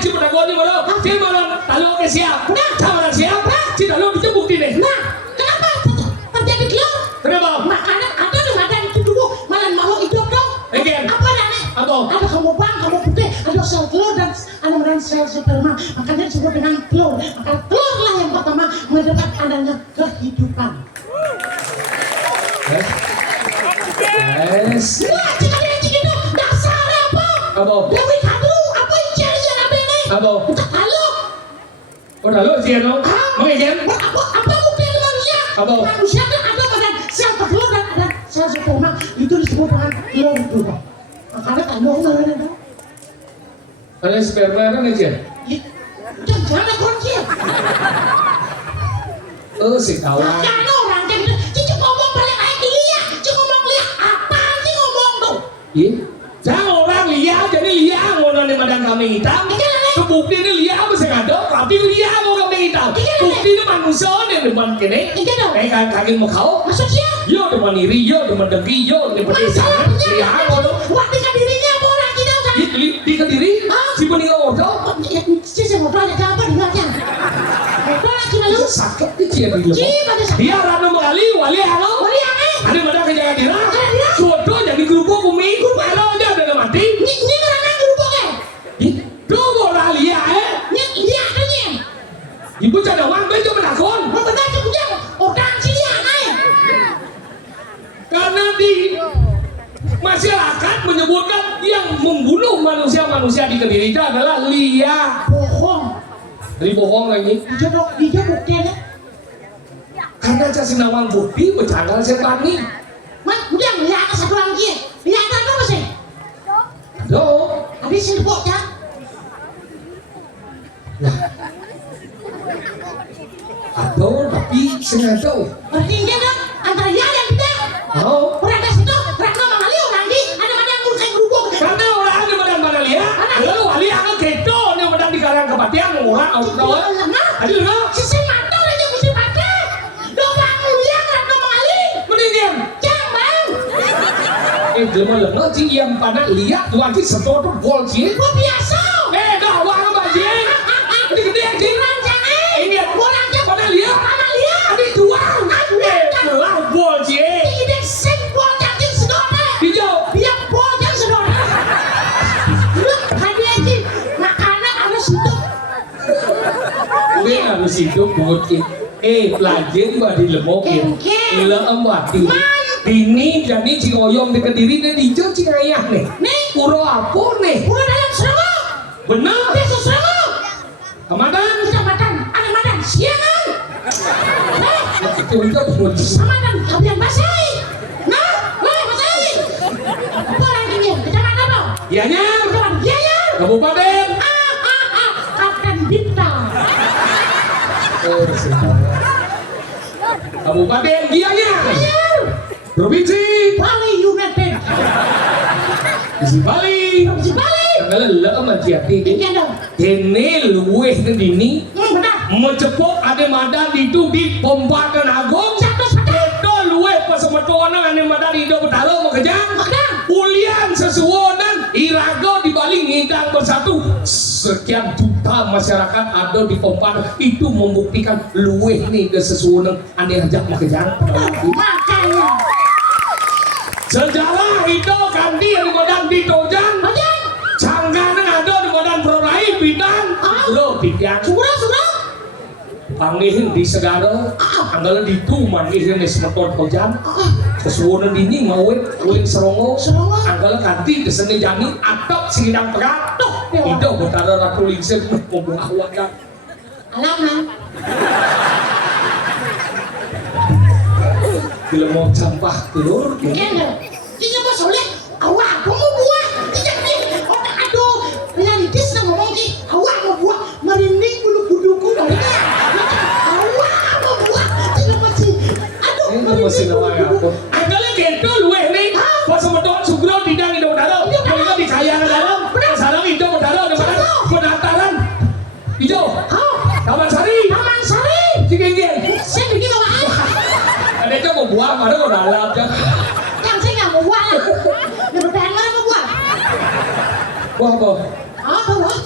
ci pada gua ni malu ci malam dalu ke siap sama siap ci dalu bisa bukti deh nah kenapa terjadi gelap? kenapa Makanan ada di badan itu dulu malah makhluk hidup dong. Again. Apa namanya? Apa? Ada kamu bang, kamu putih, ada sel telur dan ada medan sel sperma. Makanya disebut dengan telur. Maka telurlah yang pertama mendekat adanya kehidupan. yes Wah, jika dia itu dasar apa? apa Dewi kadu, apa yang cari apa ini? apa Untuk lalu, oh dalu sih no mengen apa bukti manusia? Apa? Manusia kan ada badan sel telur dan ada sel sperma. Itu disebut dengan telur itu. Makanya kandung mana dong? ada sperma kan aja Jangan ada kunci. si kawan Jangan orang kayak gitu. Cici ngomong balik kayak dia. Cici ngomong lihat apa sih ngomong tuh? iya jangan orang lihat jadi lihat ngono nih madang kami hitam kebukti ini lihat bisa ngadok tapi lihat mau kami hitam bukti ini manusia nih depan kene kayak kagak mau kau Maksud dia? yo depan iri yo depan dengki yo depan desa lihat ngono Wah di dirinya mau orang kita kan? di kediri si peninggal ordo Cici mau tanya apa dengarnya? Mau lagi lalu? sakit kecil di Cici lemot pada sakit. dia rano mengali wali halo Wali aneh. ada madang kejagaan dira Ada dira. suatu jadi kerupuk bumi kalau dia ada mati Ini orang gerubuknya. itu bola lihat Ini ada nih. ibu cadang wang bejo menakon Mau benar punya orang sini aneh. karena di masyarakat menyebutkan yang membunuh manusia di Kediri itu adalah Lia Bohong. dari bohong lagi Dia buktinya. karena saya sinawang bukti bercanda saya tani Mas, dia lihat satu lagi. Lihat apa sih? do Habis sini bocah. atau tapi sengaja Berarti dia kan antara ya dan tidak. oh Berada situ, berada mama liu nanti ada yang ngurusin gerubuk. karena orang ada badan Lia lalu wali akan keto yang badan di karang kepatian orang auto ada juga Sisi mata aja mesti pakai. Dobang mulia karena mama li. mendingan Jangan bang. jelema lemah sih yang pada lihat tuan sih setor tuh bol sih Gua biasa. dah wang bajing ini gede sih ini Orang dia pada lihat mama liu. ada jual lah bol sih Ini sing bol jadi sedona. hijau Biar bol jadi sedona. Lu hadiah aja. Makanan harus hidup. gue harus hidup mungkin pelajar badi lemokin leem bati ini jadi Cikoyong di Kediri dan hijau Cikayah nih Nih, Puro apa nih udah dalam serama. benar Besok serama. kemadan Kecamatan, ada madan siangan. itu Sama dan kabian basai. Nah, basai. Apa lagi nih? Kecamatan dong. Gianyar Kecamatan Gianyar. Kabupaten Kapten Bintang. Kabupaten Gianyar Provinsi Bali United. Bali Provinsi Bali. karena leem aja Iya dong. ini luweh ke dini Benar. mencepok ada madan itu di Pompakan Agung Satu. itu luweh pas semetuana ada madan itu betalo mau kejang Makan. ulian sesuonan irago di Bali ngidang bersatu sekian juta masyarakat ada di Pompakan itu membuktikan luweh nih ke sesuonan ane ajak mau kejang Makanya. sejarah itu ganti di badan di Tojan Badan. canggana ada di badan Prorai Bintang lo Bintang Surah. pangihin di segara anggalan di itu mangihin di semeton Tojan sesuatu dini ngawet kulit serongo anggalan ganti keseni jani atau singidang pegat itu betara ratu lingsen membuah awaknya Alaman. bila mau sampah telur Kena. Dia mau soleh. Awak, kamu buat. Dia ni. Otak aduh. Realitis na ngomong ni. Awak yang dalam sarang hijau berdarah ada mana pendaftaran hijau Taman Sari Cikingin Saya bikin apa? ada itu mau buang ada mau dalam Yang saya nggak mau buang. Yang bertahan mana mau buang? buang apa Buang.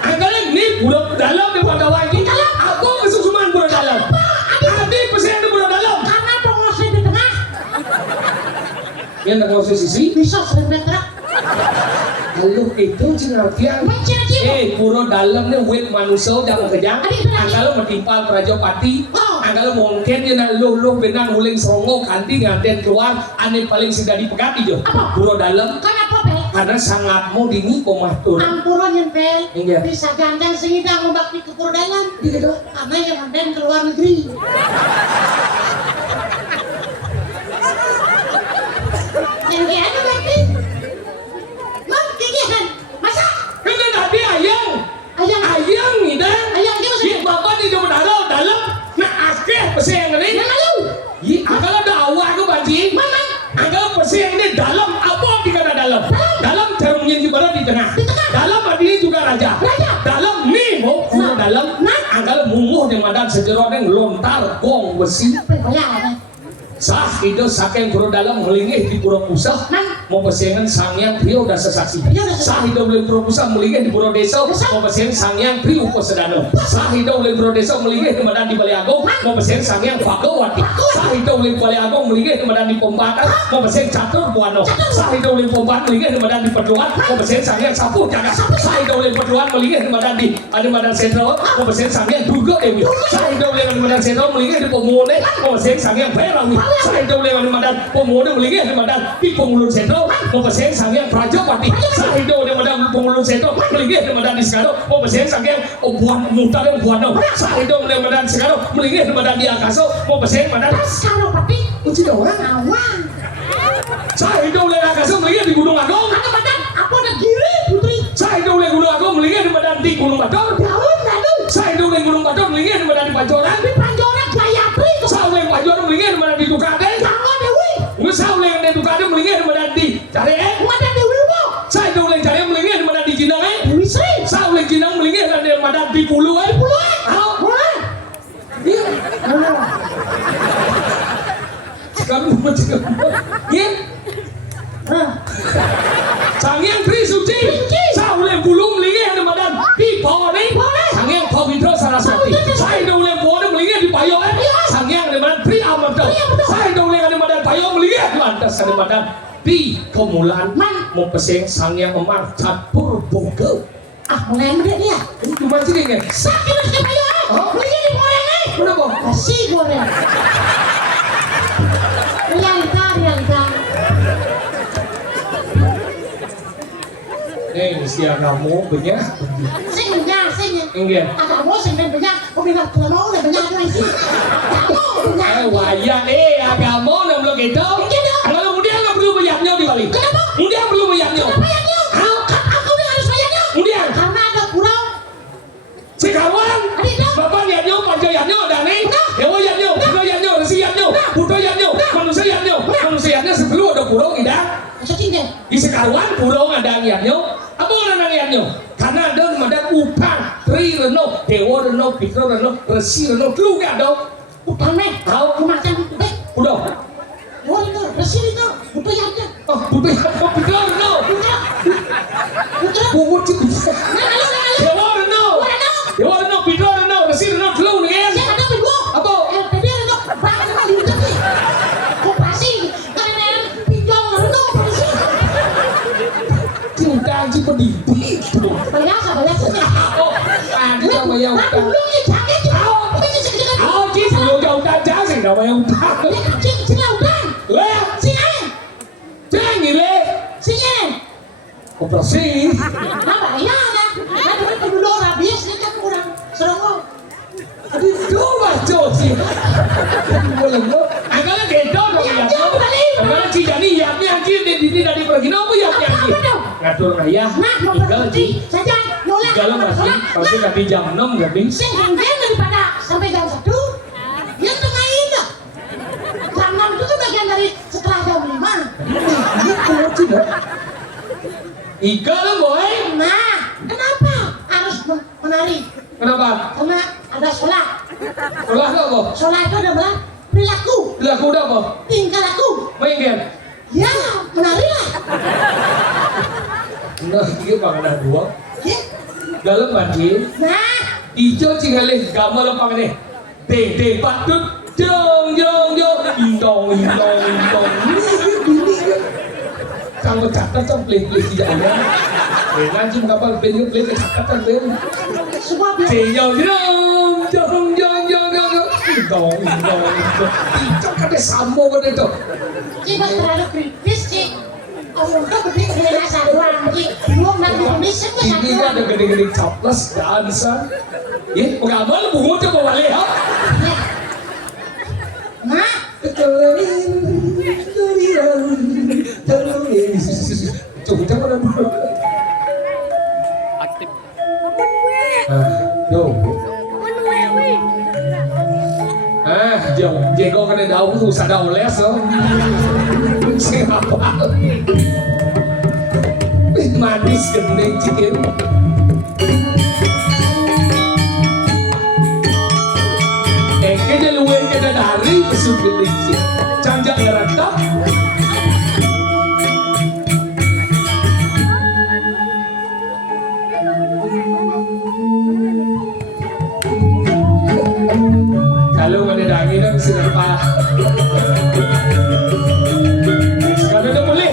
anggaran ini budak dalam di pada lagi aku kesusuman budak dalam ada pesen di budak dalam Karena pengosnya di tengah yang tak mau sisi bisa sering berak. Lalu itu cenatian pura dalam ni wet manusia jangan kejang angkalo metimpal Prajapati angkalo mungkin dia nak loh benang uling songo kanti nganten keluar ane paling sudah dipegati jo pura dalam Kenapa be? karena sangatmu dini komatur Ampura nyempel Iya. bisa gandeng sehingga mau bakti ke dalam gitu karena yang gandeng ke luar negeri. Yang kayak ada berarti? Mang kegiatan masa? kena tadi ayang Ayang ni dah ayang dia masih si bapak ni dah dalam nak akhir peseng ni yang lalu. angkalo dah awak ke banji Mana? angkalo peseng ni dalam apa dikata dalam cerumnya juga di tengah dalam adili juga raja dalam ni mau pura dalam angkalo mumuh di madan sejero neng lontar gong besi Bayar. sah itu saking pura dalam melingih di pura pusat mau pesengan sangyang trio dan sesaksi sah itu boleh pura pusat melingih di pura desa mau pesengan sangyang trio kosedano sah itu boleh pura desa melingih di madan di Balai Agung mau pesengan sangyang Bhagawati sah itu boleh Balai Agung melingih di madan di Pombatan mau pesengan Catur Buano sah itu boleh Pombatan melingih di madan di Peduan mau pesengan sangyang Sapu Jaga sah itu boleh Peduan melingih di madan di madan sentral mau pesengan sangyang Duga Dewi sah itu boleh di madan sentral melingih di Pomone mau pesengan sangyang Perawi sah itu boleh di madan Pomone melingih di madan di Pemulun Sentral mau pesengan sangyang Prajapati sah itu boleh di madan Pemulun Sentral melingih di madan di Sekarang mau pesengan sangyang Buan Mutar dan Buano sah itu boleh di madan Sekarang melingih di madan di Akaso mau pesengan madan Sekarang pati kunci doang awang. sah itu boleh Akaso melingih di Gunung Agung Ada badan aku ada giri putri. sah itu boleh Gunung Agung melingih di madan di Gunung Batur Daun lalu sah itu boleh Gunung Batur melingih di madan di Pancoran di Pancoran Gayatri. sah boleh Pancoran melingih di madan di Tukade Jangan Dewi. sah boleh di Tukade melingih di madan di Cari Mana Dewi mo? sah itu boleh Cari melingih di madan di Jinang Dewi Sri. sah boleh Jinang melingih di madan di Pulu Puluhan. Boleh. iya kamu macam iya sangyang Tri Suci sah boleh Bulu melingih di madan di bawah ni sangyang Pavitra Saraswati sah itu boleh Bawah melingih di Payo sangyang di madan Tri Amarta sah itu boleh di madan Payo melingih di lantas di madan di Kemulan mau peseng sangyang Emar Catur Boga Mulai muda dia. itu macam ni kan Sakit harus kayu Beli di goreng kenapa Nasi goreng. Realita. sia kamu banyak Sing enggak agak mau sing banyak. Kau bilang kalau mau udah banyak lagi. Kamu banyak. wayang agama yang belum gitu kalau kemudian nggak perlu banyaknya di Bali Kenapa? kemudian perlu banyaknya Bayarnya. Aku udah harus bayarnya. kemudian Karena ada kurang. sekawan Ada bapak lihatnya panjangnya dan nih dewa lihatnya lihatnya resi lihatnya buddha lihatnya manusia lihatnya sebelum ada kurang tidak Setinggi. di sekawan kurang ada lihatnya apa orang lihatnya karena ada madan upang tri reno dewa reno pitra reno resi reno lu nggak ada Utang nih. Tahu? Macam udah oh itu bersih itu. Butuh yang ada. buddha pitra reno Butuh. pungut itu Lalu. dewa reno dewa reno pitra reno resi reno lu nih Saya ada berdua. apa LPD itu banyak sekali itu nih. Koperasi karena pinjol itu koperasi. cinta aja pedipi Banyak. oh ada bayar Nah, utang dulu ya jaket itu. Tapi segitu. oh gitu lo jauh utang jangan nggak bayar utang Ya kecil utang. le Sini. jangan gile Sini. operasi Apa ya ada? Ada penduduk rabies ini kan kurang serongong. aduh coba sih boleh lo angkanya gendong dong Ya, ya jauh kali. angkanya cijani ya anjir di dari pergi nopo ya Apa anjir dong? ngatur kaya Nah, mau tinggal berhenti sih saja. Mulai. kalau masih pasti nanti jam 6 nggak bisa Sing hanggen daripada sampai jam 1. Yang tengah itu. Jam 6 itu kan bagian dari setelah jam 5. gitu tidak Ika lah boy. Nah, kenapa harus menari? Kenapa? Karena ada sholat. Sholat apa? Sholat itu adalah perilaku, Laku udah apa? tingkah laku. Main game. Ya, menari lah. Nah, ini panganan dua. Ya. Dalam mandi. Nah, Ijo cingalih gamal apa ni? Deh patut jong indong. Kalau catat trong play tidak ada. Nanti kapal play catatan play. semua biar Jong indong. Ijo kan sama kan itu. kita terlalu kritis sih. Orang tuh gede rasa doang sih. Belum nanti Indonesia tuh Ini kan ada gede-gede caplas dansan. Pengamal bungo tu bawa leha. Nah, Cukup jangan ada. Aktif. Yo. Wih. Jego kena daun tu sadar les so. Siapa? Manis kena cikin. Kaya luwen kena dari pesut gelinci. Canjak ngeratap. Kalau ada daging dah mesti nampak. Sekarang dah boleh.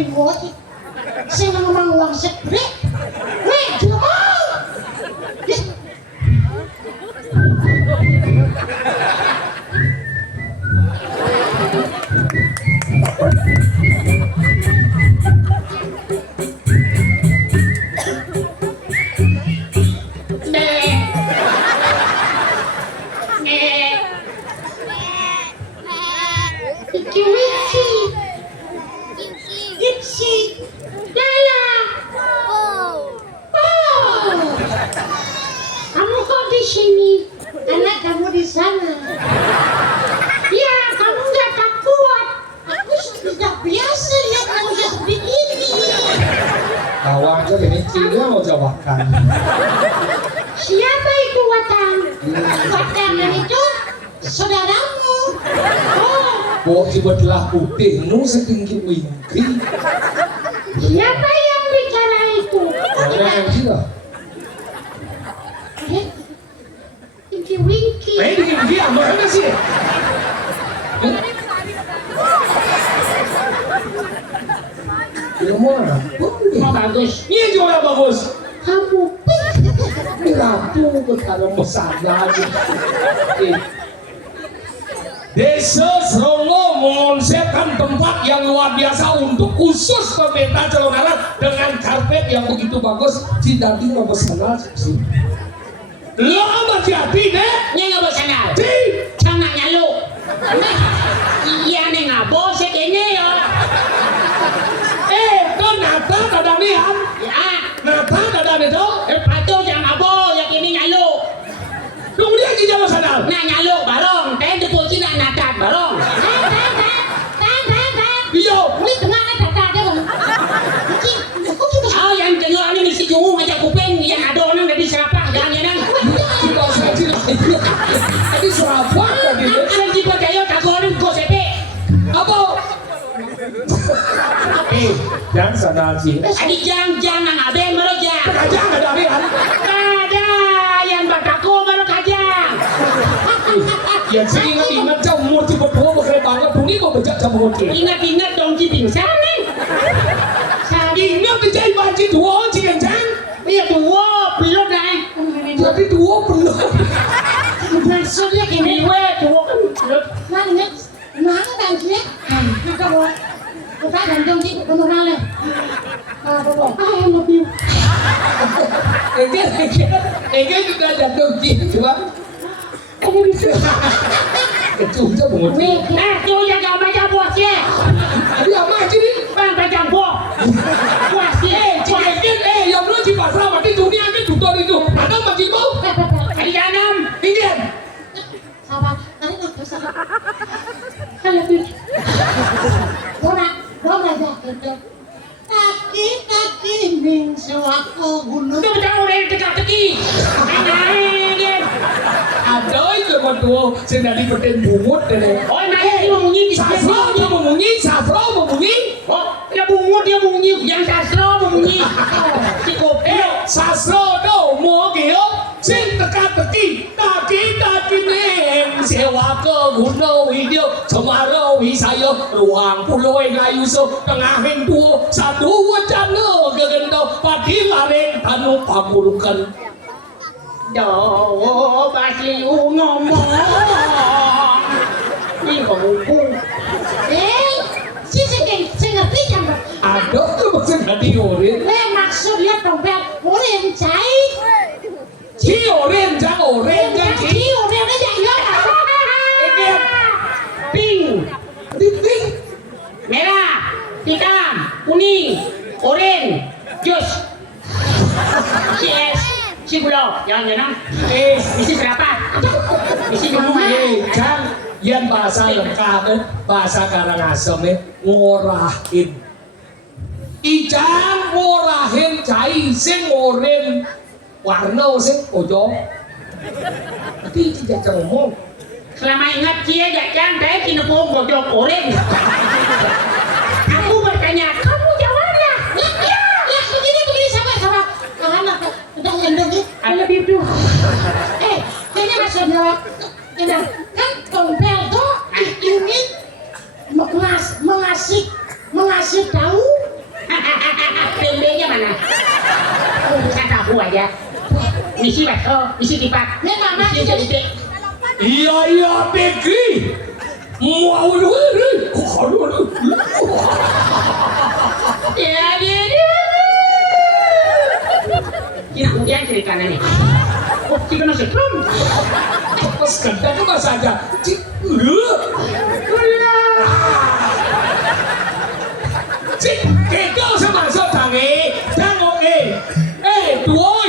minggu saya ngomong uang sebrek dia mau Awalnya ini Cina mau jawabkan. siapa itu Watang? Watang itu saudaramu. Bawa tiba-tiba putihmu setinggi wingki. Siapa yang bicara itu? Orang yang gila. Winky Winky. Dia mana sih? Yang mana? Bagus. Ini juga bagus. Kamu Berapu berkarang besar lagi. Desa Serongo mengonsepkan tempat yang luar biasa untuk khusus pemerintah calon anak dengan karpet yang begitu bagus. Tidak mau bersandar sih. Lo amat hati deh. nya nggak bersandar. Si. Jangan nyalu. Iya nih nggak bos kayaknya ya. Nata ada nian. Ya. Nata ada itu. Patu jangan abo yang ini nyalu. Kemudian kita bersandar. Nah nyalu barong. Tadi deposit nak natat barong. Iyo. Ini tengah natat dia bang. Oh yang dengar ini si Jungu ngajak kuping yang ada orang dari siapa jangan nang. Kita saja. Tadi siapa tadi? Saya dipercaya tak orang kau sepe. Apa? Jangan sadar sih. Adik jangan abeng baru jang. Kajang ada nian. Ada yang bataku baru kajang. Yang saya ingat jam muti berdoa berkait banget. Bunyi kau bejak jam muti. Ingat dong di pingsan nih. Ingat dijahit banci dua cikan jang. Iya dua belum naik. Jadi dua belum. Maksudnya gini we dua kan belum. Mana banci? Kita buat. Kita gantung di penurunan le. Ayam lebih. Ege juga jatuh gitu bang. Kecil aja banget. Tu yang kau baca buat ye. Dia mati nih. Bang baca buat. Buat ye. Yang lu di pasar mati dunia kan tutor itu. Ada mati mau? Hari janam. Ingin. Sabar. Tadi nak sabar. Kan lebih. Dora dah kita. Taki ning suatu gunung. Itu macam orang teka-teki. Ada itu berdua sedang dipetin bungut deh. Oh, naik dia memunyi. Sasro dia memunyi, Sasro memunyi. Oh, dia bungut dia memunyi. Yang Sasro memunyi. Cukup. Sasro do mau kio, sing teka-teki, taki neng sewa ke gunung video, Semarau Wisayo, ruang pulau Ngayuso, tengahin dua, satu wacana gegendo, padi lareng tanu pamulukan. Duh, pasti ngomong. Ini ngomong. Saya ngerti kan? Ada tuh maksud tadi oren. Maksudnya tompel oren cai. Oren jang Ci oren aja ya. Pink, merah, hitam, kuning, oren, jus. Yes. Si bulog, jangan. Isi berapa? Isi ngomong aja. Kan yang bahasa lengkap bahasa Karangasem ngorahin. Ijang ngorahin cai sing oren warna sing ojo. Tapi tidak ngomong. Selama ingat dia jangan saya kinepung godok oren. Aku bertanya, kamu jawablah. Ya begini sama. Anak udah gendong ya. I love you too. Kayaknya maksudnya kan tompel tuh ingin mengasih tahu aku aja. Misi bakso, misi tipat. Ya mama misi jadi. Iya Peggy. Mau dulu. Ya dia. Kira kemudian kiri kanan nih. Oh, kita nasi krum. Pas kadang kan saja. Kau sama tangi,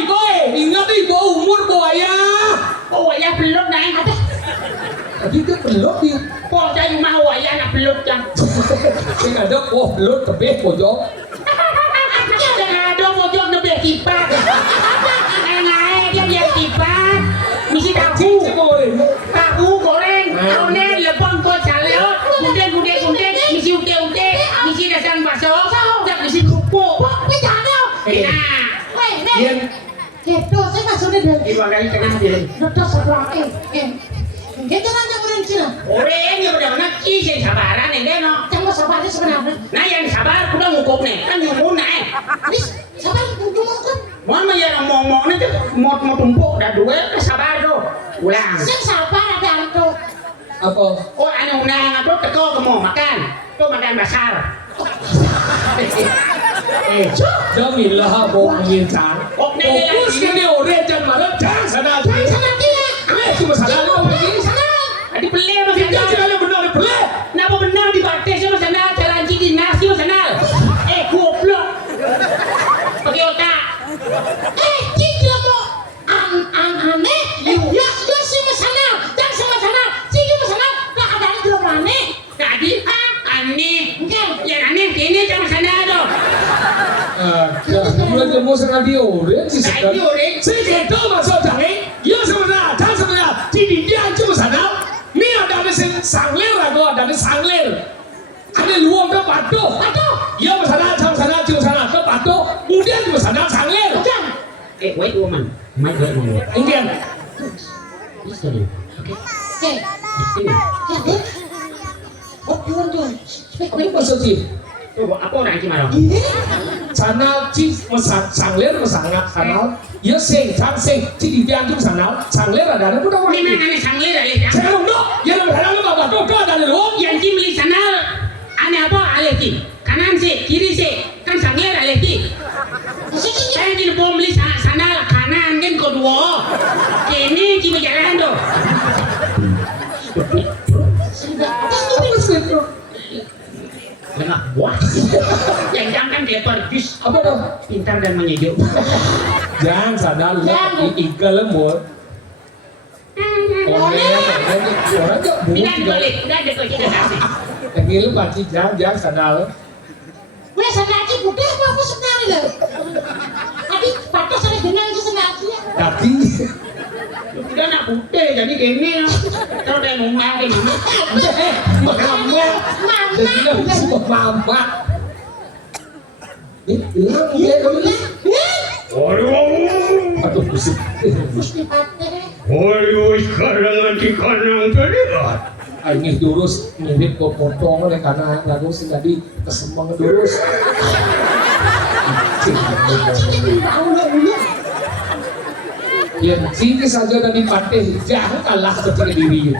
boy, ingat nih bawa umur buaya. Buaya belum naik ada. Tadi dia belum dia. Kok saya mau buaya nak belum jam. Saya ada belum tapi pojok. Ada pojok lebih tipat. Naik dia tipat. Misi tahu. Tahu goreng. Tahunya lepon kau caleot. Gunting. Misi ute. Misi dasar bakso. Tak misi kerupuk. Wih jangan. Nah. Dia Keto, saya masuk deh. Ibu kali tengah dia. Dokter sebelah kita nanya orang Cina. Orang yang benar-benar kisah sabaran ini no. Jangan sabar sebenarnya. Nah yang sabar udah ngukup nih, kan nyumun nih. Nis, sabar ngomong. Mau yang ngomong nih mau tumpuk dah dua, sabar tuh. Ulang. Saya sabar ada itu. Apa? Oh ane unang aku teko kamu makan. Tuh makan besar. Jamilah bohong minta. Fokus ke dia orang jangan marah, jangan sadar. Sana dia. Cuma sadar lo lagi. Adi beli apa Kita sana? jangan benar beli. Napa benar di batas sama sana? Jalan di nasi sana. Goblok. Pakai otak. Tidak mau aneh. Ya sama sana. Jangan sama sana. Cium sana. Tak ada di dalam aneh. Tadi aneh. Ya aneh ini sama sana dong. Kamu lagi mau sengal dia orang sih Saya orang. Saya kata masuk jangan. Ya sebenarnya, jangan sebenarnya. Jadi dia cuma sana. Ni ada sangler aku ada sangler. Ada luang ke patuh. Ya sana, cuma sana ke patuh. Kemudian cuma sana sangler. Wait woman. My God woman. Ingin. Listen. Okay. Hey. Listen. Yeah, good. What you want to speak Apa with? maksud sih? Apa orang cuma dong? Sana ci sangler sana sana. Ya sing, jadi dia cuma sana sangler ada pun orang Ini ini. mana sanglir ya? Saya dong, ya lebih dalam apa tuh ada luang. Yang tim beli sana. Aneh apa? Aleti. Kanan sih, kiri sih. Kan sanglir aleti. Saya di bom beli sana kanan kan kedua. Kini cuma jalan tuh. Benar buah. Yang jangan dia pergis. Apa dong? Pintar dan menyejuk. Jangan sadar lo igal lemur. Orang tuh Tidak boleh, tidak ada kau tidak kasih. yang ini lu pasti jangan sadar. Weh sengaja bukan apa sebenarnya loh. Tadi batas ada dengan itu sengaja. Tapi Udah nak putih jadi gini. Kalau dia ngomong ke mama. mama, jadi lo semua mama. Hilang dia kamu ni. Aduh pusing. Mesti pakai. Sekarang nanti kanan terlihat. Ini durus mirip kok potong oleh karena lalu sih tadi kesemang durus. Ya sini saja tadi patih jangan kalah ketika diri.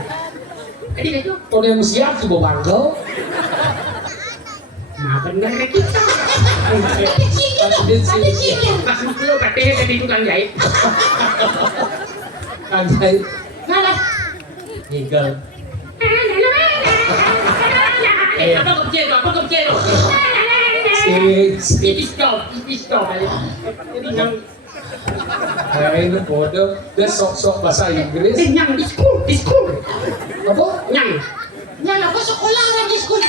Jadi itu. Kalau yang siap coba bangga. Nah benar kita. Ada sini. Pas lu pakai tadi tukang jahit. Anjay, Ngalah. nigel. Apa kecil? Si Pistol. Jadi yang ini bodoh. Dia sok-sok bahasa Inggris. yang di school. Apa? Yang apa sekolah orang di school.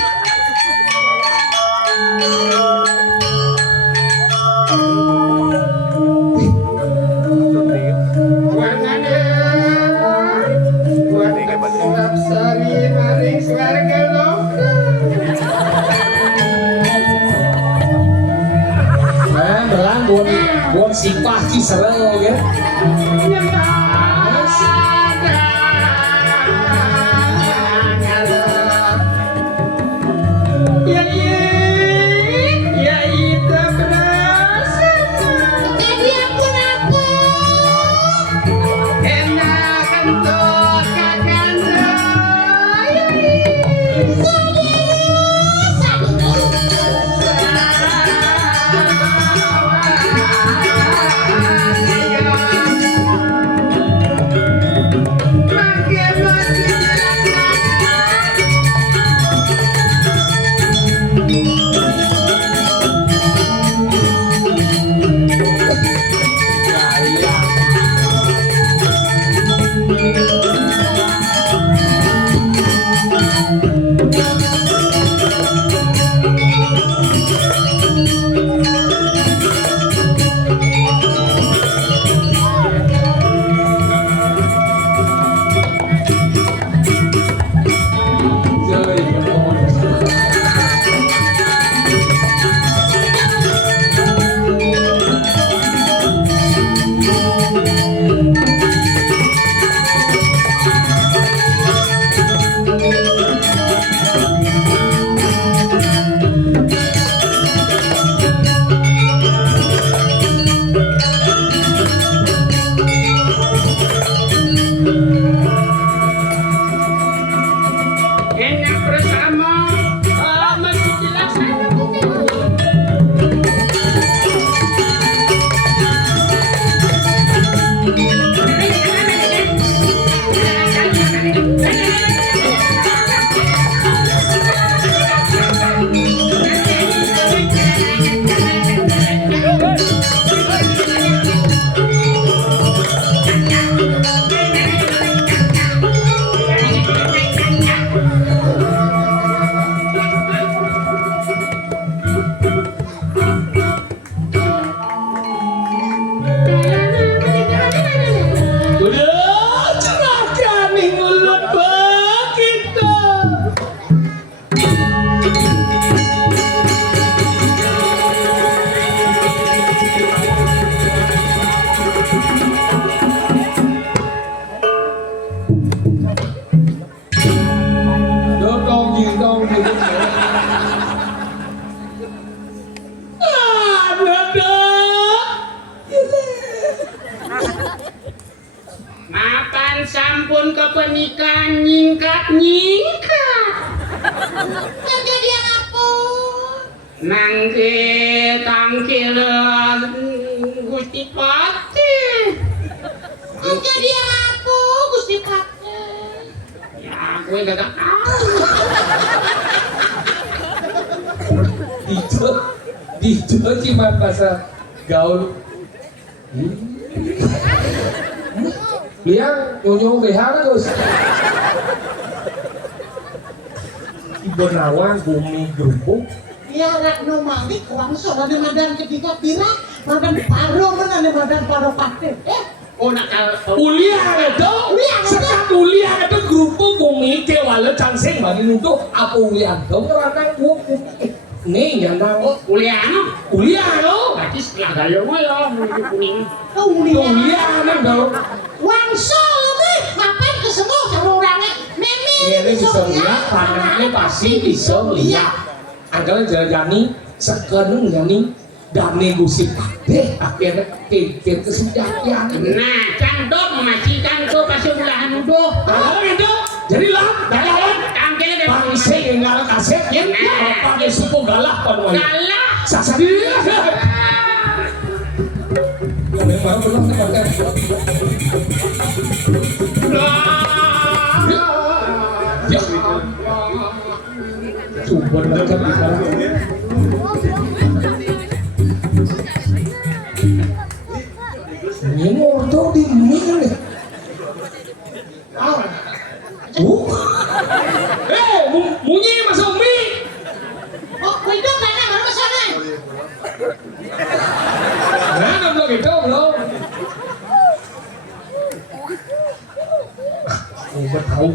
Belang buat sipah Ciserel ya. Jadi aku tahun ke pernikahan nyingkat. Yang jadi apa? Nangke tangkil Gusti Pati. Yang jadi apa? Gusti Pate. Ya, gue gak tahu. Itu cuma bahasa gaul. Liang nyonyong BH terus. Ibu Nawang bumi gerubuk. Ya rak no malik wangso ada madan ketiga pirak, madan paro mana ada madan paro pate. Oh, nakal. Uliang itu, sekat uliang itu gerubuk bumi kewala canseng bagi nutuh apa uliang itu kerana gua nih nyandang Oh, Uliano. uliang lo. Berarti setelah gaya gue ya, menuju kuning. Oh mulia. Uliang itu. Wangso lebih ngapain ke semua sama orangnya? Memi Ini bisa lihat, tangannya pasti bisa lihat. Angkanya jalan-jani, sekeneng jani, dan negosiasi deh akhirnya kekir kesejahteraan. Nah, kan dok memacikan tuh pasti belahan udah. Kalau itu, jadi lah, dalam Tangkil deh. bangsa yang ngalah kaset, ya, pakai suku galah panuan. Galah. Sasa dia. Ya memang belum terpakai. Ya, coba dekat di sana. Ini ordo di mana nih? Munyi masuk mie. Oh, hidup mana baru kesana? Nah, belum gitu belum. Tahu